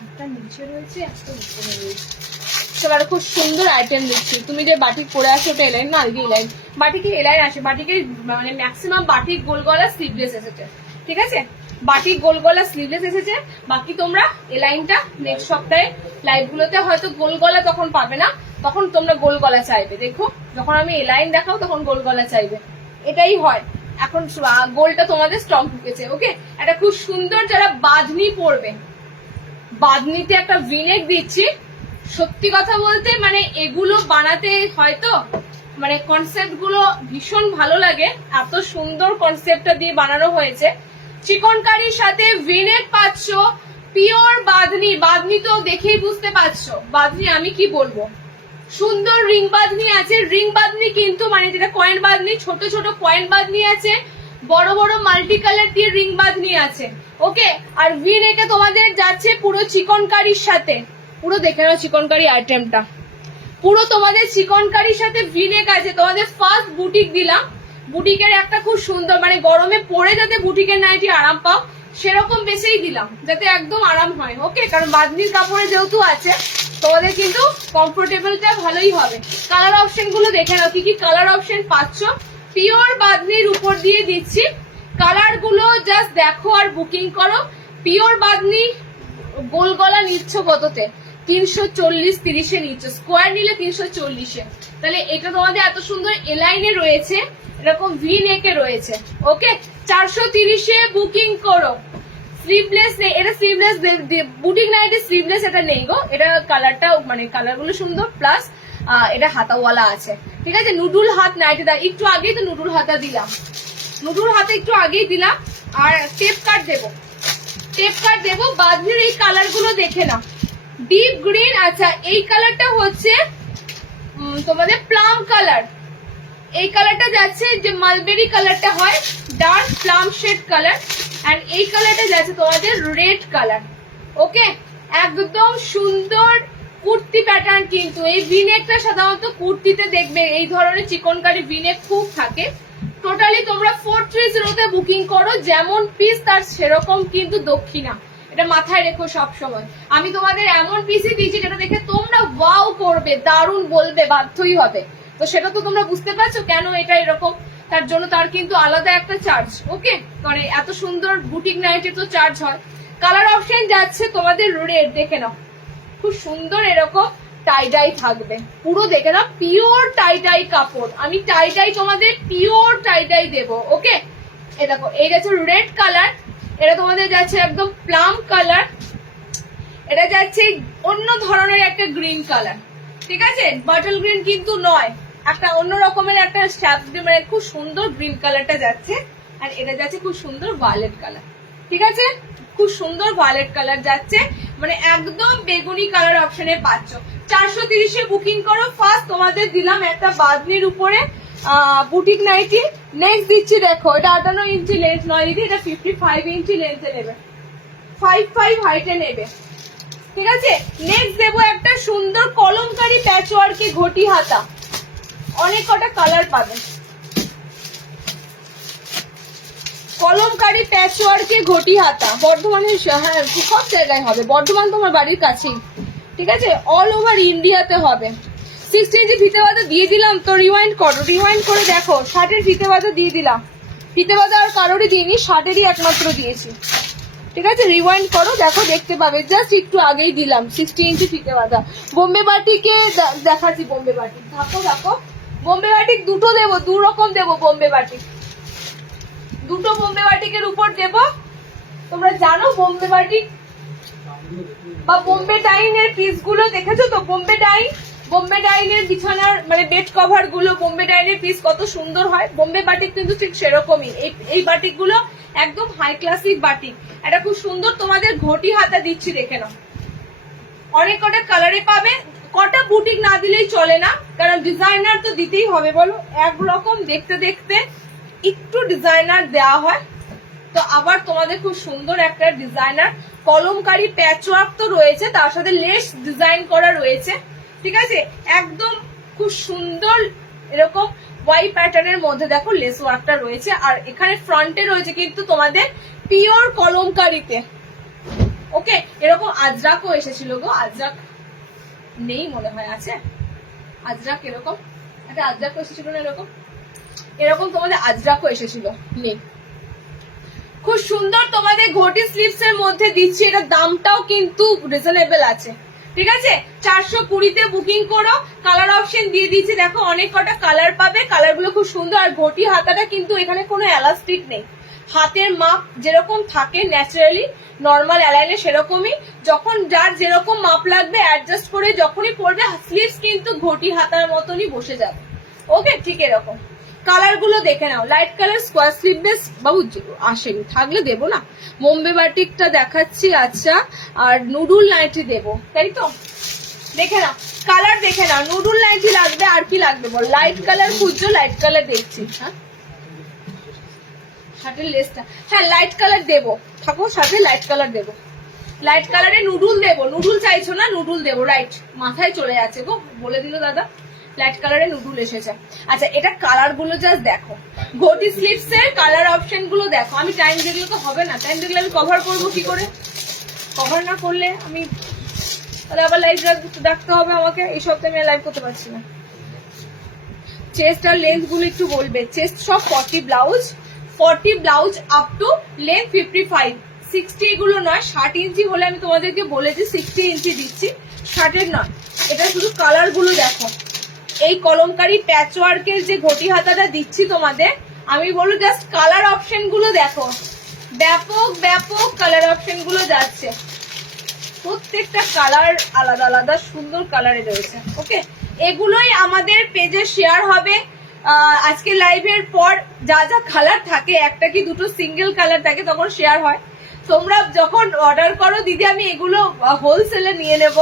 একটা নিচে রয়েছে, একটা উপরে রয়েছে। চলো আর খুব সুন্দর আইটেম দিচ্ছি। তুমি যে বাটিক পরে আছো ওটা এলাইন না, আলগে এলাইন, বাটিকে এলাইন আসে, বাটিকে মানে ম্যাক্সিমাম বাটিক গোল গলা স্লিভলেস এসেছে, ঠিক আছে, বাটিক গোল গলা স্লিভলেস এসেছে। বাকি তোমরা এলাইনটা নেক্সট সপ্তাহে লাইভ গুলোতে হয়তো গোল গলা তখন পাবে না, তখন তোমরা গোল গলা চাইবে। দেখো যখন আমি এলাইন দেখাও তখন গোল গলা চাইবে, এটাই হয়। এখন গোলটা তোমাদের স্টক ঢুকেছে। ওকে, এটা খুব সুন্দর, যারা বাঁধনি পরবে, বাঁধনিতে একটা ভিনেক দিচ্ছি। সত্যি কথা বলতে মানে এগুলো বানাতে হয়তো মানে কনসেপ্ট গুলো ভীষণ ভালো লাগে, এত সুন্দর কনসেপ্টটা দিয়ে বানানো হয়েছে। চিকনকারির সাথে ভিনেক পাচ্ছ, পিওর বাঁধনি, বাঁধনি তো দেখেই বুঝতে পারছো বাঁধনি আমি কি বলবো। সুন্দর রিং বাঁধনি আছে, রিং বাঁধনি কিন্তু মানে যেটা কয়েন বাঁধনি, ছোট ছোট কয়েন বাঁধনি আছে, বড় বড় মাল্টি কালার দিয়ে রিং বাঁধনি আছে। ওকে, আর ভি নেকে তোমাদের যাচ্ছে পুরো চিকনকারির সাথে, পুরো দেখে নাও চিকনকারি আইটেমটা, পুরো তোমাদের চিকনকারির সাথে ভি নেক আছে। তোমাদের ফার্স্ট বুটিক দিলাম, বুটিকের একটা খুব সুন্দর মানে গরমে পরে যাতে বুটিকের নাইটি আরাম পাও সেরকম বেশিই দিলাম, যাতে একদম আরাম হয়। ওকে, কারণ বাঁধনির কাপড়ে যেহেতু আছে তোমাদের কিন্তু কমফোর্টেবলটা ভালোই হবে। কালার অপশন গুলো দেখে নাও, কি কি কালার অপশন পাচ্ছ। পিওর বাঁধনির উপর দিয়ে দিচ্ছি, কালার গুলো জাস্ট দেখো আর বুকিং করো। পিওর বাঁধনি গোল গলা নিচ্ছ কততে? 340-30-এ নিচ্ছ, স্কোয়ার নিলে 340-এ। তাহলে এটা তোমাদের এত সুন্দর এলাইনে রয়েছে, এরকম ভি নেকে রয়েছে। ওকে, 430-এ বুকিং করো। স্লিভলেস নেই, এটা স্লিভলেস বুটিক নাইটি স্লিভলেস এটা নেই গো, এটা কালারটা মানে কালার গুলো সুন্দর, প্লাস এটা হাতাওয়ালা আছে, ঠিক আছে। নুডুল হাত নাইটি দা একটু আগেই তো নুডুল হাতা দিলাম, নুডুল হাতে একটু আগেই দিলাম। আর টেপ কাট দেবো, টেপ কাট দেবো। বাঁধনির এই কালার গুলো দেখে নাও, ডিপ গ্রিন। আচ্ছা, এই কালারটা হচ্ছে তোমাদের প্লাম কালার, এই কালারটা যাচ্ছে যে মালবেরি কালারটা হয়, dark plum shade colour, and এই কালারটা যাচ্ছে তোমাদের রেড কালার। ওকে, একদম সুন্দর কুর্তি প্যাটার্ন। কিন্তু এই ভিনেকটা সাধারণত কুর্তিতে দেখবে এই ধরনের চিকনকারি ভিনেক খুব থাকে। টোটালি তোমরা 430-তে বুকিং করো, যেমন পিস তার সেরকম কিন্তু দক্ষিণা, এটা মাথায় রেখো সব সময়। আমি তোমাদের এমন পিসই দিয়েছি যেটা দেখে তোমরা ওয়াও করবে, দারুণ বলবে, বাধ্যই হবে। তো সেটা তো তোমরা বুঝতে পারছো কেন এটা এরকম, তার জন্য তার কিন্তু আলাদা একটা চার্জ। ওকে, মানে এত সুন্দর বুটিক নাইটের তো চার্জ হয়। কালার অপশন যাচ্ছে তোমাদের রেড, দেখে নাও খুব সুন্দর এরকম টাই ডাই থাকবে, পুরো দেখে নাও পিওর টাই ডাই কাপড়। আমি টাই ডাই তোমাদের পিওর টাই ডাই দেবো। ওকে, এ দেখো এই যাচ্ছে রেড কালার, এটা তোমাদের যাচ্ছে একদম প্লাম কালার, এটা যাচ্ছে অন্য ধরনের একটা গ্রিন কালার, ঠিক আছে, বাটল গ্রিন কিন্তু নয়, একটা অন্য রকমের একটা মানে খুব সুন্দর গ্রিন কালারটা যাচ্ছে। আর এটা যাচ্ছে খুব সুন্দর ভায়োলেট কালার, ঠিক আছে, খুব সুন্দর ভায়োলেট কালার যাচ্ছে, মানে একদম বেগুনি কালার অপশনে পাচ্ছ। 430-এ বুকিং করো। ফার্স্ট তোমাদের দিলাম একটা বাঁধনির উপরে বুটিক নাইটি। নেক্সট দিচ্ছি দেখো, এটা 58 ইঞ্চি লেন্থ নয় দিদি, এটা 55 ইঞ্চি লেন্থে নেবে, 55 হাইটে নেবে, ঠিক আছে। নেক্সট দেবো একটা সুন্দর কলমকারি প্যাচওয়ার্কে ঘটি হাতা, অনেক কটা কালার পাবে। কলমকারি প্যাচওয়ার্কে ঘটি হাতা, বর্ধমানে, হ্যাঁ সব জায়গায় হবে, বর্ধমান তোমার বাড়ির কাছেই, ঠিক আছে, অল ওভার ইন্ডিয়াতে হবে। 60 ইঞ্চি ফিতে বাঁধা দিয়ে দিলাম তো, রিওয়াইন্ড করো, রিওয়াইন্ড করে দেখো, 60-এর ফিতে বাঁধা দিয়ে দিলাম, ফিতে বাঁধা আর কারোরই দিইনি, 60-এরই একমাত্র দিয়েছি, ঠিক আছে। রিওয়াইন্ড করো, দেখো দেখতে পাবে, জাস্ট একটু আগেই দিলাম 60 ইঞ্চি ফিতে বাঁধা। বোম্বে বাটিকে দেখাচ্ছি, বোম্বে বাটিক থাকো দেখো, বোম্বে বাটিক দুটো দেবো, দু রকম দেবো বোম্বে বাটিক, দুটো বোম্বে বাটিকের উপর দেবো। তোমরা জানো বোম্বে বাটিক বা বোম্বে ডাইনের পিস গুলো দেখেছো তো, বোম্বে ডাইনের বিছানার মানে বেড কভার গুলো, বোম্বে ডাইনের পিস কত সুন্দর হয়। বোম্বে বাটিক কিন্তু ঠিক সেরকমই, এই বাটিক গুলো একদম হাই ক্লাসিক বাটিক। এটা খুব সুন্দর তোমাদের ঘটি হাতা দিচ্ছি, দেখে নাও, অনেক কটা কালারে পাবে। কটা বুটিক না দিলেই চলে না, কারণ ডিজাইনার তো দিতেই হবে বলো, একরকম দেখতে দেখতে একটু ডিজাইনার দেওয়া হয়। তো আবার তোমাদের খুব সুন্দর একটা ডিজাইনার কলমকারি প্যাচওয়ার্ক তো রয়েছে, তার সাথে লেস ডিজাইন করা রয়েছে, ঠিক আছে, একদম খুব সুন্দর এরকম ওয়াই প্যাটার্নের মধ্যে দেখো লেস ওয়ার্কটা রয়েছে, আর এখানে ফ্রন্টে রয়েছে কিন্তু তোমাদের পিওর কলমকারিতে। ওকে, এরকম আজরাকও এসেছিল গো, আজরাক নেই মনে হয়, আছে আজরাক, এরকম একটা আজরাকও এসেছিল না, এরকম এরকম তোমাদের আজরাকও এসেছিল, নেই। খুব সুন্দর তোমাদের ঘটি স্লিভস এর মধ্যে দিচ্ছি, এটা দামটাও কিন্তু রিজনেবল আছে, ঠিক আছে। 420-তে বুকিং করো। কালার অপশন দিয়ে দিচ্ছি, দেখো অনেক কটা কালার পাবে, কালার গুলো খুব সুন্দর। আর ঘটি হাতাটা কিন্তু এখানে কোনো এলাস্টিক নেই, হাতের মাপ যেরকম থাকে ন্যাচারালি নর্মাল অ্যালাইনে সেরকমই, যখন যার যেরকম মাপ লাগবে অ্যাডজাস্ট করে যখনই পরবে স্লিভস কিন্তু ঘটি হাতার মতনই বসে যাবে। ওকে, ঠিক এরকম। কালার গুলো দেখে নাও, লাইট কালার স্কোয়ার স্লিভলেস বাবু আসেনি, থাকলে দেবো না। বোম্বে বাটিকটা দেখাচ্ছি, আচ্ছা, আর নুডুল নাইটি দেবো, তাই তো। দেখে নাও কালার, দেখে নাও নুডুল নাইটি লাগবে, আর কি লাগবে বল। লাইট কালার খুঁজছো, লাইট কালার দেখছি। হ্যাঁ, শার্টের লেসটা, হ্যাঁ লাইট কালার দেবো, থাকো সাথে লাইট কালার দেবো। লাইট কালারে নুডুল দেবো, নুডুল চাইছো না, নুডুল দেবো, রাইট, মাথায় চলে যাচ্ছে গো, বলে দিল দাদা। লাইট কালারে নুডুল এসেছে। আচ্ছা, এটা কালার গুলো জাস্ট দেখো, ঘটি স্লিভস এর কালার অপশন গুলো দেখো। আমি টাইম দেখলে তো হবে না, টাইম দেখলে আমি কভার করবো কি করে, কভার না করলে আমি তাহলে আবার লাইভ রাখতে হবে আমাকে, এই সপ্তাহে আমি লাইভ করতে পারছি না। চেস্ট আর লেন্থ গুলো একটু বলবে। চেস্ট সব 40 ব্লাউজ আপ টু লেন্থ 55, 60 এগুলো নয়, 60 ইঞ্চি হলে আমি তোমাদেরকে বলেছি 60 ইঞ্চি দিচ্ছি, 60-এর নয়। এটা শুধু কালার গুলো দেখো, এই কলমকারি প্যাচ ওয়ার্কের যে ঘটি হাতাটা দিচ্ছি তোমাদের, আমি বলবো জাস্ট কালার অপশন গুলো দেখো, ব্যাপক ব্যাপক কালার অপশন গুলো যাচ্ছে, প্রত্যেকটা কালার আলাদা আলাদা সুন্দর কালারে রয়েছে। ওকে, এগুলোই আমাদের পেজে শেয়ার হবে আজকে লাইভের পর। যা যা কালার থাকে, একটা কি দুটো সিঙ্গেল কালার থাকে, তখন শেয়ার হয়। তোমরা যখন অর্ডার করো দিদি, আমি এগুলো হোলসেলে নিয়ে নেব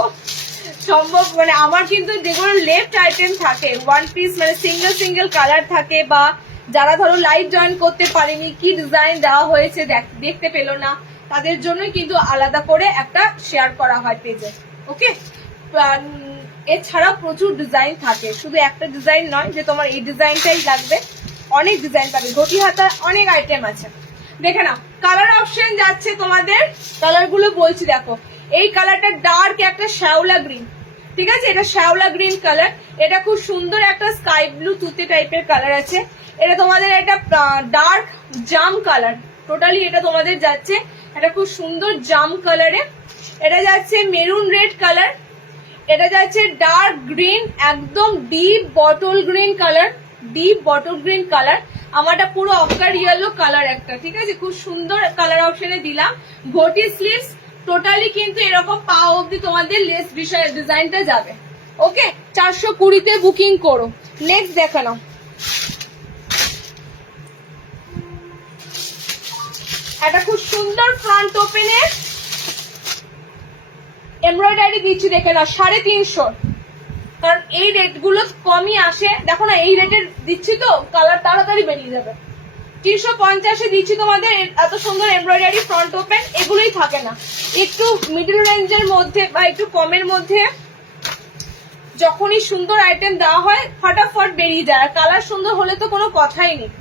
সম্ভব, মানে আমার কিন্তু যেগুলো লেফট আইটেম থাকে, ওয়ান পিস মানে সিঙ্গেল কালার থাকে, বা যারা ধরো লাইভ জয়েন করতে পারেনি, কি ডিজাইন দেওয়া হয়েছে দেখতে পেলো না, তাদের জন্য কিন্তু আলাদা করে একটা শেয়ার করা হয় পেজে। ওকে, এছাড়াও প্রচুর ডিজাইন থাকে, শুধু একটা ডিজাইন নয় যে তোমার এই ডিজাইনটাই লাগবে, অনেক ডিজাইন পাবে। ঘটি হাতা অনেক আইটেম আছে, দেখে নাও। কালার অপশন যাচ্ছে তোমাদের, কালার গুলো বলছি দেখো। এই কালারটা ডার্ক একটা শ্যাওলা গ্রিন, ঠিক আছে, এটা শ্যাওলা গ্রিন কালার, এটা খুব সুন্দর একটা স্কাই ব্লু তুতে টাইপের কালার আছে। এটা তোমাদের একটা ডার্ক জাম কালার, টোটালি এটা তোমাদের যাচ্ছে এটা খুব সুন্দর জাম কালারে। এটা যাচ্ছে মেরুন রেড কালার, এটা যাচ্ছে ডার্ক গ্রিন, একদম deep bottle green colour, deep bottle green colour. আমারটা পুরো অফকার ইয়েলো কালার একটা, ঠিক আছে, খুব সুন্দর কালার অপশনে দিলাম। ঘটি স্লিভস টোটালি কিন্তু এরকম পা অব্দি তোমাদের লেস ডিজাইনটা যাবে। ওকে, 420-তে বুকিং করো। নেক্সট দেখো নাও, একটা খুব সুন্দর ফ্রন্ট ওপেনের এমব্রয়ডারি দিচ্ছি, দেখে নাও, 350, কারণ এই রেট গুলো কমই আসে, দেখো না এই রেটের দিচ্ছি তো কালার তাড়াতাড়ি বেরিয়ে যাবে। 350-এ দিচ্ছি তোমাদের এত সুন্দর এমব্রয়ডারি ফ্রন্ট ওপেন, এগুলোই থাকে না। একটু মিডল রেঞ্জের মধ্যে বা একটু কমের মধ্যে যখনই সুন্দর আইটেম দেওয়া হয় ফটাফট বেরিয়ে যায়, আর কালার সুন্দর হলে তো কোনো কথাই নেই।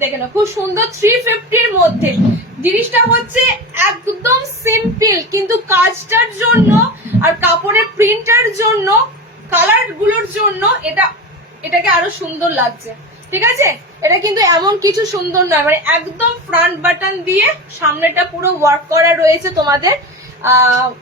দেখে না, খুব সুন্দর 350-এর মধ্যে। জিনিসটা হচ্ছে একদম সিম্পল, কিন্তু কাজটার জন্য আর কাপড়ের প্রিন্টার জন্য, কালার গুলোর জন্য এটাকে আরো সুন্দর লাগছে, ঠিক আছে। এটা কিন্তু এমন কিছু সুন্দর নয়, মানে একদম ফ্রন্ট বাটন দিয়ে সামনেটা পুরো ওয়ার্ক করা রয়েছে তোমাদের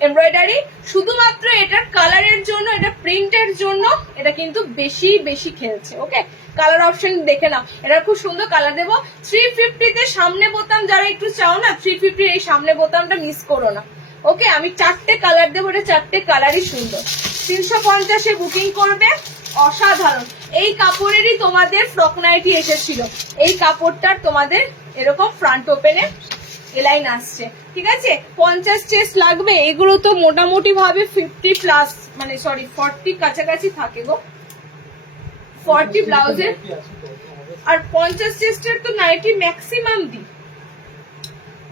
এমব্রয়ডারি, শুধুমাত্র এটার কালারের জন্য, এটা প্রিন্টের জন্য এটা কিন্তু বেশি বেশি খেলছে। ওকে, কালার অপশন দেখে নাও, এটা খুব সুন্দর কালার দেবো। 350-তে সামনে বোতাম যারা একটু চাও না, 350 এই সামনে বোতামটা মিস করো না। ওকে, আমি 4টে কালার দেবো, এটা 4টে কালারই সুন্দর। 350-এ বুকিং করবে, অসাধারণ। এই কাপড়েরই তোমাদের ফ্রক নাইটি এসেছিল, এই কাপড়টার তোমাদের এরকম ফ্রন্ট ওপেনে এলাইন আসছে, ঠিক আছে। 50 চেস্ট লাগবে, এগুলো তো মোটামুটি ভাবে 50 প্লাস, মানে সরি 40 কাছাকাছি থাকে গো, 40 ব্লাউজের, আর 50 চেস্টের তো নাইটি ম্যাক্সিমাম দি।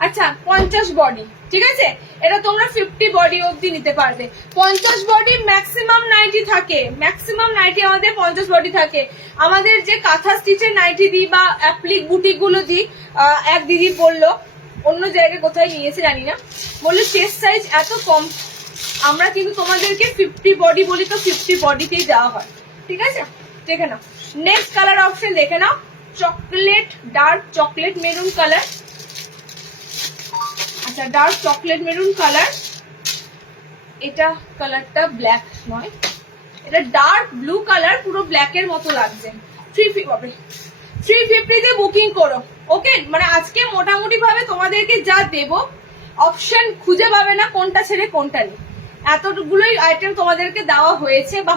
আচ্ছা, 50 বডি, ঠিক আছে, এটা তোমরা 50 বডি অবধি নিতে পারবে। 50 বডি ম্যাক্সিমাম নাইটি থাকে, ম্যাক্সিমাম নাইটি আমাদের 50 বডি থাকে। আমাদের যে কাঁথা স্টিচের নাইটি দিই বা অ্যাপ্লিক বুটিক গুলো দিই, এক দিদি বললো, অন্য জায়গায় কোথায় নিয়েছে জানি না, বললো চেস্ট সাইজ এত কম, আমরা কিন্তু তোমাদেরকে 50 বডি বলি তো 50 বডিতেই দেওয়া হয়। ঠিক আছে, দেখে নাও। নেক্সট কালার অপশন দেখে নাও, chocolate, dark chocolate maroon colour. আচ্ছা, ডার্ক চকলেট মেরুন কালার, এটা কালারটা ব্ল্যাক নয়, এটা ডার্ক ব্লু কালার, পুরো ব্ল্যাকের মতো লাগছে। 350 দিয়ে বুকিং করো। ওকে, মানে আজকে মোটামুটি ভাবে তোমাদেরকে যা দেব অপশন খুঁজে পাবে না কোনটা ছেড়ে কোনটা নেই, এতগুলোই আইটেম তোমাদেরকে দেওয়া হয়েছে বা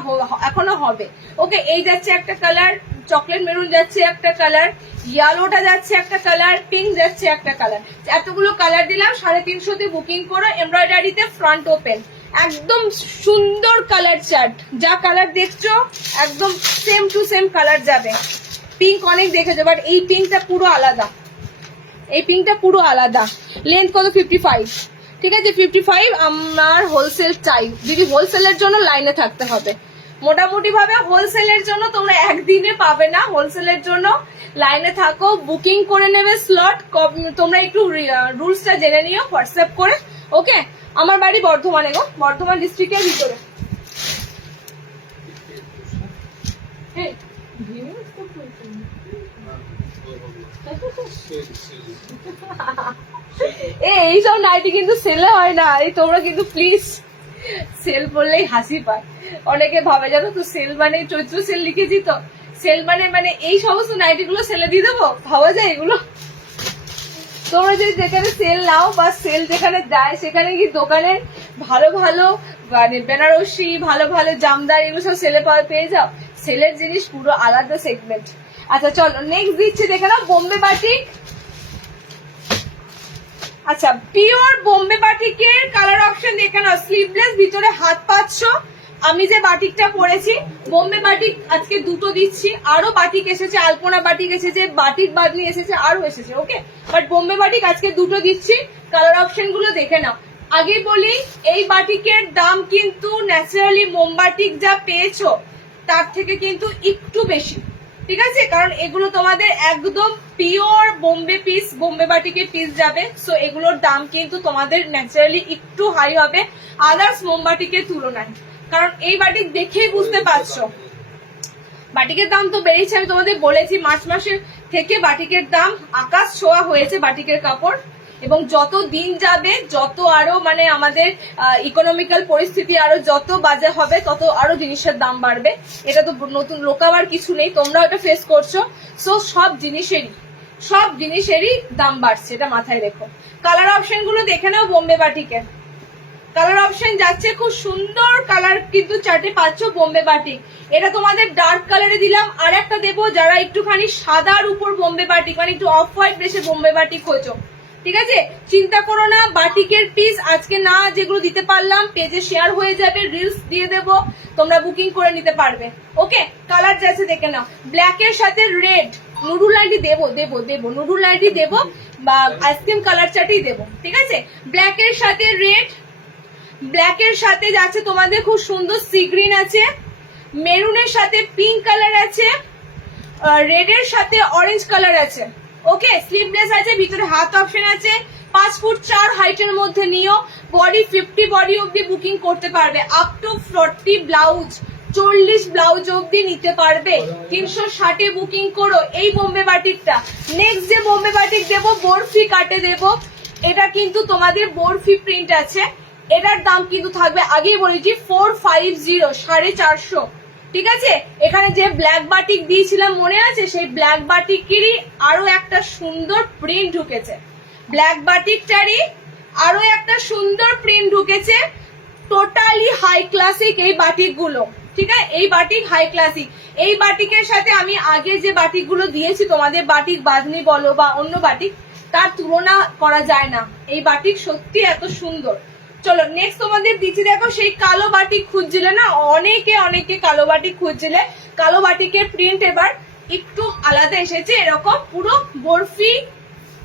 এখনো হবে। ওকে, এই যাচ্ছে একটা কালার, চকলেট মেরুন যাচ্ছে একটা কালার, ইয়েলোটা যাচ্ছে একটা কালার, পিঙ্ক যাচ্ছে একটা কালার। এতগুলো কালার দিলাম, 350 দিয়ে বুকিং করো। এমব্রয়ডারিতে ফ্রন্ট ওপেন, একদম সুন্দর কালার চার্ট, যা কালার দেখছো একদম সেম টু সেম কালার যাবে। পিঙ্ক অনেক দেখেছো, বাট এই পিঙ্কটা পুরো আলাদা, এই পিঙ্কটা পুরো আলাদা। লেন্থ কত? 55। ঠিক আছে, 55। আমার হোলসেল চাই দিদি, হোলসেলের জন্য লাইনে থাকতে হবে। মোটামুটি ভাবে হোলসেলের জন্য তোমরা একদিনে পাবে না, হোলসেলের জন্য লাইনে থাকো, বুকিং করে নেবে স্লট। তোমরা একটু রুলসটা জেনে নিও হোয়াটসঅ্যাপ করে। ওকে, আমার বাড়ি বর্ধমানে গো, বর্ধমান ডিস্ট্রিক্টের ভিতরে। এইসব নাইটি কিন্তু সেলে হয় না, এই তোমরা কিন্তু প্লিজ, সেল বললেই হাসি পায়, অনেকে ভাবে জানো তো সেল মানে চৈত্র সেল লিখেছি তো, সেল মানে এই সমস্ত নাইটি গুলো সেলে দিয়ে দেবো, ভাবা যায় এগুলো? তোমরা যদি যেখানে সেল নাও বা সেল যেখানে যায় সেখানে কি দোকানের ভালো ভালো মানে বেনারসি, ভালো ভালো জামদার, এগুলো সব সেলে পেয়ে যাও। সেলের জিনিস পুরো আলাদা সেগমেন্ট। আচ্ছা চলো নেক্সট দিচ্ছি, দেখে নাও বোম্বে বাটিক। আচ্ছা, পিওর বোম্বে বাটিকের কালার অপশন দেখে নাও, স্লিভলেস, ভিতরে হাত পাচ্ছ। আমি যে বাটিকটা পরেছি বোম্বে বাটিক আজকে দুটো দিচ্ছি, আরো বাটিক এসেছে, আলপনা বাটিক এসেছে, বাটিক বাদলি এসেছে, আরো এসেছে। ওকে, বাট বোম্বে বাটিক আজকে দুটো দিচ্ছি। কালার অপশন গুলো দেখে নাও। আগে বলি, এই বাটিকের দাম কিন্তু ন্যাচারালি মোমবাটিক যা পেয়েছো তার থেকে কিন্তু একটু বেশি। ঠিক আছে, কারণ এগুলো তোমাদের একদম পিওর বোম্বে পিস, বোম্বে বাটিকের পিস যাবে। সো এগুলোর দাম কিন্তু তোমাদের ন্যাচারালি একটু হাই হবে আদার্স মোমবাটিকের তুলনায়, কারণ এই বাটিক দেখেই বুঝতে পারছো বাটিকের দাম তো বেড়েছে। আমি তোমাদের বলেছি মার্চ মাসের থেকে বাটিকের দাম আকাশ ছোঁয়া হয়েছে বাটিকের কাপড়, এবং যত দিন যাবে, যত আরো মানে আমাদের ইকোনমিক্যাল পরিস্থিতি আরো যত বাজে হবে, তত আরো জিনিসের দাম বাড়বে। এটা তো নতুন লোকাবার কিছু নেই, তোমরা এটা ফেস করছো। সো সব জিনিসেরই দাম বাড়ছে, এটা মাথায় রেখো। কালার অপশন গুলো দেখে নাও বোম্বে বাটিকের। কালার অপশন যাচ্ছে, খুব সুন্দর কালার কিন্তু চার্টে পাচ্ছ বোম্বে বাটিক। এটা তোমাদের ডার্ক কালারে দিলাম, আর একটা দেবো যারা একটুখানি সাদার উপর বোম্বে বাটিক, মানে একটু অফ হোয়াইট বেশি বোম্বে বাটিক খোঁজো। ঠিক আছে, চিন্তা করো না, বাটিকের পিস আজকে না যেগুলো দিতে পারলাম পেজে শেয়ার হয়ে যাবে, রিলস দিয়ে দেবো, তোমরা বুকিং করে নিতে পারবে। ওকে, কালার যাচ্ছে দেখে নাও, ব্ল্যাকের সাথে রেড, নুডুল লাইটি দেবো, নুডুল লাইটি দেবো বা আইসক্রিম কালার চার্টই দেবো। ঠিক আছে, ব্ল্যাকের সাথে রেড, ব্ল্যাকের সাথে যাচ্ছে তোমাদের খুব সুন্দর সি গ্রিন আছে, মেরুনের সাথে পিঙ্ক কালার আছে, রেডের সাথে অরেঞ্জ কালার আছে। ওকে, স্লিভলেস আছে, ভিতরে হাত অপশন আছে। 5 ফুট 4 হাইটের মধ্যে নিও, বডি 50 বডি অব্দি বুকিং করতে পারবে, আপ টু 40 ব্লাউজ, 40 ব্লাউজ অব্দি নিতে পারবে। 360 বুকিং করো এই বোম্বে বাটিকটা। নেক্সট যে বোম্বে বাটিক দেবো, বরফি কাটে দেবো। এটা কিন্তু তোমাদের বরফি প্রিন্ট আছে, এটার দাম কিন্তু থাকবে আগেই বলেছি 450, 450। ঠিক আছে, এখানে যে ব্ল্যাক বাটিক দিয়েছিলাম মনে আছে, সেই ব্ল্যাক বাটিকেরই আরো একটা সুন্দর প্রিন্ট ঢুকেছে, ব্ল্যাক বাটিকটারই আরো একটা সুন্দর প্রিন্ট ঢুকেছে। টোটালি হাই ক্লাসিক এই বাটিক গুলো। ঠিক আছে, এই বাটিক হাই ক্লাসিক। এই বাটিকের সাথে আমি আগে যে বাটিক গুলো দিয়েছি তোমাদের, বাটিক বাঁধনি বলো বা অন্য বাটিক, তার তুলনা করা যায় না। এই বাটিক সত্যি এত সুন্দর। চলো নেক্সট তোমাদের দিচ্ছি, দেখো সেই কালো বাটিক খুঁজছিলে না, অনেকে কালো বাটিক খুঁজছিলে, কালো বাটিকের প্রিন্ট এবার একটু আলাদা এসেছে, এরকম পুরো বরফি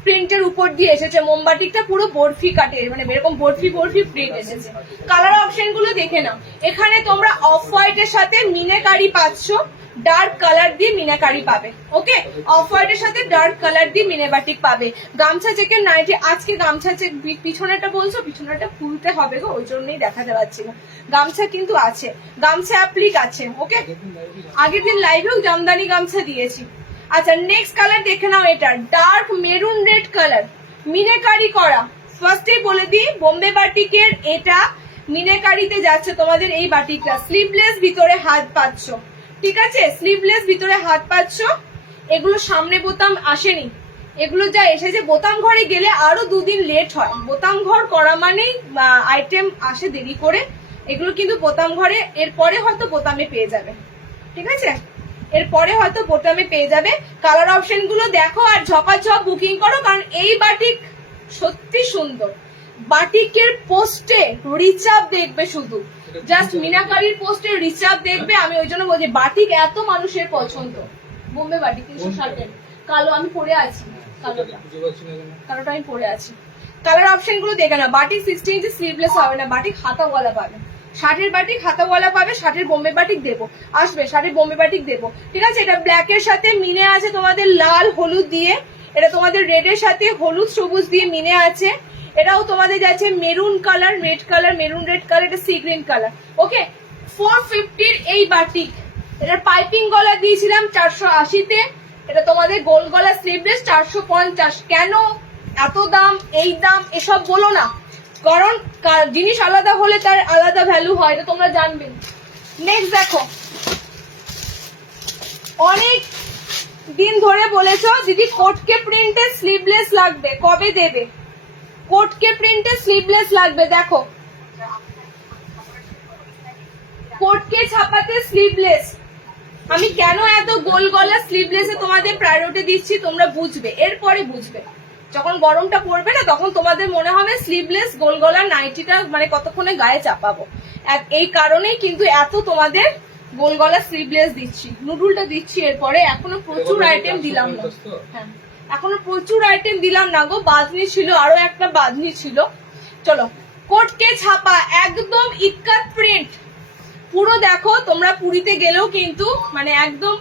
প্রিন্টের উপর দিয়ে এসেছে। মোমবাটিকটা পুরো বরফি কাটে, মানে এরকম বরফি বরফি প্রিন্ট এসেছে। কালার অপশন গুলো দেখে নাও। এখানে তোমরা অফ হোয়াইটের সাথে মিনাকারি পাচ্ছ, ডার্ক কালার দিয়ে মিনাকারি পাবে। ওকে, অফ হোয়াইটের সাথে ডার্ক কালার দিয়ে মিনে বাটিক পাবে। গামছা চেকের নাইটি, আজকে গামছা চেক পিছনেটা বলছো, পিছনেটা খুলতে হবে গো, ওই জন্যই দেখাতে পারছি না। গামছা কিন্তু আছে, গামছা অ্যাপ্লিক আছে। ওকে, আগের দিন লাইভেও জামদানি গামছা দিয়েছি। আচ্ছা, নেক্সট কালার দেখে নাও। এটা dark maroon red colour, meenakari করা। ফার্স্টেই বলে দিই, বোম্বে বাটিকের এটা মিনেকারিতে যাচ্ছে তোমাদের এই বাটিকটা। স্লিভলেস, ভিতরে হাত পাচ্ছ, ঠিক আছে, স্লিভলেস ভিতরে হাত পাচ্ছ। এগুলো সামনে বোতাম আসেনি, এগুলো যা এসেছে বোতাম ঘরে গেলে আরো 2 দিন লেট হয়। বোতাম ঘর করা মানেই আইটেম আসে দেরি করে, এগুলো কিন্তু বোতাম ঘরে এরপরে হয়তো বোতামে পেয়ে যাবে, ঠিক আছে, এরপরে হয়তো বোতামে পেয়ে যাবে। কালার অপশন গুলো দেখো আর ঝপাঝপ বুকিং করো, কারণ এই বাটিক সত্যি সুন্দর। বাটিকের পোস্টে রিচাপ দেখবে, শুধু জাস্ট মিনাকারির পোস্টে রিচাপ দেখবে। আমি ওই জন্য বলছি বাটিক এত মানুষের পছন্দ। বোম্বে বাটিক 360 কালো, আমি পরে আছি কালোটা আমি পরে আছি। কালার অপশন গুলো দেখে না। বাটিক 60 ইঞ্চি স্লিভলেস হবে না, বাটিক হাতাওয়ালা পাবে। শার্টের বাটিক হাতাওয়ালা পাবে, শার্টের বোম্বে বাটিক দেবো, আসবে শার্টের বোম্বে বাটিক দেবো, ঠিক আছে। এটা ব্ল্যাকের সাথে মিনে আছে তোমাদের লাল হলুদ দিয়ে, এটা তোমাদের রেডের সাথে হলুদ সবুজ দিয়ে মিনে আছে। এটাও তোমাদের যাচ্ছে maroon colour, red colour, maroon red colour, এটা সি গ্রিন কালার। ওকে, 450 এই বাটিক। এটার পাইপিং গলা দিয়েছিলাম 480-তে, এটা তোমাদের গোল গলা স্লিভলেস 450। কেন এত দাম, এই দাম এসব বলো না, কারণ জিনিস আলাদা হলে তার আলাদা ভ্যালু হয়, এটা তোমরা জানবে। নেক্সট দেখো, অনেক দিন ধরে বলেছো দিদি কোটকে প্রিন্টের স্লিভলেস লাগবে, কবে দেবে? কোটকে প্রিন্টের স্লিভলেস লাগবে, দেখো কোটকে ছাপাতে স্লিভলেস। আমি কেন এত গোল গলা স্লিভলেসে তোমাদের প্রায়োরিটি দিচ্ছি তোমরা বুঝবে, এরপরে বুঝবে। যখন গরমটা পড়বে না তখন তোমাদের মনে হবে স্লিভলেস গোল গলা নাইটিটা মানে কতক্ষণে গায়ে চাপাবো। এই কারণেই কিন্তু এত তোমাদের গোল গলা স্লিভলেস দিচ্ছি। নুডুলটা দিচ্ছি এরপরে, এখনো প্রচুর আইটেম দিলাম না। হ্যাঁ, এখনো প্রচুর আইটেম দিলাম না গো, বাঁধনি ছিল, আরো একটা বাঁধনি ছিল। চলো, কোটকে ছাপা একদম ইক্কাত প্রিন্ট পুরো দেখো। তোমরা পুরীতে গেলেও কিন্তু মানে একদম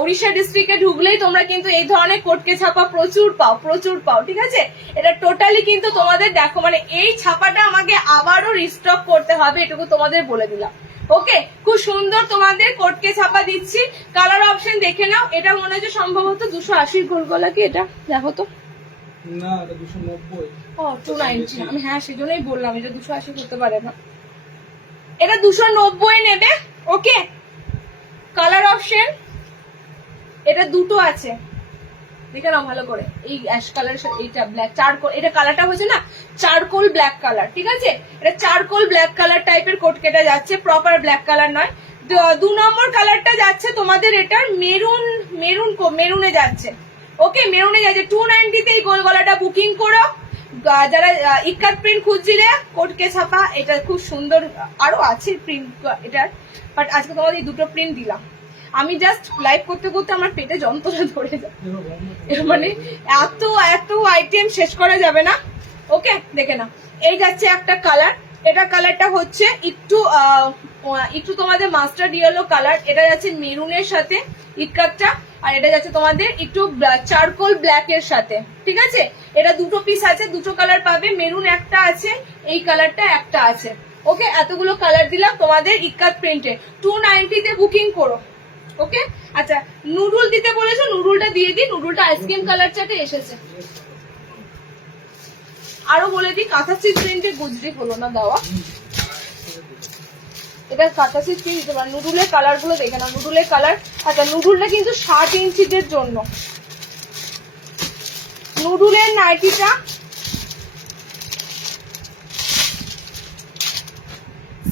ওড়িশা ডিস্ট্রিক্টে ঢুকলেই তোমরা কিন্তু এই ধরনের কোটকে ছাপা প্রচুর পাও, প্রচুর পাও, ঠিক আছে। এটা টোটালি কিন্তু তোমাদের দেখো, মানে এই ছাপাটা আমাকে আবারও রিস্টক করতে হবে, এটুকু তোমাদের বলে দিলাম। ওকে, খুব সুন্দর তোমাদের কোটকে ছাপা দিচ্ছি। কালার অপশন দেখে নাও। এটা মনে হচ্ছে সম্ভবত 280 গোল গলা, কি এটা দেখো তো, না এটা 290। ও 290, আমি হ্যাঁ সেজন্যই বললাম এটা 280 করতে পারে না, এটা 290 নেবে। ওকে, কালার অপশন এটা দুটো আছে, দেখে নাও ভালো করে। এই অ্যাশ কালার, এইটা ব্ল্যাক চারকোল, এটা কালারটা হচ্ছে না চারকোল ব্ল্যাক কালার, ঠিক আছে। এটা চারকোল ব্ল্যাক কালার টাইপের কোট কেটে যাচ্ছে, প্রপার ব্ল্যাক কালার নয়। 2 নম্বর কালারটা যাচ্ছে তোমাদের এটার মেরুন, মেরুনে যাচ্ছে। ওকে, মেরুনে যাচ্ছে। 290-তে এই গোল গলাটা বুকিং করো। যারা ইক্কাত প্রিন্ট খুঁজছিলে কোটকে ছাপা, এটা খুব সুন্দর, আরো আছে প্রিন্ট এটার, বাট আজকে তোমাদের এই দুটো প্রিন্ট দিলাম। আমি জাস্ট লাইভ করতে করতে আমার পেটে যন্ত্রণা ধরে যায়, মানে এত এত আইটেম শেষ করা যাবে না। ওকে, দেখে না, এই যাচ্ছে একটা কালার, এটা কালারটা হচ্ছে একটু তোমাদের মাস্টার্ড ইয়েলো কালার, এটা যাচ্ছে মেরুনের সাথে ইক্কাতটা, আর এটা যাচ্ছে তোমাদের একটু চারকোল ব্ল্যাক এর সাথে, ঠিক আছে। এটা দুটো পিস আছে, দুটো কালার পাবে, মেরুন একটা আছে, এই কালারটা একটা আছে। ওকে, এতগুলো কালার দিলাম তোমাদের ইক্কাত প্রিন্টে। 290-তে বুকিং করো। ওকে, আচ্ছা নুডুল দিতে বলেছো, নুডুলটা দিয়ে দিই। নুডুলটা আইসক্রিম কালার চাটে এসেছে। আরো বলে দিই, কাঁথাসি প্রিন্টে গুজরি হলো না দেওয়া, এটা কাঁথাসি প্রিন্ট দিতে পারে। নুডুলের কালার গুলো দেখে না, নুডুলের কালার। আচ্ছা, নুডুলটা কিন্তু 60 ইঞ্চিদের জন্য। নুডুলের নাইটিটা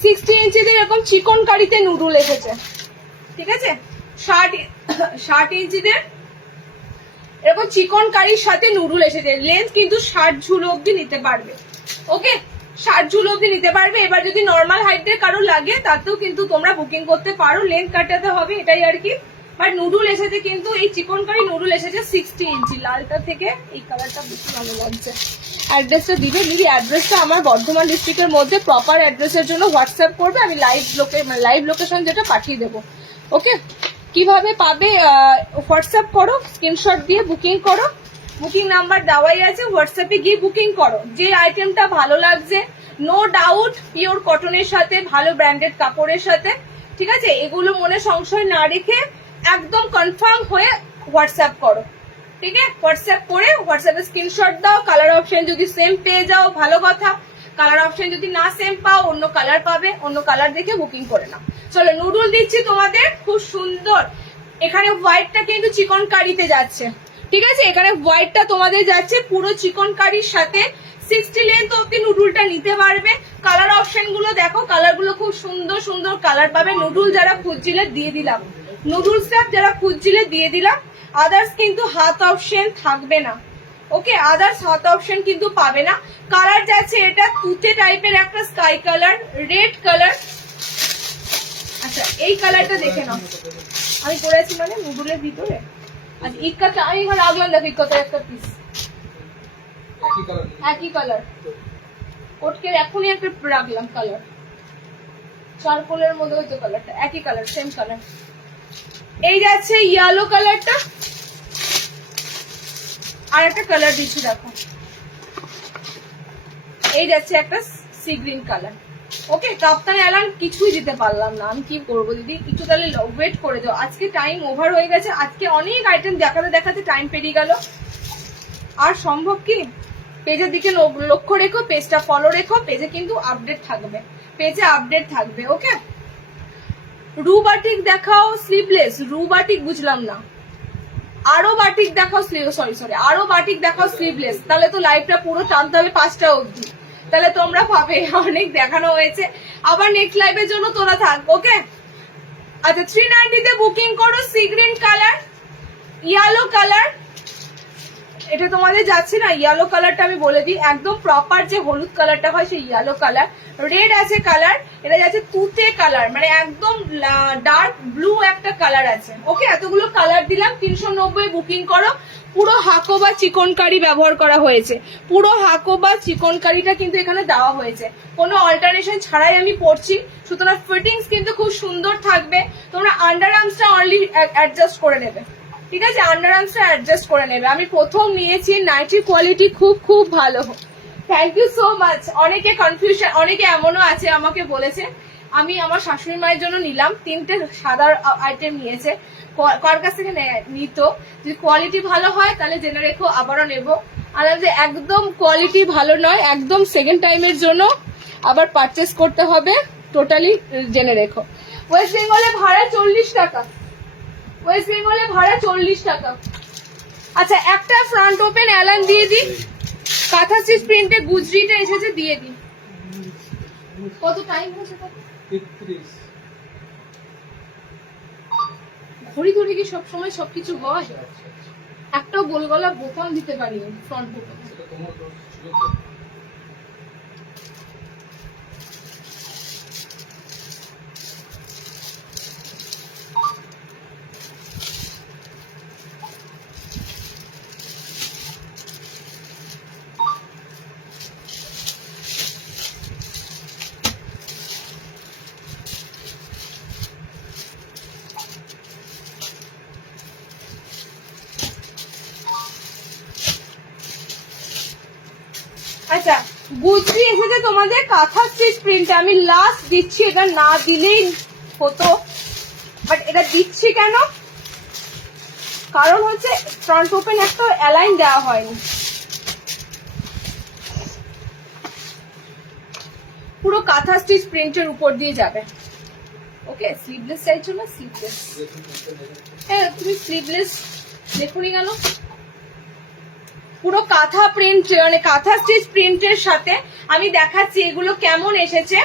60 ইঞ্চিদের এরকম চিকন কারিতে নুডুল এসেছে, ঠিক আছে। 60 ইঞ্চিদের এরকম চিকন কারির সাথে নুডুল এসেছে। লেন্থ কিন্তু 60 ঝুলো অব্দি নিতে পারবে। ওকে, 60 ঝুলো অব্দি নিতে পারবে। এবার যদি নর্মাল হাইটের কারো লাগে তাতেও কিন্তু তোমরা বুকিং করতে পারো, লেন্থ কাটাতে হবে, এটাই আর কি। বাট নুডল এসেছে কিন্তু এই চিকনকারি নুডল এসেছে 60 ইঞ্চি, লালটা থেকে এই কালারটা বেশি ভালো লাগছে। অ্যাড্রেসটা দিবে দিদি, অ্যাড্রেসটা আমার বর্ধমান ডিস্ট্রিক্টের মধ্যে, প্রপার অ্যাড্রেসের জন্য হোয়াটসঅ্যাপ করবে, আমি লাইভ লোকেশন যেটা পাঠিয়ে দেবো। ওকে, কিভাবে পাবে হোয়াটসঅ্যাপ করো, স্ক্রিনশট দিয়ে বুকিং করো, বুকিং নাম্বার দেওয়াই আছে, হোয়াটসঅ্যাপে গিয়ে বুকিং করো। যে আইটেমটা ভালো লাগছে, নো ডাউট পিওর কটনের সাথে, ভালো ব্র্যান্ডেড কাপড়ের সাথে, ঠিক আছে, এগুলো মনে সংশয় না রেখে একদম কনফার্ম হয়ে হোয়াটসঅ্যাপ করো। ঠিক আছে, হোয়াটসঅ্যাপ করে হোয়াটসঅ্যাপে স্ক্রিনশট দাও, কালার অপশন যদি সেম পেয়ে যাও ভালো কথা, কালার অপশন যদি না সেম পাও অন্য কালার পাবে, অন্য কালার দেখে বুকিং করে নাও। চলো নুডল দিচ্ছি তোমাদের, খুব সুন্দর। এখানে হোয়াইটটা কিন্তু চিকন কারিতে যাচ্ছে, ঠিক আছে, এখানে হোয়াইটটা তোমাদের যাচ্ছে পুরো চিকন কারির সাথে। 60 লেন্থ অব্দি নুডলটা নিতে পারবে। কালার অপশন গুলো দেখো, কালার গুলো খুব সুন্দর সুন্দর কালার পাবে। নুডল যারা খুঁজছিলে দিয়ে দিলাম, নুডলসটা যারা খুঁজছিলে দিয়ে দিলাম। আদার্স কিন্তু হাত অপশন থাকবে না। ওকে, আদার্স হাত অপশন কিন্তু পাবে না। কালার যাচ্ছে এটা তুতে টাইপের একটা স্কাই কালার, রেড কালার। আচ্ছা এই কালারটা দেখে নাও, আমি পরেছি মানে নুডলের ভিতরে। আচ্ছা ইক্কাটা আমি এখানে রাখলাম, দেখো ইক্কাটা একটা পিস একই কালার, ওটকে এখনই একটা রাখলাম কালার, চারকোলের মধ্যে হয়তো কালারটা একই কালার, সেম কালার। এই যাচ্ছে ইয়েলো কালারটা, আর একটা কালার দিচ্ছি দেখো, এই যাচ্ছে একটা সি গ্রিন কালার। ওকে, কাপ্তান অ্যালান কিছুই দিতে পারলাম না, আমি কি করবো দিদি, কিছু তাহলে ওয়েট করে দাও, আজকে টাইম ওভার হয়ে গেছে, আজকে অনেক আইটেম দেখাতে দেখাতে টাইম পেরিয়ে গেল। আর সম্ভব কি, পেজের দিকে লক্ষ্য রেখো, পেজটা ফলো রেখো, পেজে কিন্তু আপডেট থাকবে, পেজে আপডেট থাকবে। ওকে, রু বাটিক দেখাও স্লিভলেস, রু বাটিক বুঝলাম না, আরো বাটিক দেখাও সরি আরো বাটিক দেখাও স্লিভলেস, তাহলে তো লাইভটা পুরো টানতে হবে 5টা অবধি, তাহলে তোমরা পাবে, অনেক দেখানো হয়েছে, আবার নেক্সট লাইভের জন্য তোরা থাক। ওকে, আচ্ছা 390 তে বুকিং করো, sea green colour, yellow colour, এটা তোমাদের যাচ্ছে না, ইয়েলো কালারটা আমি বলে দিই, একদম প্রপার যে হলুদ কালারটা হয় সেই ইয়েলো কালার। রেড আছে কালার, এটা যাচ্ছে তুতে কালার, মানে একদম ডার্ক ব্লু একটা কালার আছে। ওকে, এতগুলো কালার দিলাম, 390 বুকিং করো। পুরো হাকো বা চিকনকারি ব্যবহার করা হয়েছে, পুরো হাকো বা চিকনকারিটা কিন্তু এখানে দেওয়া হয়েছে, কোনো অল্টারনেশন ছাড়াই আমি পরছি, সুতরাং ফিটিংস কিন্তু খুব সুন্দর থাকবে। তোমরা আন্ডার আর্মসটা অনলি অ্যাডজাস্ট করে নেবে, ঠিক আছে, আন্ডার আর্মসটা অ্যাডজাস্ট করে নেবে। আমি প্রথম নিয়েছি, নাইটি কোয়ালিটি খুব খুব ভালো, থ্যাংক ইউ সো মাচ। অনেকে কনফিউশন, অনেকে এমনও আছে আমাকে বলেছে, আমি আমার শাশুড়ি মায়ের জন্য নিলাম, 3টে সাদা আইটেম নিয়েছে, কার কাছ থেকে নিত, যদি কোয়ালিটি ভালো হয় তাহলে জেনে রেখো আবারও নেবো, আর যে একদম কোয়ালিটি ভালো নয়, একদম সেকেন্ড টাইমের জন্য আবার পারচেস করতে হবে, টোটালি জেনে রেখো। ওয়েস্ট বেঙ্গলে ভাড়া 40 টাকা, ওয়েস্ট বেঙ্গলে ভাড়া 40 টাকা। আচ্ছা একটা ফ্রন্ট ওপেন অ্যালান দিয়ে দিই, কাঁথা স্টিচ প্রিন্টে গুজরিটা এসেছে দিয়ে দিই। কত টাইম হয়েছে? 33। ঘড়ি ধরে কি সবসময় সবকিছু হয়? একটাও গোল গলা বোতাম দিতে পারি ফ্রন্ট বোতাম। আচ্ছা গুজরি এসেছে তোমাদের কাঁথা স্টিচ প্রিন্ট, আমি লাস্ট দিচ্ছি, এটা না দিলেই হতো, বাট এটা দিচ্ছি কেন, কারণ হচ্ছে ফ্রন্ট ওপেন একটা অ্যালাইন দেওয়া হয়নি, পুরো কাঁথা স্টিচ প্রিন্টের উপর দিয়ে যাবে। ওকে, স্লিভলেস চাইছো না? স্লিভলেস, হ্যাঁ তুমি স্লিভলেস দেখুনি কেন, পুরো কাঁথা প্রিন্ট, মানে কাঁথা স্টিচ প্রিন্টের সাথে আমি দেখাচ্ছি এগুলো কেমন এসেছে।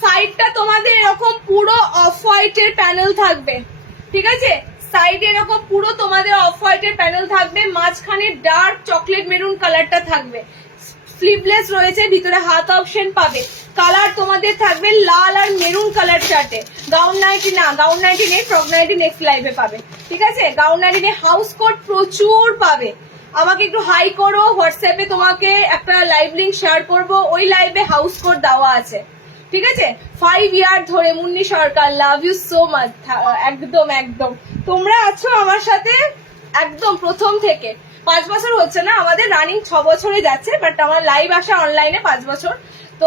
সাইডটা তোমাদের এরকম পুরো অফ হোয়াইটের প্যানেল থাকবে, ঠিক আছে, সাইডে এরকম পুরো তোমাদের অফ হোয়াইটের প্যানেল থাকবে, মাঝখানে ডার্ক চকলেট মেরুন কালারটা থাকবে, স্লিভলেস রয়েছে, ভিতরে হাত অপশন পাবে। কালার তোমাদের থাকবে লাল আর মেরুন কালার চার্টে। গাউন নাইটি না, গাউন নাইটি নেই, ফ্রক নাইটি নেক্সট লাইভে পাবে, ঠিক আছে? গাউন নাইটি নেই, হাউস কোট প্রচুর পাবে। আমাকে একটু হাই করো, হোয়াটসঅ্যাপে তোমাকে একটা লাইভ লিঙ্ক শেয়ার করবো, ওই লাইভে হাউস কোট দেওয়া আছে, ঠিক আছে? 5 ইয়ার ধরে মুন্নি সরকার, লাভ ইউ সো মাচ। একদম একদম তোমরা আছো আমার সাথে একদম প্রথম থেকে। 5 বছর হচ্ছে না, আমাদের রানিং 6 বছরে যাচ্ছে, বাট আমার লাইভ আসা অনলাইনে 5 বছর। তো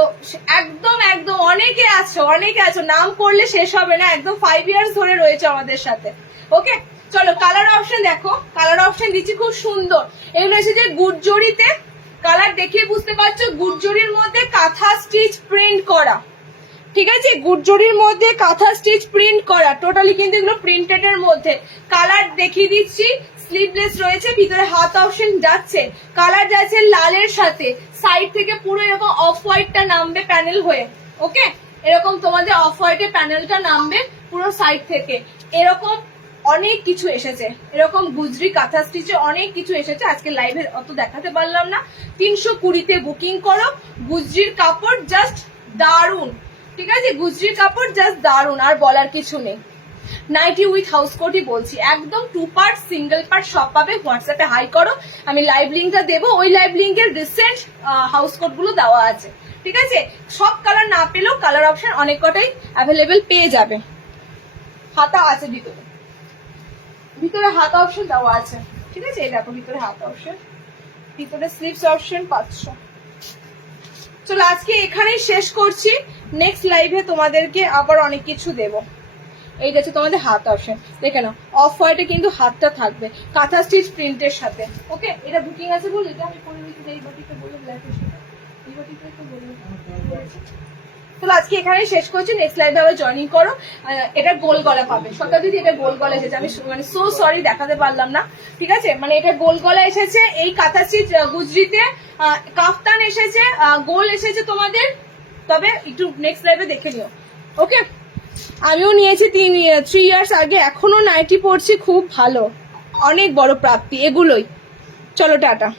একদম একদম অনেকে আছো, নাম করলে শেষ হবে না, একদম 5 ইয়ার্স ধরে রয়েছে আমাদের সাথে। ওকে, চলো কালার অপশন দেখো, কালার অপশন দিচ্ছি খুব সুন্দর। এগুলো এসেছে গুডজরিতে, কালার দেখে বুঝতে পারছো, গুডজরির মধ্যে কাঁথা স্টিচ প্রিন্ট করা, ঠিক আছে? গুডজরির মধ্যে কাঁথা স্টিচ প্রিন্ট করা, টোটালি কিন্তু এগুলো প্রিন্টেড এর মধ্যে। কালার দেখিয়ে দিচ্ছি, স্লিভলেস রয়েছে, ভিতরে হাত অপশন যাচ্ছে, কালার যাচ্ছে লালের সাথে, সাইড থেকে পুরো এরকম অফ হোয়াইটটা নামবে প্যানেল হয়ে। ওকে, এরকম তোমাদের অফ হোয়াইটের প্যানেলটা নামবে পুরো সাইড থেকে। এরকম অনেক কিছু এসেছে, এরকম গুজরি কাঁথা স্টিচে অনেক কিছু এসেছে। আজকে লাইভে অত দেখাতে পারলাম না। 320-তে বুকিং করো। গুজরির কাপড় জাস্ট দারুন, ঠিক আছে? গুজরির কাপড় জাস্ট দারুন, আর বলার কিছু নেই। নাইটি উইথ হাউস কোটই বলছি, একদম 2 পার্ট সিঙ্গেল পার্ট সব পাবে। হোয়াটসঅ্যাপে হাই করো, আমি লাইভ লিঙ্কটা দেবো, ওই লাইভ লিঙ্কের রিসেন্ট হাউস কোট গুলো দেওয়া আছে, ঠিক আছে? সব কালার না পেলেও কালার অপশন অনেক কটাই অ্যাভেলেবেল পেয়ে যাবে। হাতা আছে ভিতরে, ভিতরে হাত অপশন দেওয়া আছে, ঠিক আছে? এই দেখো ভিতরে হাত অপশন, ভিতরে স্লিভস অপশন পাচ্ছ। চলো আজকে এখানেই শেষ করছি, নেক্সট লাইভে তোমাদেরকে আবার অনেক কিছু দেবো। এই যাচ্ছে তোমাদের হাত অপশন, দেখে নাও অফ হোয়াইটে কিন্তু হাতটা থাকবে কাঁথা স্টিচ প্রিন্টের সাথে। ওকে, এটা বুকিং আছে বলে এটা আমি করে দিচ্ছি, এই বাটিটা বলে ব্ল্যাকের সাথে এই বাটিটা একটু বলে বলেছি। তো আজকে এখানেই শেষ করছি, নেক্সট লাইভে আবার জয়েনিং করো। এটা গোল গলা পাবে, সকাল দিদি এটা গোল গলা এসেছে, আমি মানে সো সরি দেখাতে পারলাম না, ঠিক আছে? মানে এটা গোল গলা এসেছে, এই কাঁথা স্টিচ গুজরিতে কাফতান এসেছে, গোল এসেছে তোমাদের, তবে একটু নেক্সট লাইভে দেখে নিও। ওকে, আমিও নিয়েছি 3 ইয়ার্স আগে, এখনো নাইটি পরছি, খুব ভালো, অনেক বড় প্রাপ্তি এগুলোই। চলো টাটা।